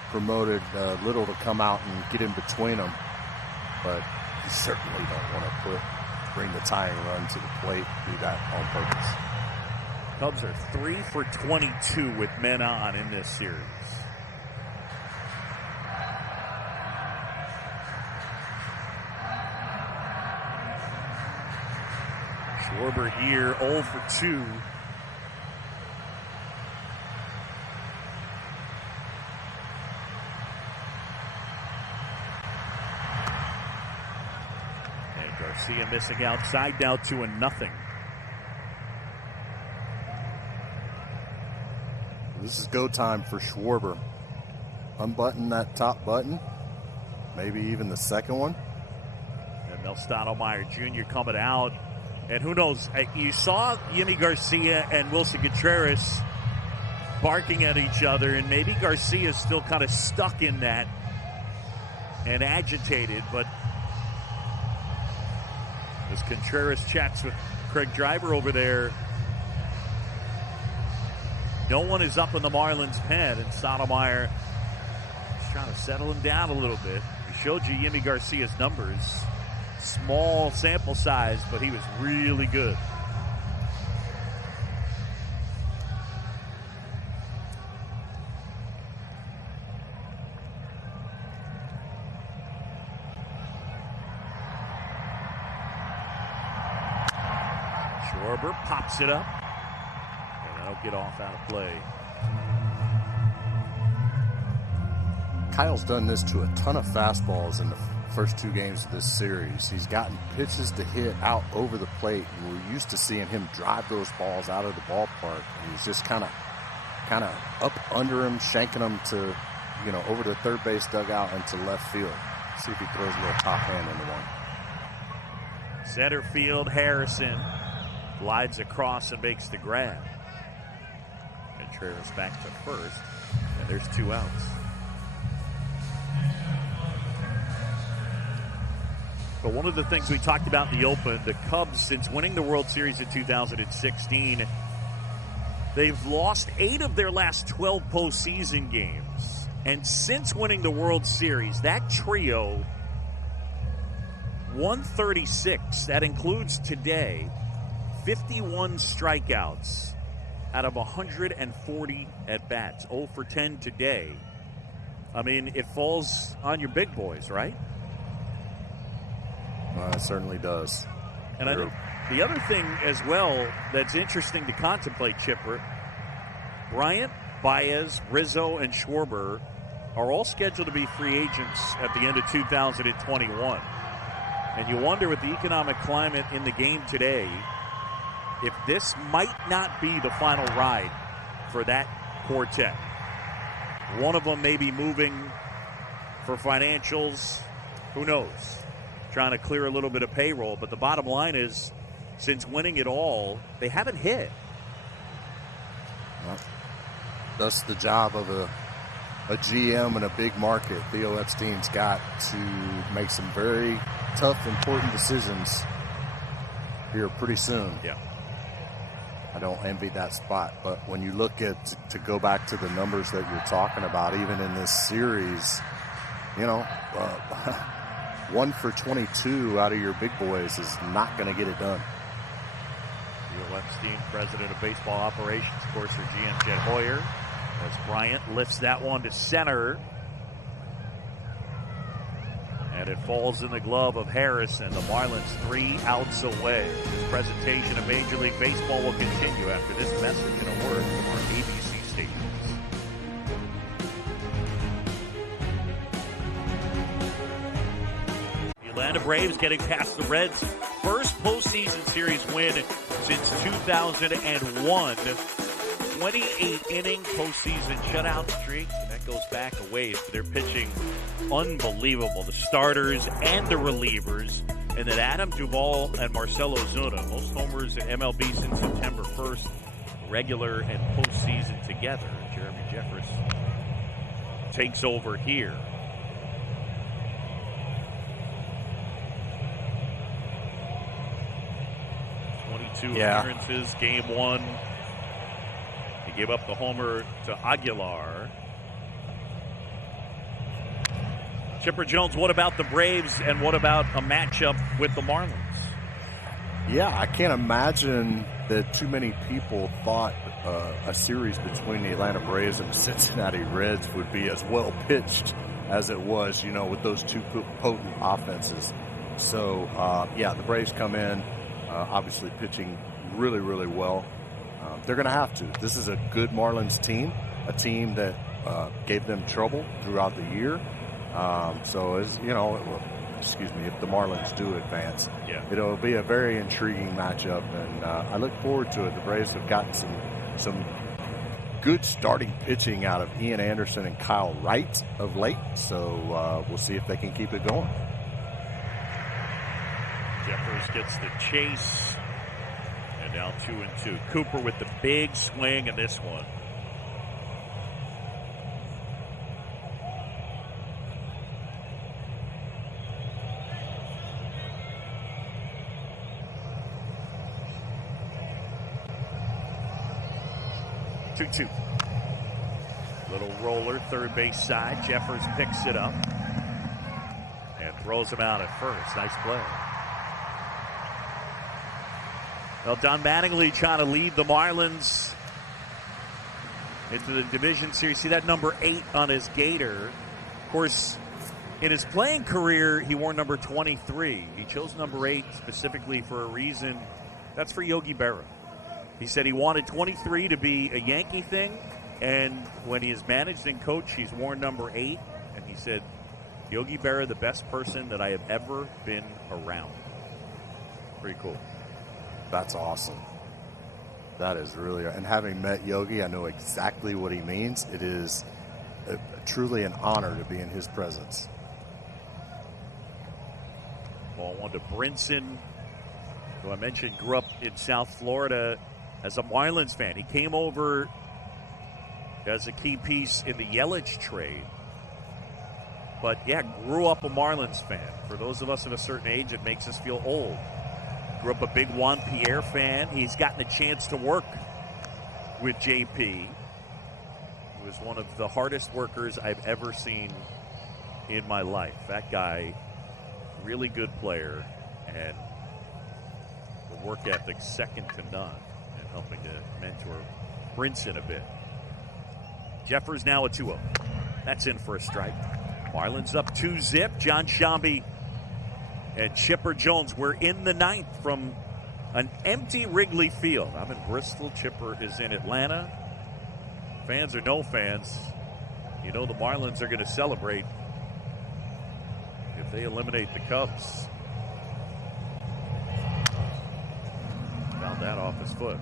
promoted Little to come out and get in between them. But you certainly don't want to bring the tying run to the plate, do that on purpose. Cubs are 3 for 22 with men on in this series. Schwarber here, 0 for 2. And Garcia missing outside now 2-0. This is go time for Schwarber. Unbutton that top button, maybe even the second one. And Mel Stottlemyre Jr. coming out. And who knows? You saw Yimi Garcia and Wilson Contreras barking at each other, and maybe Garcia's still kind of stuck in that and agitated. But as Contreras chats with Craig Driver over there, no one is up in the Marlins' pen, and Sotomayor is trying to settle him down a little bit. He showed you Yimi Garcia's numbers. Small sample size, but he was really good. Schwarber pops it up, and that'll get off out of play. Kyle's done this to a ton of fastballs in the first two games of this series. He's gotten pitches to hit out over the plate, and we're used to seeing him drive those balls out of the ballpark. And he's just kind of up under him, shanking them to, over the third base dugout and to left field. See if he throws a little top hand into one. Center field, Harrison glides across and makes the grab. Contreras back to first, and there's 2 outs. But one of the things we talked about in the Open, the Cubs, since winning the World Series in 2016, they've lost 8 of their last 12 postseason games. And since winning the World Series, that trio, 136, that includes today, 51 strikeouts out of 140 at-bats. 0 for 10 today. I mean, it falls on your big boys, right? It certainly does. And I think the other thing as well that's interesting to contemplate, Chipper, Bryant, Baez, Rizzo, and Schwarber are all scheduled to be free agents at the end of 2021. And you wonder, with the economic climate in the game today, if this might not be the final ride for that quartet. One of them may be moving for financials. Who knows? Trying to clear a little bit of payroll. But the bottom line is, since winning it all, they haven't hit. Well, that's the job of a GM in a big market. Theo Epstein's got to make some very tough, important decisions here pretty soon. Yeah. I don't envy that spot. But when you look at, to go back to the numbers that you're talking about, even in this series, 1 for 22 out of your big boys is not going to get it done. Theo Epstein, president of baseball operations, of course, for GM Jed Hoyer, as Bryant lifts that one to center. And it falls in the glove of Harrison. The Marlins 3 outs away. This presentation of Major League Baseball will continue after this message and a word from our ABC stations. The Atlanta Braves getting past the Reds' first postseason series win since 2001. 28-inning postseason shutout streak. That goes back a ways, but they're pitching unbelievable. The starters and the relievers. And then Adam Duvall and Marcell Ozuna, most homers in MLB since September 1st, regular and postseason together. Jeremy Jeffress takes over here. Appearances, game 1. He gave up the homer to Aguilar. Chipper Jones, what about the Braves and what about a matchup with the Marlins? Yeah, I can't imagine that too many people thought a series between the Atlanta Braves and the Cincinnati Reds would be as well pitched as it was, with those two potent offenses. So, the Braves come in, obviously pitching really, really well. They're going to have to. This is a good Marlins team, a team that gave them trouble throughout the year. If the Marlins do advance, it'll be a very intriguing matchup, and I look forward to it. The Braves have gotten some good starting pitching out of Ian Anderson and Kyle Wright of late, so we'll see if they can keep it going. Jeffers gets the chase And now 2-2. Cooper with the big swing in this one. Two. Little roller, third base side. Jeffers picks it up and throws him out at first. Nice play. Well, Don Mattingly trying to lead the Marlins into the division series. See that number 8 on his gaiter. Of course, in his playing career, he wore number 23. He chose number 8 specifically for a reason. That's for Yogi Berra. He said he wanted 23 to be a Yankee thing, and when he has managed and coached, he's worn number 8. And he said, Yogi Berra, the best person that I have ever been around. Pretty cool. That's awesome. That is really, and having met Yogi, I know exactly what he means. It is truly an honor to be in his presence. Ball one to Brinson, who I mentioned grew up in South Florida as a Marlins fan. He came over as a key piece in the Yelich trade. But, yeah, grew up a Marlins fan. For those of us at a certain age, it makes us feel old. Grew up a big Juan Pierre fan. He's gotten a chance to work with JP. He was one of the hardest workers I've ever seen in my life. That guy, really good player, and the work ethic second to none, and helping to mentor Brinson a bit. Jeffers now a 2-0. That's in for a strike. Marlins up 2-zip. John Shambi and Chipper Jones. We're in the 9th from an empty Wrigley Field. I'm in Bristol. Chipper is in Atlanta. Fans or no fans, you know the Marlins are going to celebrate if they eliminate the Cubs. Found that off his foot.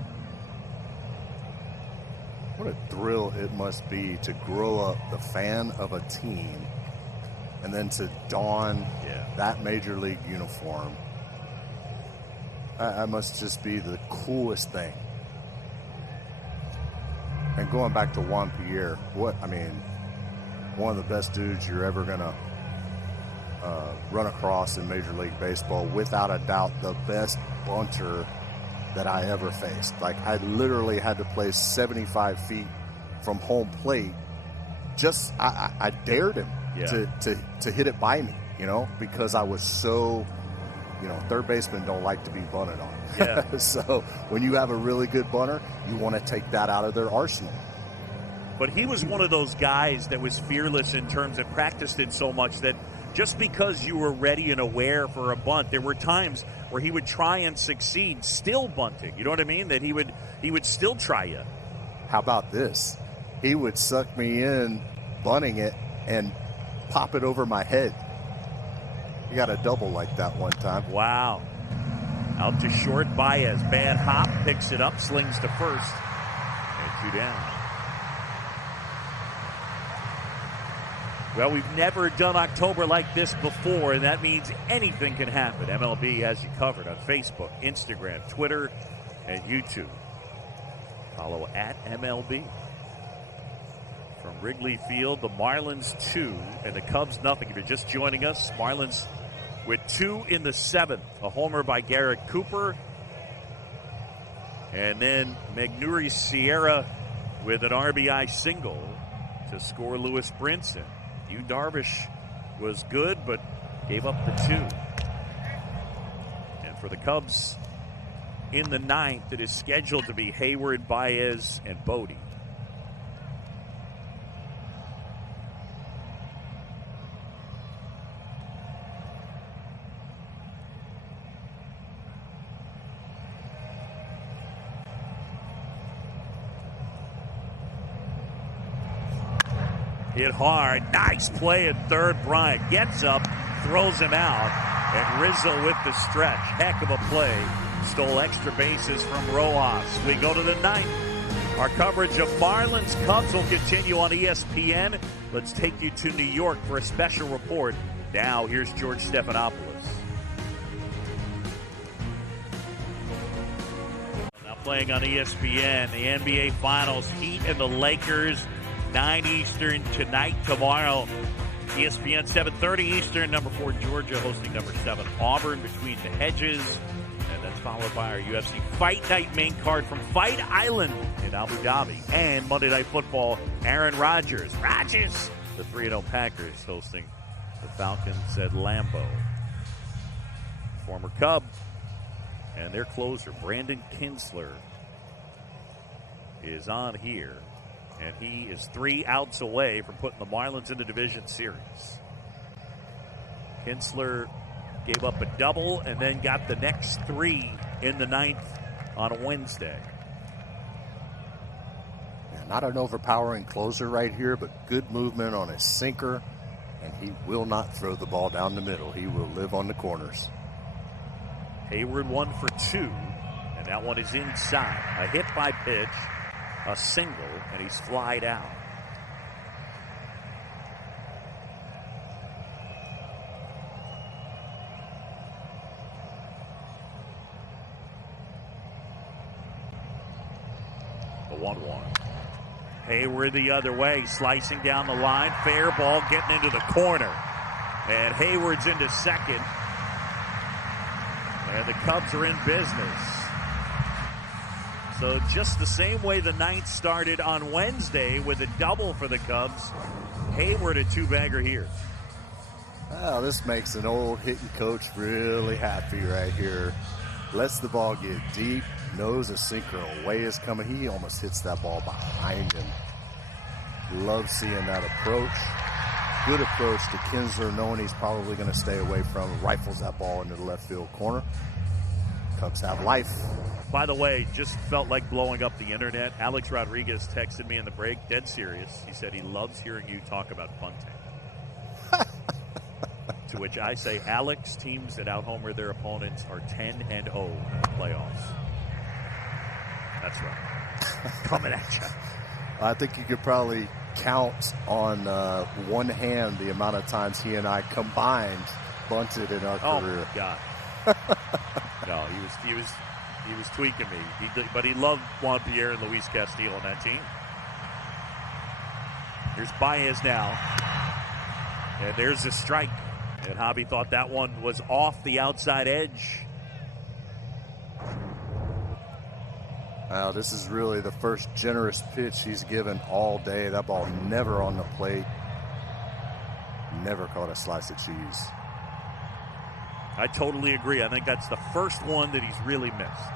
What a thrill it must be to grow up the fan of a team and then to don that major league uniform. That must just be the coolest thing. And going back to Juan Pierre, one of the best dudes you're ever going to run across in Major League Baseball. Without a doubt, the best bunter that I ever faced. Like, I literally had to play 75 feet from home plate. Just, I dared him to hit it by me, because I was so, third basemen don't like to be bunted on. Yeah. So when you have a really good bunter, you want to take that out of their arsenal. But he was one of those guys that was fearless in terms of practiced it so much that just because you were ready and aware for a bunt, there were times where he would try and succeed still bunting. You know what I mean? That he would still try you. How about this? He would suck me in bunting it and pop it over my head. He got a double like that one time. Wow. Out to short, Baez. Bad hop, picks it up, slings to first. And 2 down. Well, we've never done October like this before, and that means anything can happen. MLB has you covered on Facebook, Instagram, Twitter, and YouTube. Follow at MLB. From Wrigley Field, the Marlins 2 and the Cubs nothing. If you're just joining us, Marlins with 2 in the 7th. A homer by Garrett Cooper. And then Magneuris Sierra with an RBI single to score Lewis Brinson. Yu Darvish was good, but gave up the 2. And for the Cubs, in the 9th, it is scheduled to be Hayward, Baez, and Bodie. Hit hard. Nice play at third. Bryant gets up, throws him out, and Rizzo with the stretch. Heck of a play. Stole extra bases from Rojas. We go to the 9th. Our coverage of Marlins Cubs will continue on ESPN. Let's take you to New York for a special report. Now, here's George Stephanopoulos. playing on ESPN. The NBA Finals, Heat and the Lakers, 9 Eastern tonight, tomorrow. ESPN 7:30 Eastern, number 4 Georgia hosting number 7 Auburn between the hedges. And that's followed by our UFC Fight Night main card from Fight Island in Abu Dhabi. And Monday Night Football, Aaron Rodgers. The 3-0 Packers hosting the Falcons at Lambeau. Former Cub and their closer, Brandon Kinsler, is on here. And he is 3 outs away from putting the Marlins in the division series. Kinsler gave up a double and then got the next 3 in the 9th on a Wednesday. Yeah, not an overpowering closer right here, but good movement on his sinker. And he will not throw the ball down the middle. He will live on the corners. Hayward 1 for 2, and that one is inside. A hit by pitch, a single, and he's flied out. The 1-1. Hayward the other way, slicing down the line. Fair ball getting into the corner. And Hayward's into second. And the Cubs are in business. So just the same way the 9th started on Wednesday with a double for the Cubs, Hayward a 2-bagger here. Well, this makes an old hitting coach really happy right here. Lets the ball get deep, knows a sinker away is coming. He almost hits that ball behind him. Love seeing that approach. Good approach to Kinsler, knowing he's probably going to stay away from him. Rifles that ball into the left field corner. Cubs have life. By the way, just felt like blowing up the internet. Alex Rodriguez texted me in the break, dead serious. He said he loves hearing you talk about bunting. To which I say, Alex, teams that out-homer their opponents are 10-0 in the playoffs. That's right. Coming at you. I think you could probably count on one hand the amount of times he and I combined bunted in our career. Oh, my God. No, he was tweaking me. But he loved Juan Pierre and Luis Castillo on that team. Here's Baez now. And there's a strike. And Javi thought that one was off the outside edge. Wow, this is really the first generous pitch he's given all day. That ball never on the plate. Never caught a slice of cheese. I totally agree. I think that's the first one that he's really missed.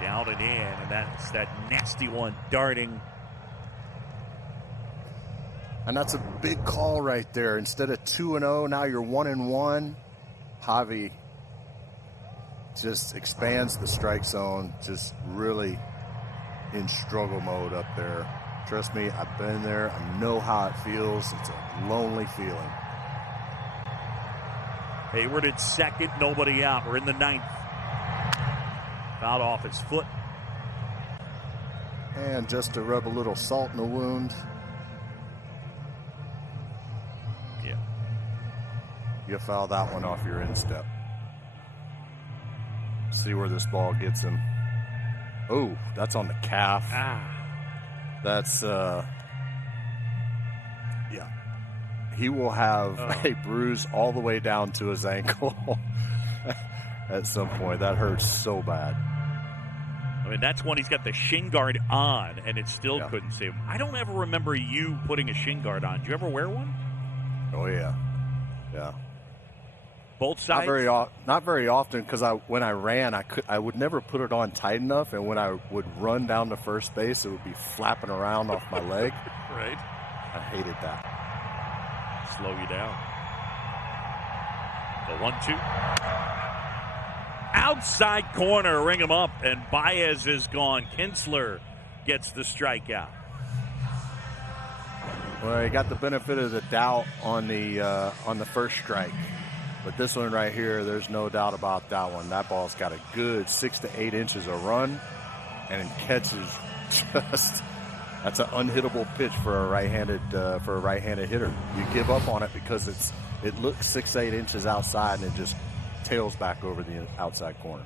Down and in, and that's that nasty one darting. And that's a big call right there. Instead of 2-0, now you're 1-1. Javi just expands the strike zone, just really in struggle mode up there. Trust me, I've been there. I know how it feels. It's a lonely feeling. Hayward at second, nobody out. We're in the 9th. Fouled off his foot. And just to rub a little salt in the wound. Yeah. You foul that one off your instep. See where this ball gets him. Oh, that's on the calf. That's, yeah. He will have a bruise all the way down to his ankle at some point. That hurts so bad. I mean, that's when he's got the shin guard on, and it still couldn't save him. I don't ever remember you putting a shin guard on. Do you ever wear one? Oh, yeah. Yeah. Both sides? Not very often, because when I ran, I would never put it on tight enough, and when I would run down to first base, it would be flapping around off my leg. Right. I hated that. Slow you down. The 1-2. Outside corner, ring him up, and Baez is gone. Kinsler gets the strikeout. Well, he got the benefit of the doubt on the first strike. But this one right here, there's no doubt about that one. That ball's got a good 6 to 8 inches of run, and it catches just. That's an unhittable pitch for a right-handed hitter. You give up on it because it looks 6 to 8 inches outside, and it just tails back over the outside corner.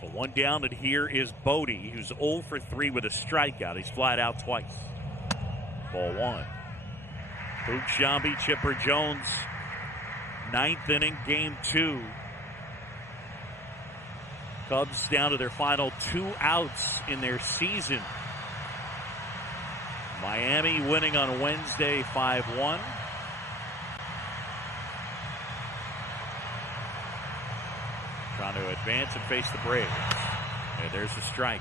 So one down, and here is Bodie, who's 0 for 3 with a strikeout. He's flied out twice. Ball 1. Luke Shambi, Chipper Jones, 9th inning, game 2. Cubs down to their final 2 outs in their season. Miami winning on Wednesday 5-1. Trying to advance and face the Braves. And there's the strike.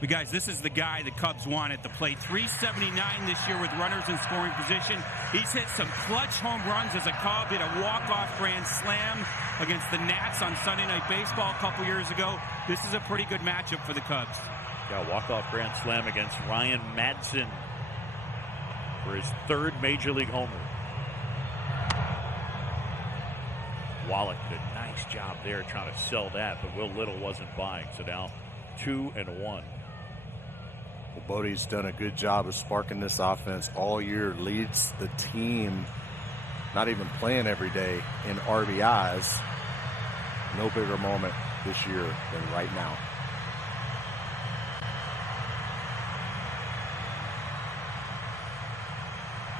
But guys, this is the guy the Cubs want at the plate. 379 this year with runners in scoring position. He's hit some clutch home runs as a Cub. Hit a walk-off grand slam against the Nats on Sunday Night Baseball a couple years ago. This is a pretty good matchup for the Cubs. Yeah, walk-off grand slam against Ryan Madsen for his 3rd Major League homer. Wallach did a nice job there trying to sell that, but Will Little wasn't buying. So now 2-1. Well, Bodie's done a good job of sparking this offense all year. Leads the team, not even playing every day, in RBIs. No bigger moment this year than right now.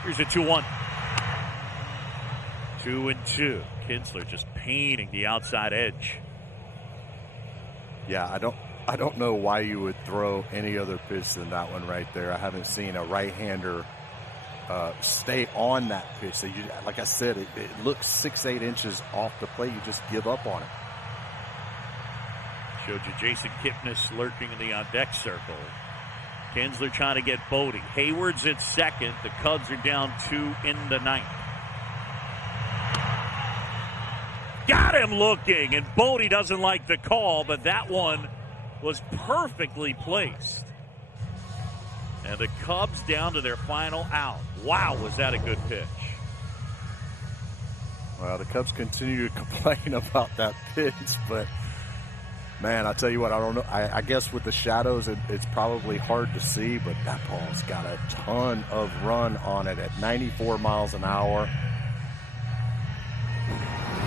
Here's a 2-1. 2-2. Kinsler just painting the outside edge. Yeah, I don't know why you would throw any other pitch than that one right there. I haven't seen a right-hander stay on that pitch. So you, like I said, it looks 6-8 inches off the plate. You just give up on it. Showed you Jason Kipnis lurking in the on-deck circle. Kinsler trying to get Bodie. Hayward's at second. The Cubs are down 2 in the 9th. Got him looking, and Bodie doesn't like the call, but that one was perfectly placed. And the Cubs down to their final out. Wow, was that a good pitch. Well, the Cubs continue to complain about that pitch, but man, I tell you what, I don't know. I guess with the shadows, it's probably hard to see, but that ball's got a ton of run on it at 94 miles an hour.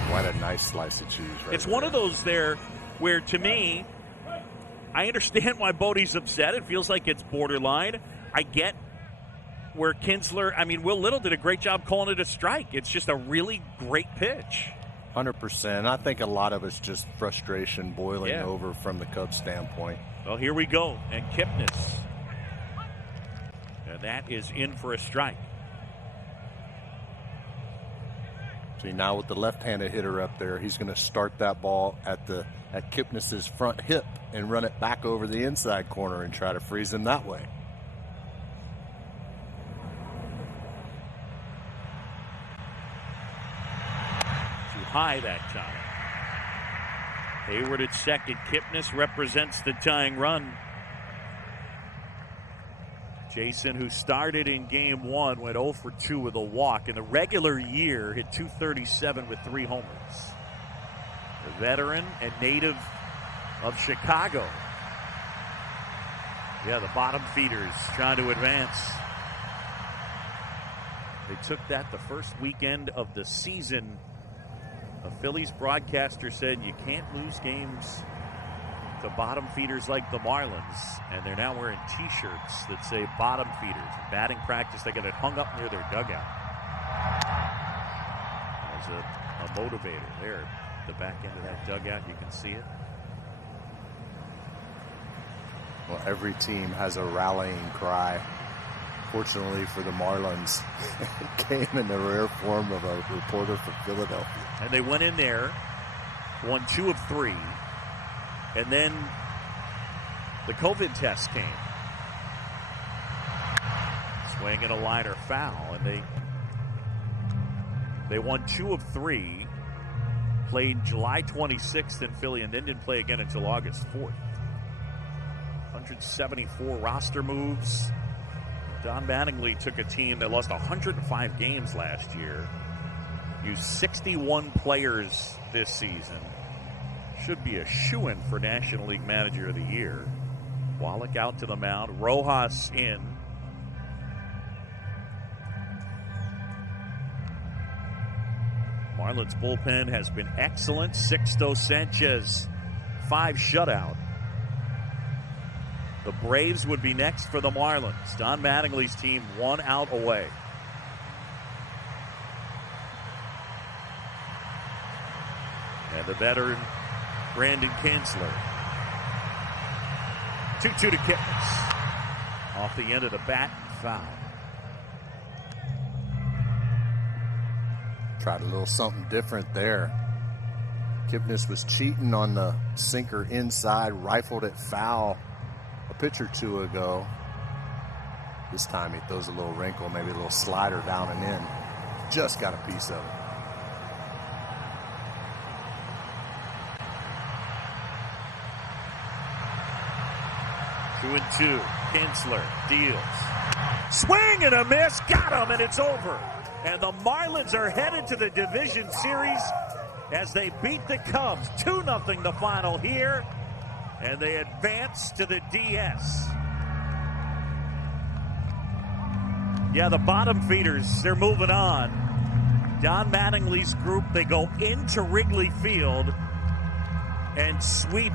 What a nice slice of cheese right It's there. one of those there where, to me, I understand why Bodie's upset. It feels like it's borderline. I get where Will Little did a great job calling it a strike. It's just a really great pitch. 100%. I think a lot of it's just frustration boiling over from the Cubs standpoint. Well, here we go. And Kipnis. And that is in for a strike. See, now with the left-handed hitter up there, he's going to start that ball at Kipnis's front hip and run it back over the inside corner and try to freeze him that way. Too high that time. Hayward at second. Kipnis represents the tying run. Jason, who started in game 1, went 0 for 2 with a walk. In the regular year, hit .237 with 3 homers. A veteran and native of Chicago. Yeah, the bottom feeders trying to advance. They took that the first weekend of the season. A Phillies broadcaster said you can't lose games to bottom feeders like the Marlins, and they're now wearing T-shirts that say bottom feeders. In batting practice, they get it hung up near their dugout as a motivator. There, the back end of that dugout, you can see it. Well, every team has a rallying cry. Fortunately for the Marlins, it came in the rare form of a reporter from Philadelphia. And they went in there, won 2 of 3. And then the COVID test came. Swing and a liner foul. And they won 2 of 3. Played July 26th in Philly and then didn't play again until August 4th. 174 roster moves. Don Mattingly took a team that lost 105 games last year. Used 61 players this season. Should be a shoo-in for National League Manager of the Year. Wallach out to the mound. Rojas in. Marlins bullpen has been excellent. Sixto Sanchez, 5 shutout. The Braves would be next for the Marlins. Don Mattingly's team 1 out away. And the veteran, Brandon Kinsler. 2-2 to Kipnis. Off the end of the bat, foul. Tried a little something different there. Kipnis was cheating on the sinker inside, rifled it foul a pitch or two ago. This time he throws a little wrinkle, maybe a little slider down and in. Just got a piece of it. Two and two. Kinsler deals. Swing and a miss. Got him, and it's over. And the Marlins are headed to the division series as they beat the Cubs. 2-0 the final here. And they advance to the DS. Yeah, the bottom feeders, they're moving on. Don Mattingly's group, they go into Wrigley Field and sweep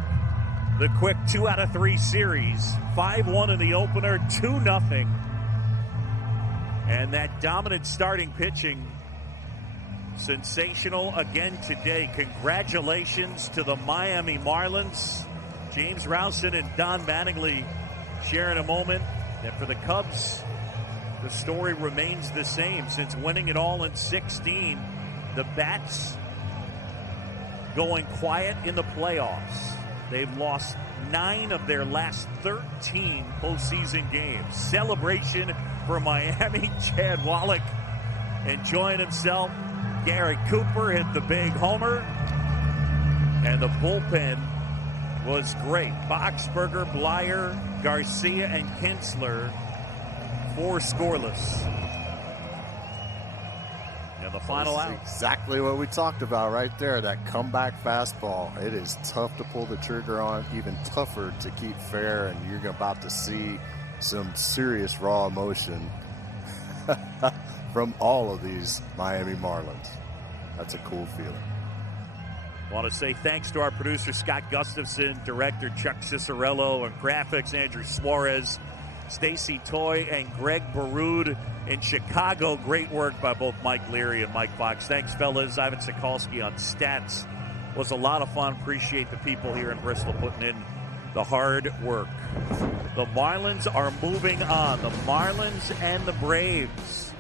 the quick 2 out of 3 series. 5-1 in the opener, 2-0. And that dominant starting pitching, sensational again today. Congratulations to the Miami Marlins. James Rowson and Don Mattingly sharing a moment. And for the Cubs, the story remains the same. Since winning it all in 16, the Bats going quiet in the playoffs. They've lost 9 of their last 13 postseason games. Celebration for Miami. Chad Wallach enjoying himself. Garrett Cooper hit the big homer. And the bullpen was great. Boxberger, Blyer, Garcia, and Kinsler, 4 scoreless. And the final out. Exactly what we talked about right there, that comeback fastball. It is tough to pull the trigger on, even tougher to keep fair, and you're about to see some serious raw emotion from all of these Miami Marlins. That's a cool feeling. I want to say thanks to our producer, Scott Gustafson, director Chuck Cicerello, and graphics, Andrew Suarez, Stacy Toy, and Greg Baroud in Chicago. Great work by both Mike Leary and Mike Fox. Thanks, fellas. Ivan Sokolsky on stats. Was a lot of fun. Appreciate the people here in Bristol putting in the hard work. The Marlins are moving on. The Marlins and the Braves.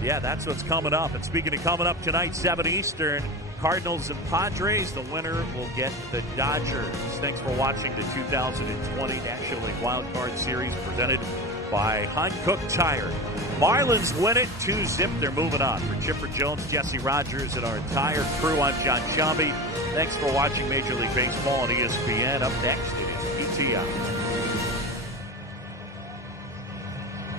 Yeah, that's what's coming up. And speaking of coming up tonight, 7 Eastern, Cardinals and Padres. The winner will get the Dodgers. Thanks for watching the 2020 National League Wild Card Series presented by Hankook Tire. Marlins win it 2-0. They're moving on. For Chipper Jones, Jesse Rogers, and our entire crew, I'm John Shambi. Thanks for watching Major League Baseball on ESPN. Up next, it is PTI.